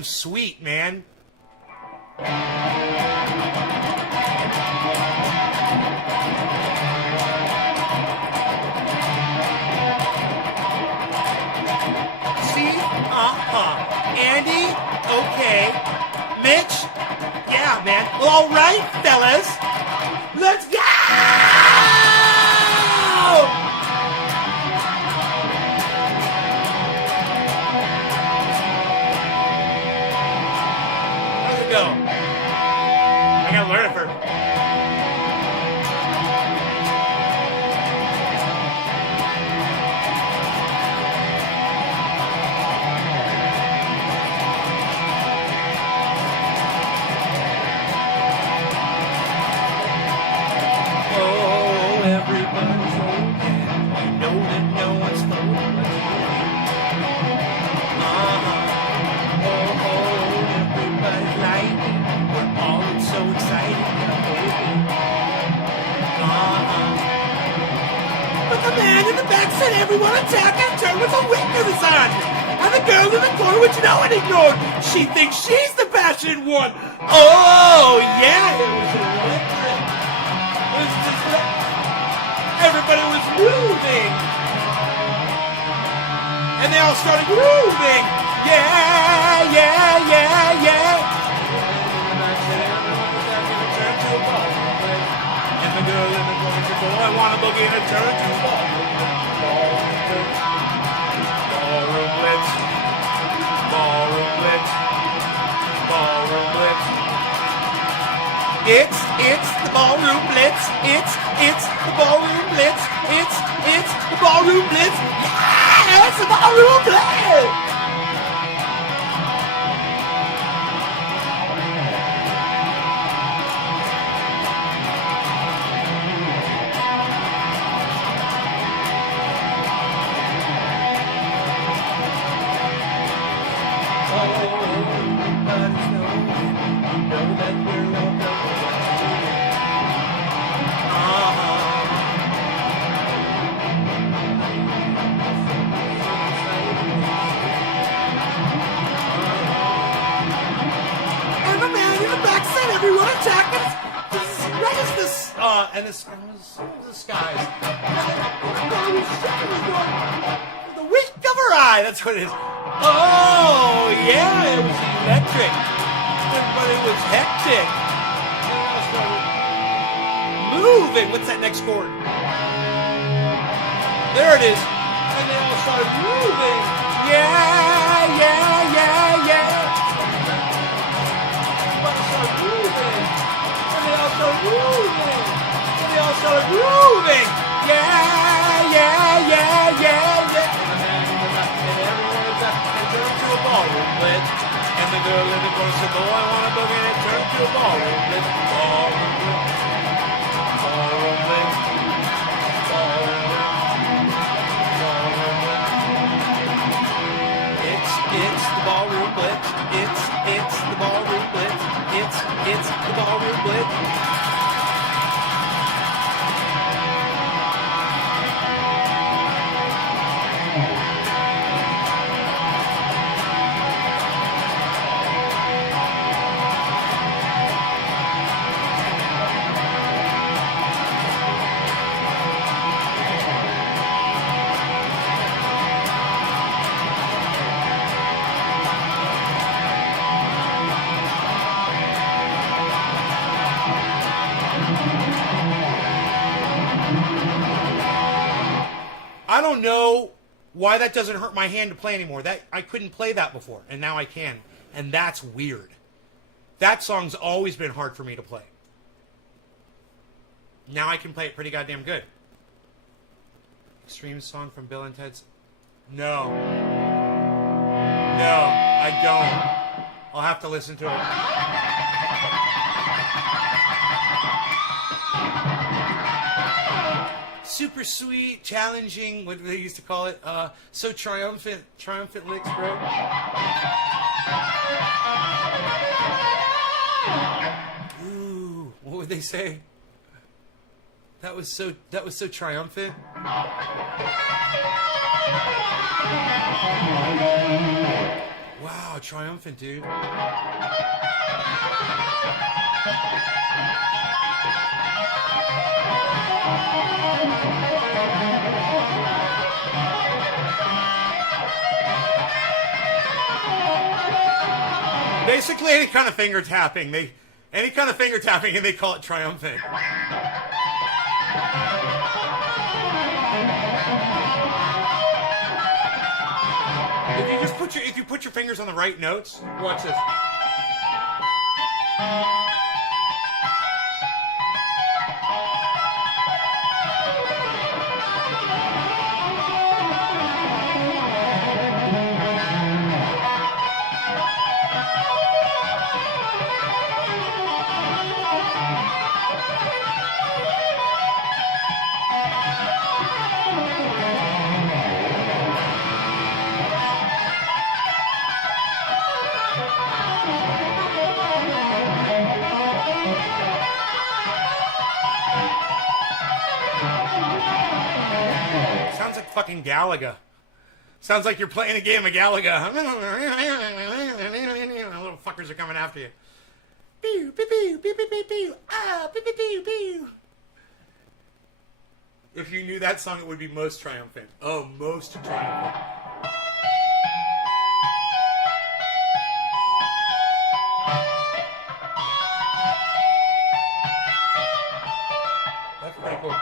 some sweet, man. See? Andy? Okay. Mitch? Yeah, man. Well, all right, fellas. Let's go! How's it go? I gotta learn it first. Said everyone attack and turn with a wink of his on. And the girl in the corner, which no one ignored. She thinks she's the passionate one. Oh, yeah, it was electric. It was just everybody was moving. And they all started grooving. Yeah, yeah, yeah, yeah. And the girl in the corner said, oh, I want to boogie in a turn to ball. Ballroom blitz, ballroom blitz, ballroom blitz. It's the ballroom blitz. It's the ballroom blitz. It's the ballroom blitz. Yeah, it's the ballroom blitz. Everyone attacking! What is this? And the skies. The wink of her eye. That's what it is. Oh, yeah, it was electric. But it was hectic. Moving. What's that next chord? There it is. And they all started moving. Yeah, yeah, yeah, yeah. And they all started grooving. Yeah, yeah, yeah, yeah, yeah. And everyone turned to a ballroom blitz. And the girl in the corner said, oh, I want to boogie, and it turned to a ballroom blitz. Ballroom blitz. Ballroom blitz. Ballroom blitz. Ballroom blitz. It's the ballroom blitz. It's the ballroom blitz. It's the ballroom blitz. I don't know why that doesn't hurt my hand to play anymore. That I couldn't play that before, and now I can. And that's weird. That song's always been hard for me to play. Now I can play it pretty goddamn good. Extreme song from Bill and Ted's... No. No, I don't. I'll have to listen to it. Super sweet, challenging, what they used to call it, so triumphant licks, bro. Ooh, what would they say? That was so triumphant. Wow, triumphant, dude. Basically, any kind of finger tapping, and they call it triumphant. If you put your fingers on the right notes, watch this. Sounds like fucking Galaga. Sounds like you're playing a game of Galaga. Little fuckers are coming after you. Pew, pew, pew, pew, pew, pew, pew. Ah, pew, pew, pew, pew. If you knew that song, it would be most triumphant. Oh, most triumphant. That's pretty cool.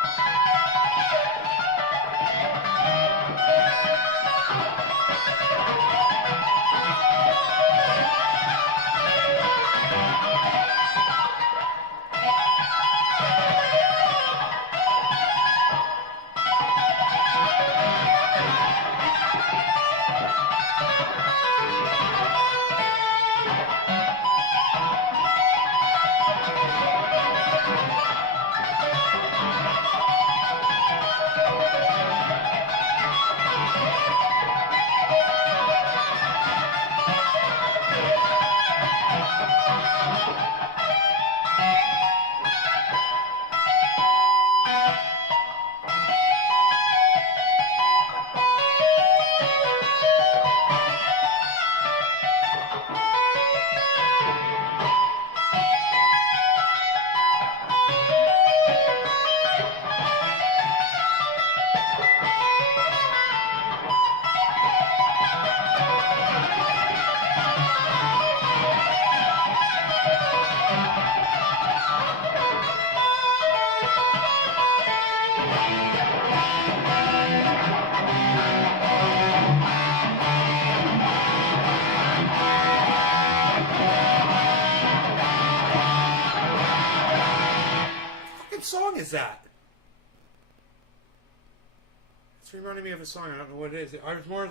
Song is that? It's reminding me of a song. I don't know what it is. I was more.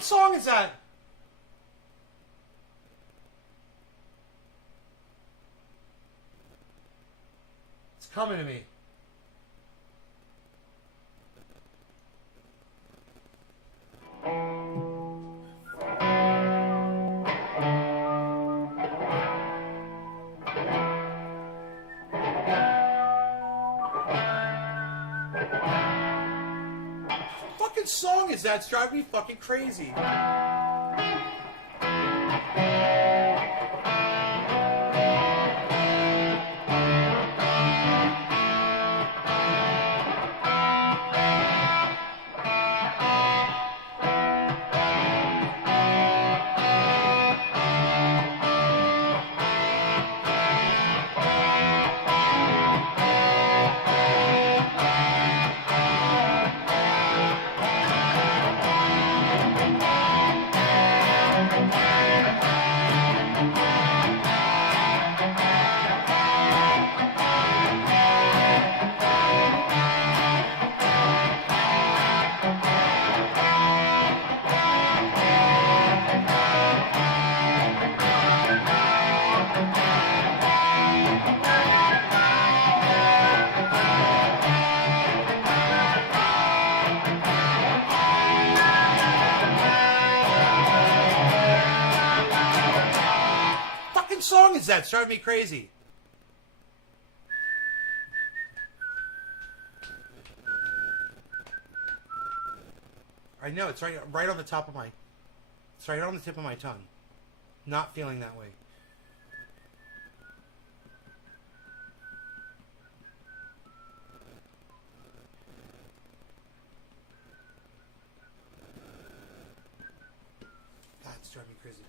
What song is that? It's coming to me. song is that? It's driving me fucking crazy. Song is that? It's driving me crazy. I know it's right on the top of my. It's right on the tip of my tongue. Not feeling that way. God, it's driving me crazy.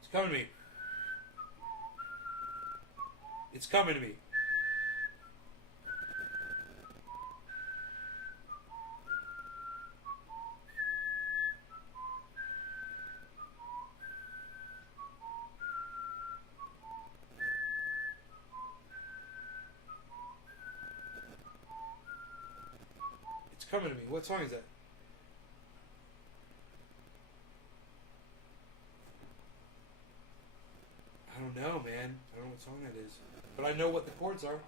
It's coming to me. It's coming to me. It's coming to me. What song is that? I don't know, man. I don't know what song that is. But I know what the chords are.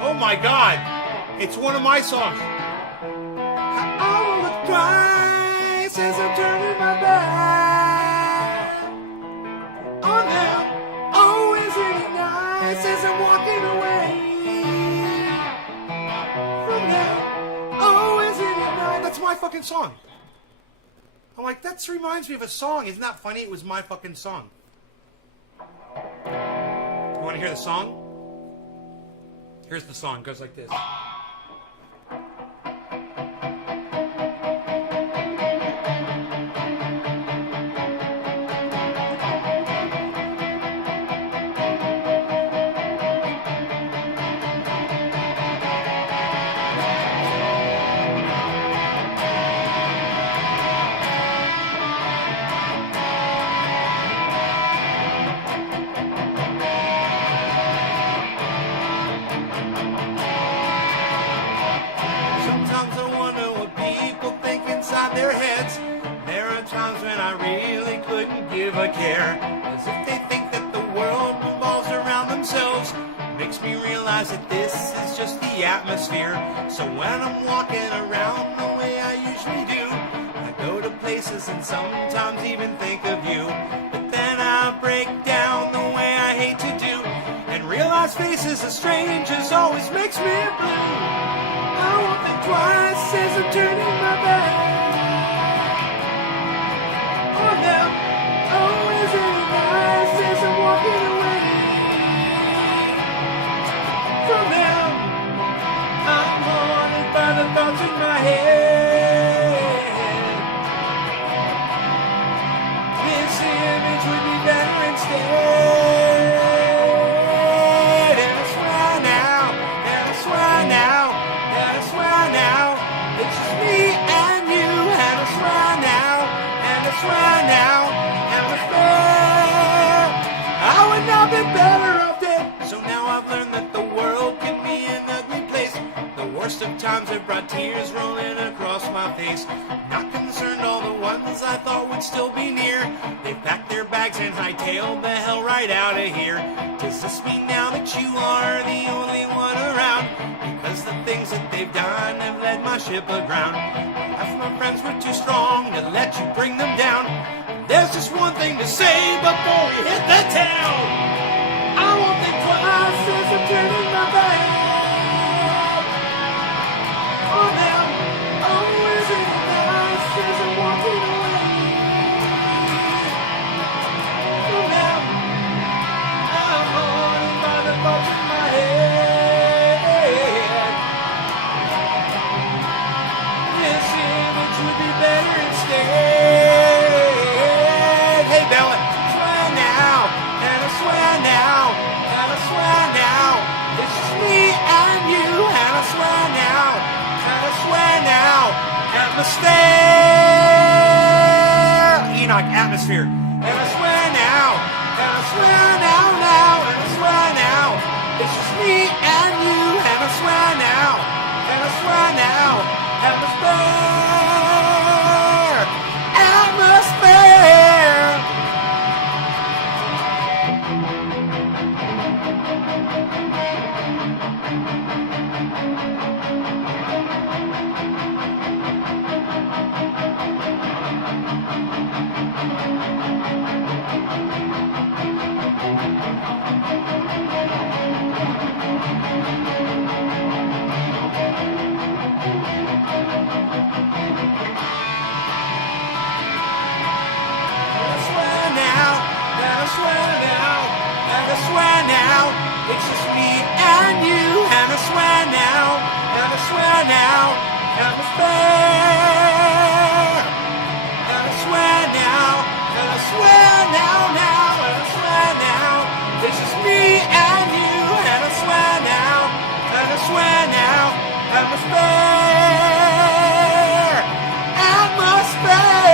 Oh my God! It's one of my songs. I look twice as I'm turning my back on them. Oh, isn't it nice as I'm walking away from them? Oh, isn't it nice? That's my fucking song. I'm like, that reminds me of a song. Isn't that funny? It was my fucking song. You want to hear the song? Here's the song. It goes like this. Their heads. There are times when I really couldn't give a care, as if they think that the world revolves around themselves. Makes me realize that this is just the atmosphere. So when I'm walking around the way I usually do, I go to places and sometimes even think of you. But then I break down the way I hate to do, and realize faces of strangers always makes me blue. I won't think twice as I'm turning my back on them. Oh, is it nice as I'm walking away from them? I'm haunted by the thoughts in my head. This image would be better instead. And I swear now, and I swear now, and I swear now, it's just me and you. And I swear now, and I swear now, and I swear I would not be better off dead. So now I've learned that the world can be an ugly place. The worst of times have brought tears rolling across my face. Not concerned all the ones I thought would still be near. They've packed their bags and hightailed the hell right out of here. Does this mean now that you are the only one around? Because the things that they've done have led my ship aground. Half my friends were too strong to let you bring them down. There's just one thing to say before we hit the town. I won't think twice as I'm turning my back on them. Oh, is it nice as I'm walking away from them? I'm haunted by the thoughts in my head. This image would be better instead. Hey, Bella, swear now, and I swear now, and I swear now, it's just me and you. And I swear now, and I swear now, atmosphere, Enoch, atmosphere. And I swear now, and I swear now, and I swear now, it's just me and you. And I swear now, and I swear now, atmosphere, atmosphere. It's just me and you. And I swear now, and I swear now, atmosphere. And I swear now, and I swear now, and I swear now, it's just me and you. And I swear now, and I swear now, atmosphere, atmosphere.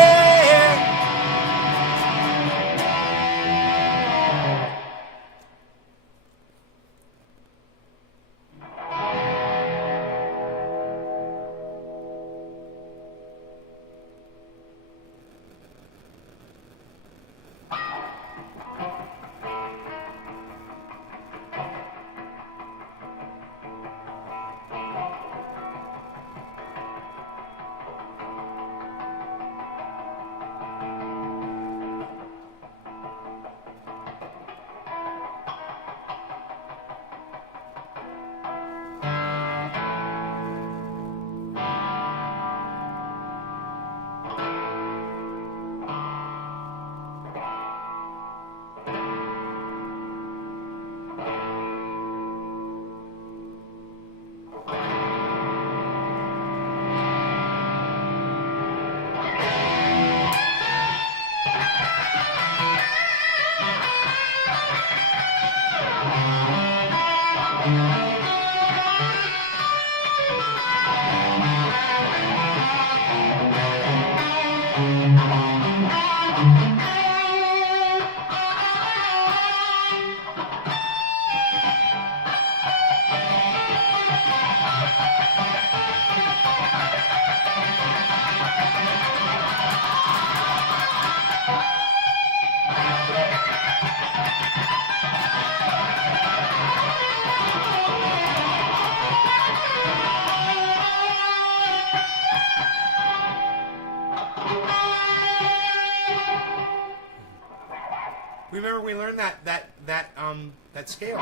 Remember we learned that scale.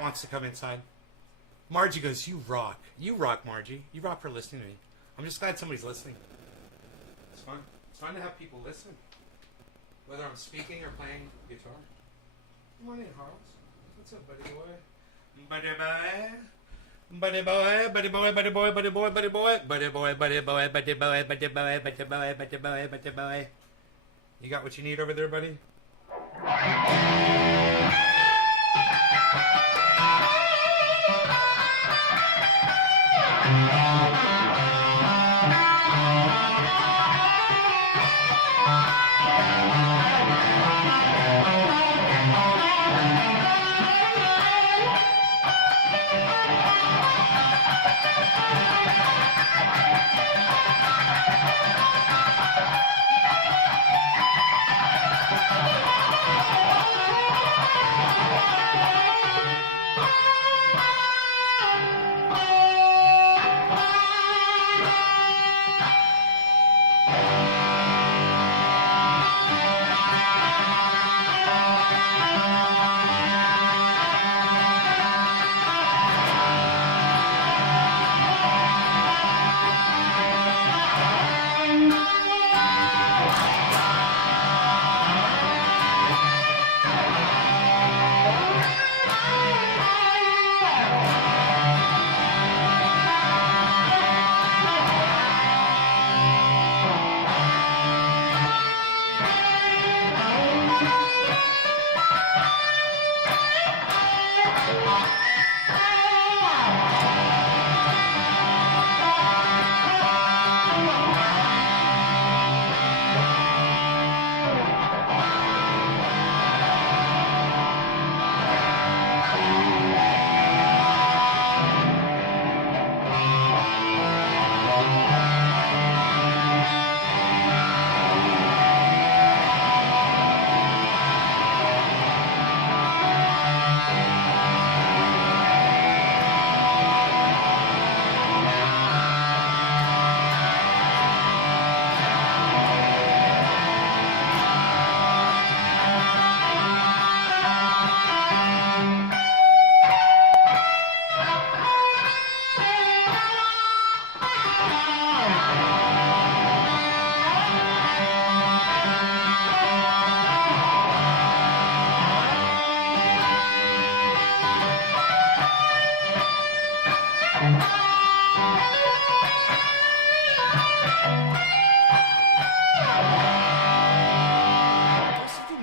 Wants to come inside. Margie goes, you rock, Margie, you rock for listening to me. I'm just glad somebody's listening. It's fun to have people listen, whether I'm speaking or playing guitar. Come on in, Harles. What's up, buddy boy? Buddy boy, buddy boy, buddy boy, buddy boy, buddy boy, buddy boy, buddy boy, buddy boy, buddy boy, buddy boy, buddy boy, buddy boy. You got what you need over there, buddy?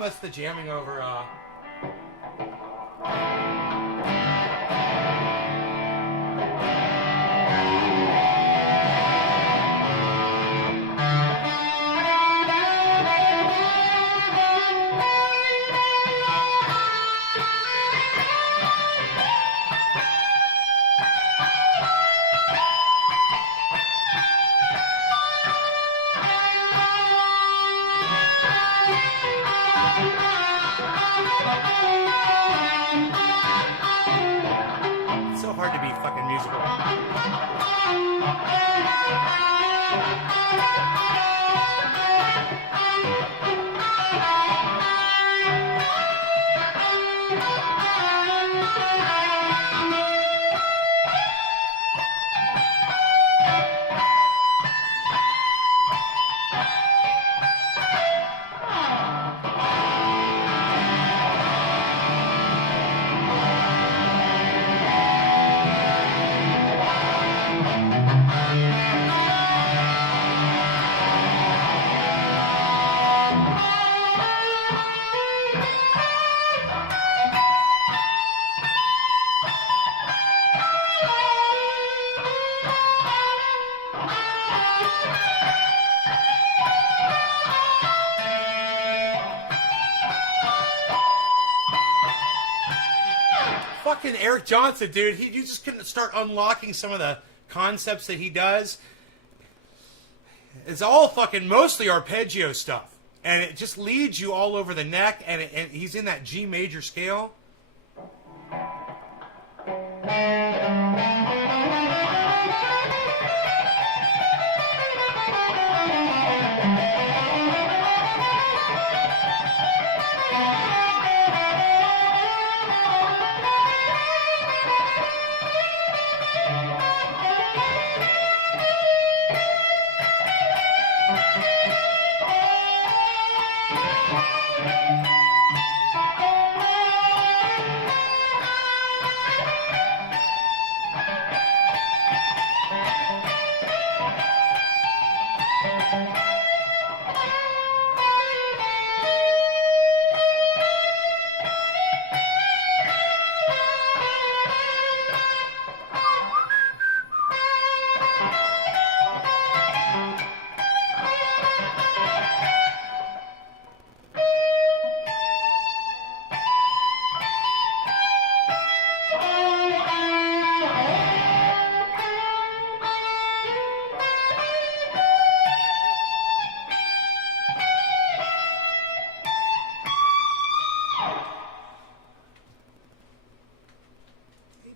must the jamming over. It's so hard to be fucking musical. Fucking Eric Johnson, dude. You just couldn't start unlocking some of the concepts that he does. It's all fucking mostly arpeggio stuff. And it just leads you all over the neck. And he's in that G major scale.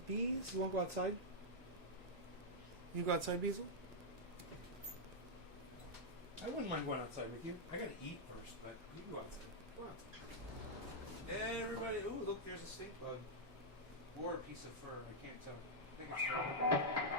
Bees, you want to go outside? You go outside, Beazle? I wouldn't mind going outside with you. I gotta eat first, but you can go outside. Go outside. Everybody, ooh, look, there's a stink bug. Or a piece of fur, I can't tell. I think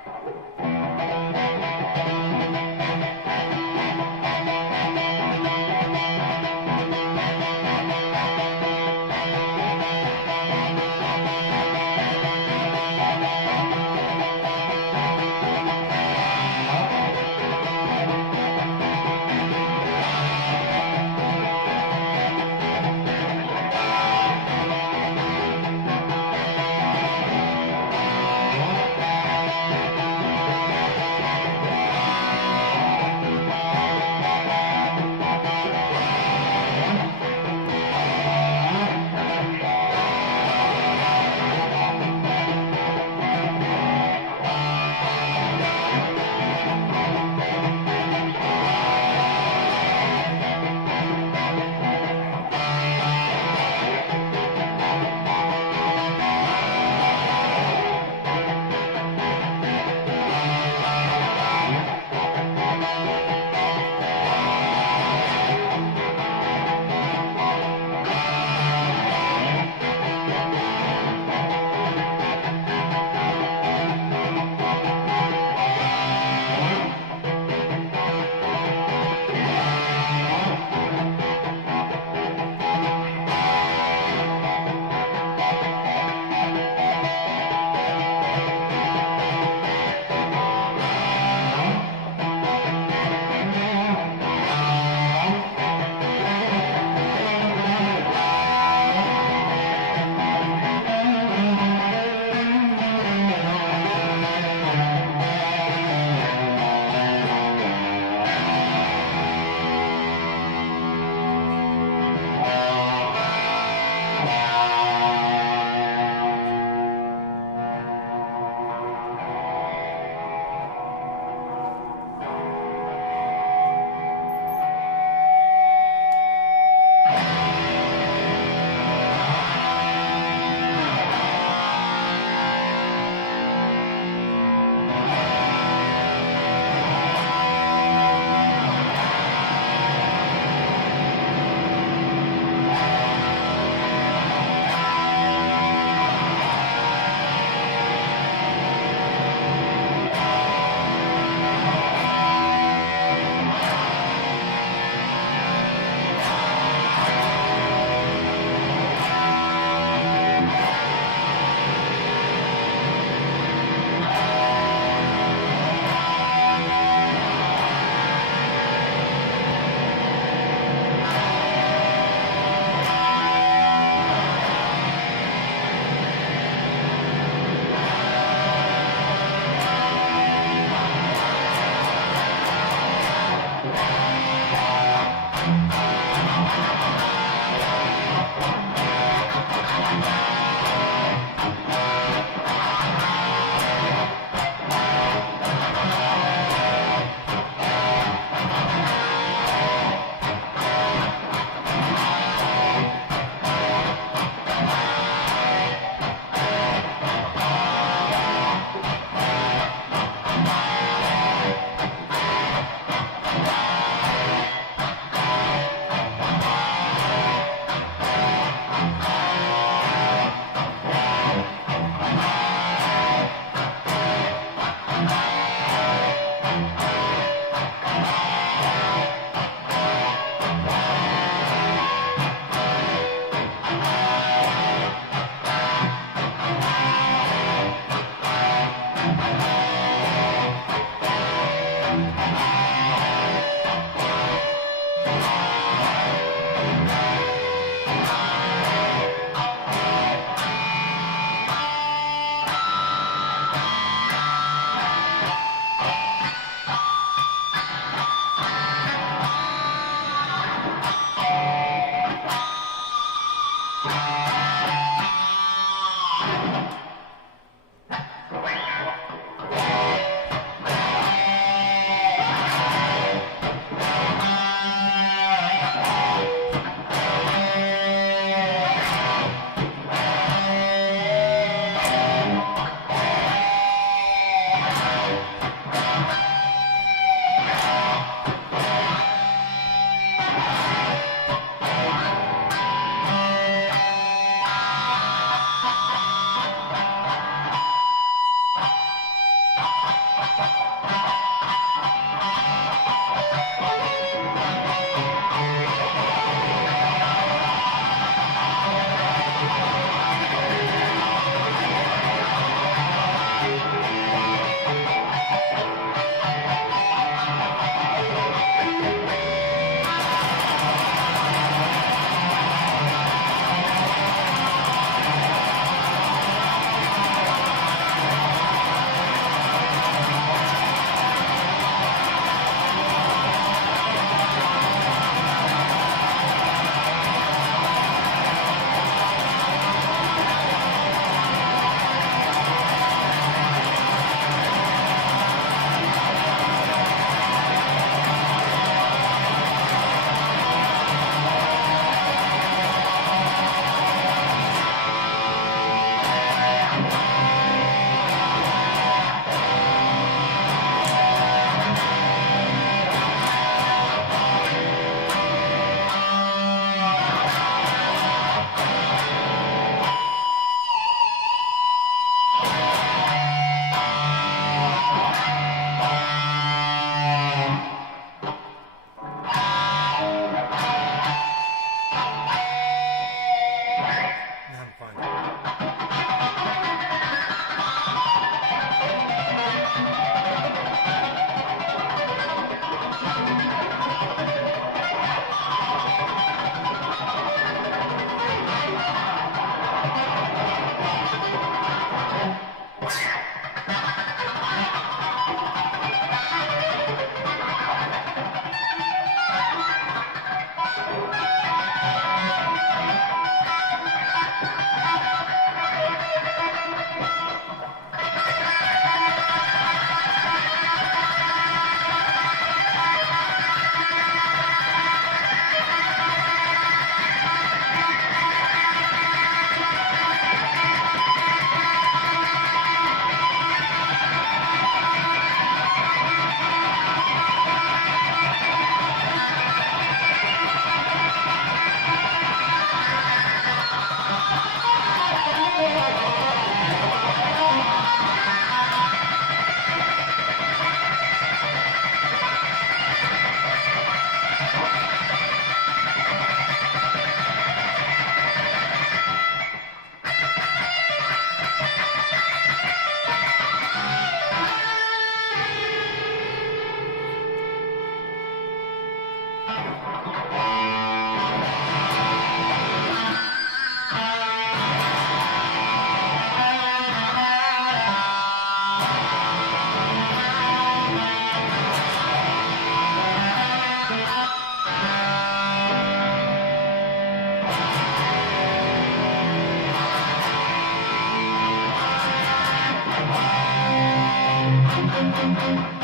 Why?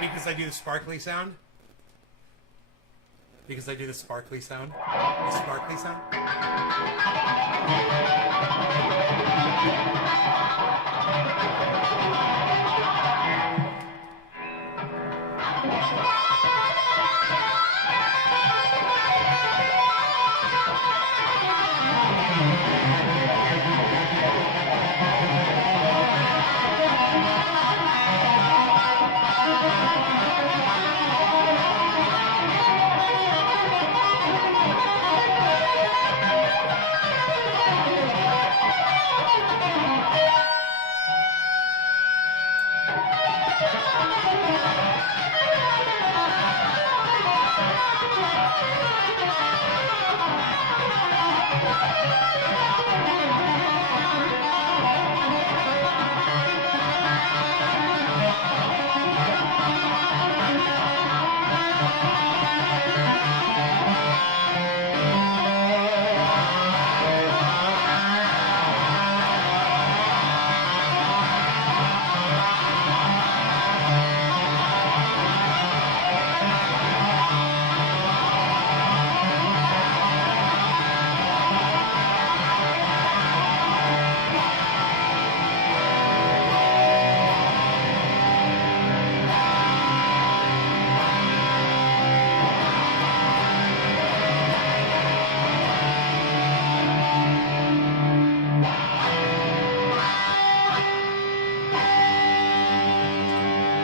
Because I do the sparkly sound? Because I do the sparkly sound? The sparkly sound?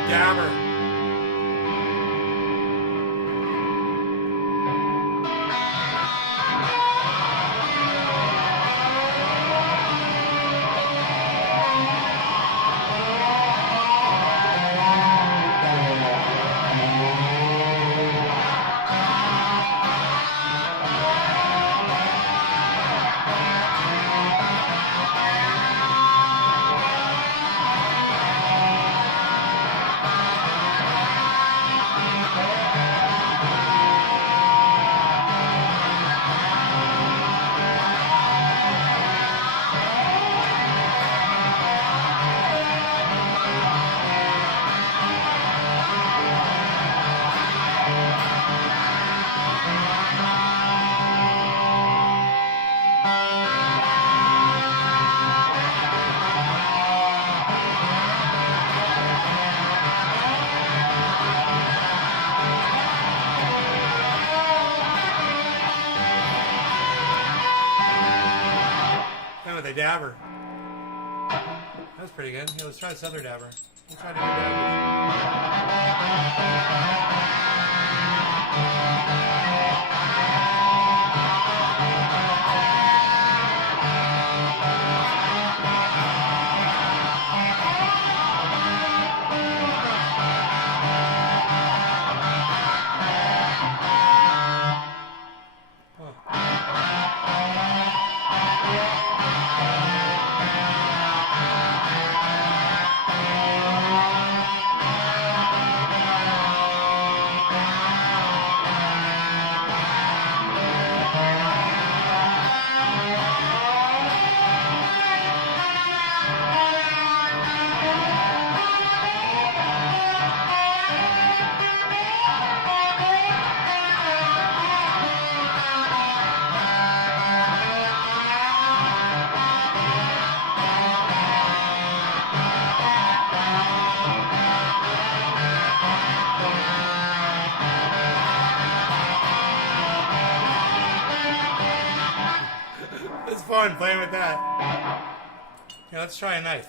Dabber. With a dabber. That was pretty good. Yeah, let's try this other dabber. We'll try to do It's fun playing with that. Yeah, let's try a knife.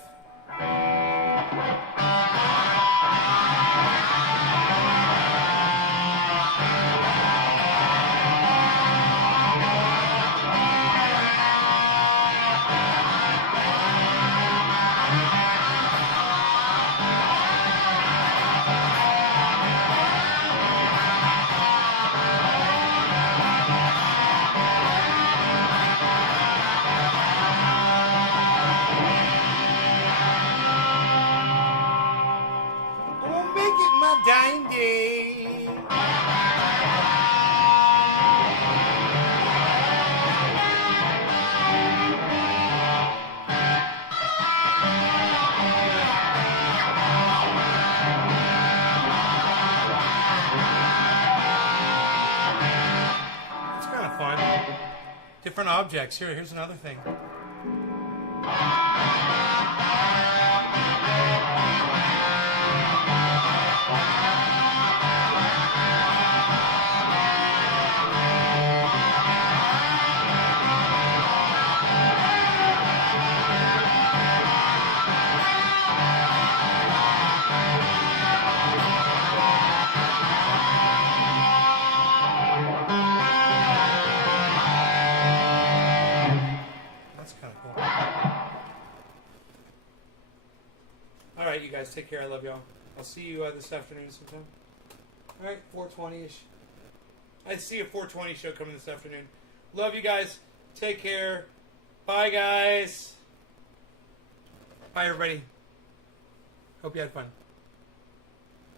day. It's kind of fun. Different objects. Here's another thing. That's kind of cool. All right, you guys, take care. I love y'all. I'll see you this afternoon sometime. All right, 4:20ish. I see a 4:20 show coming this afternoon. Love you guys. Take care. Bye, guys. Bye, everybody. Hope you had fun.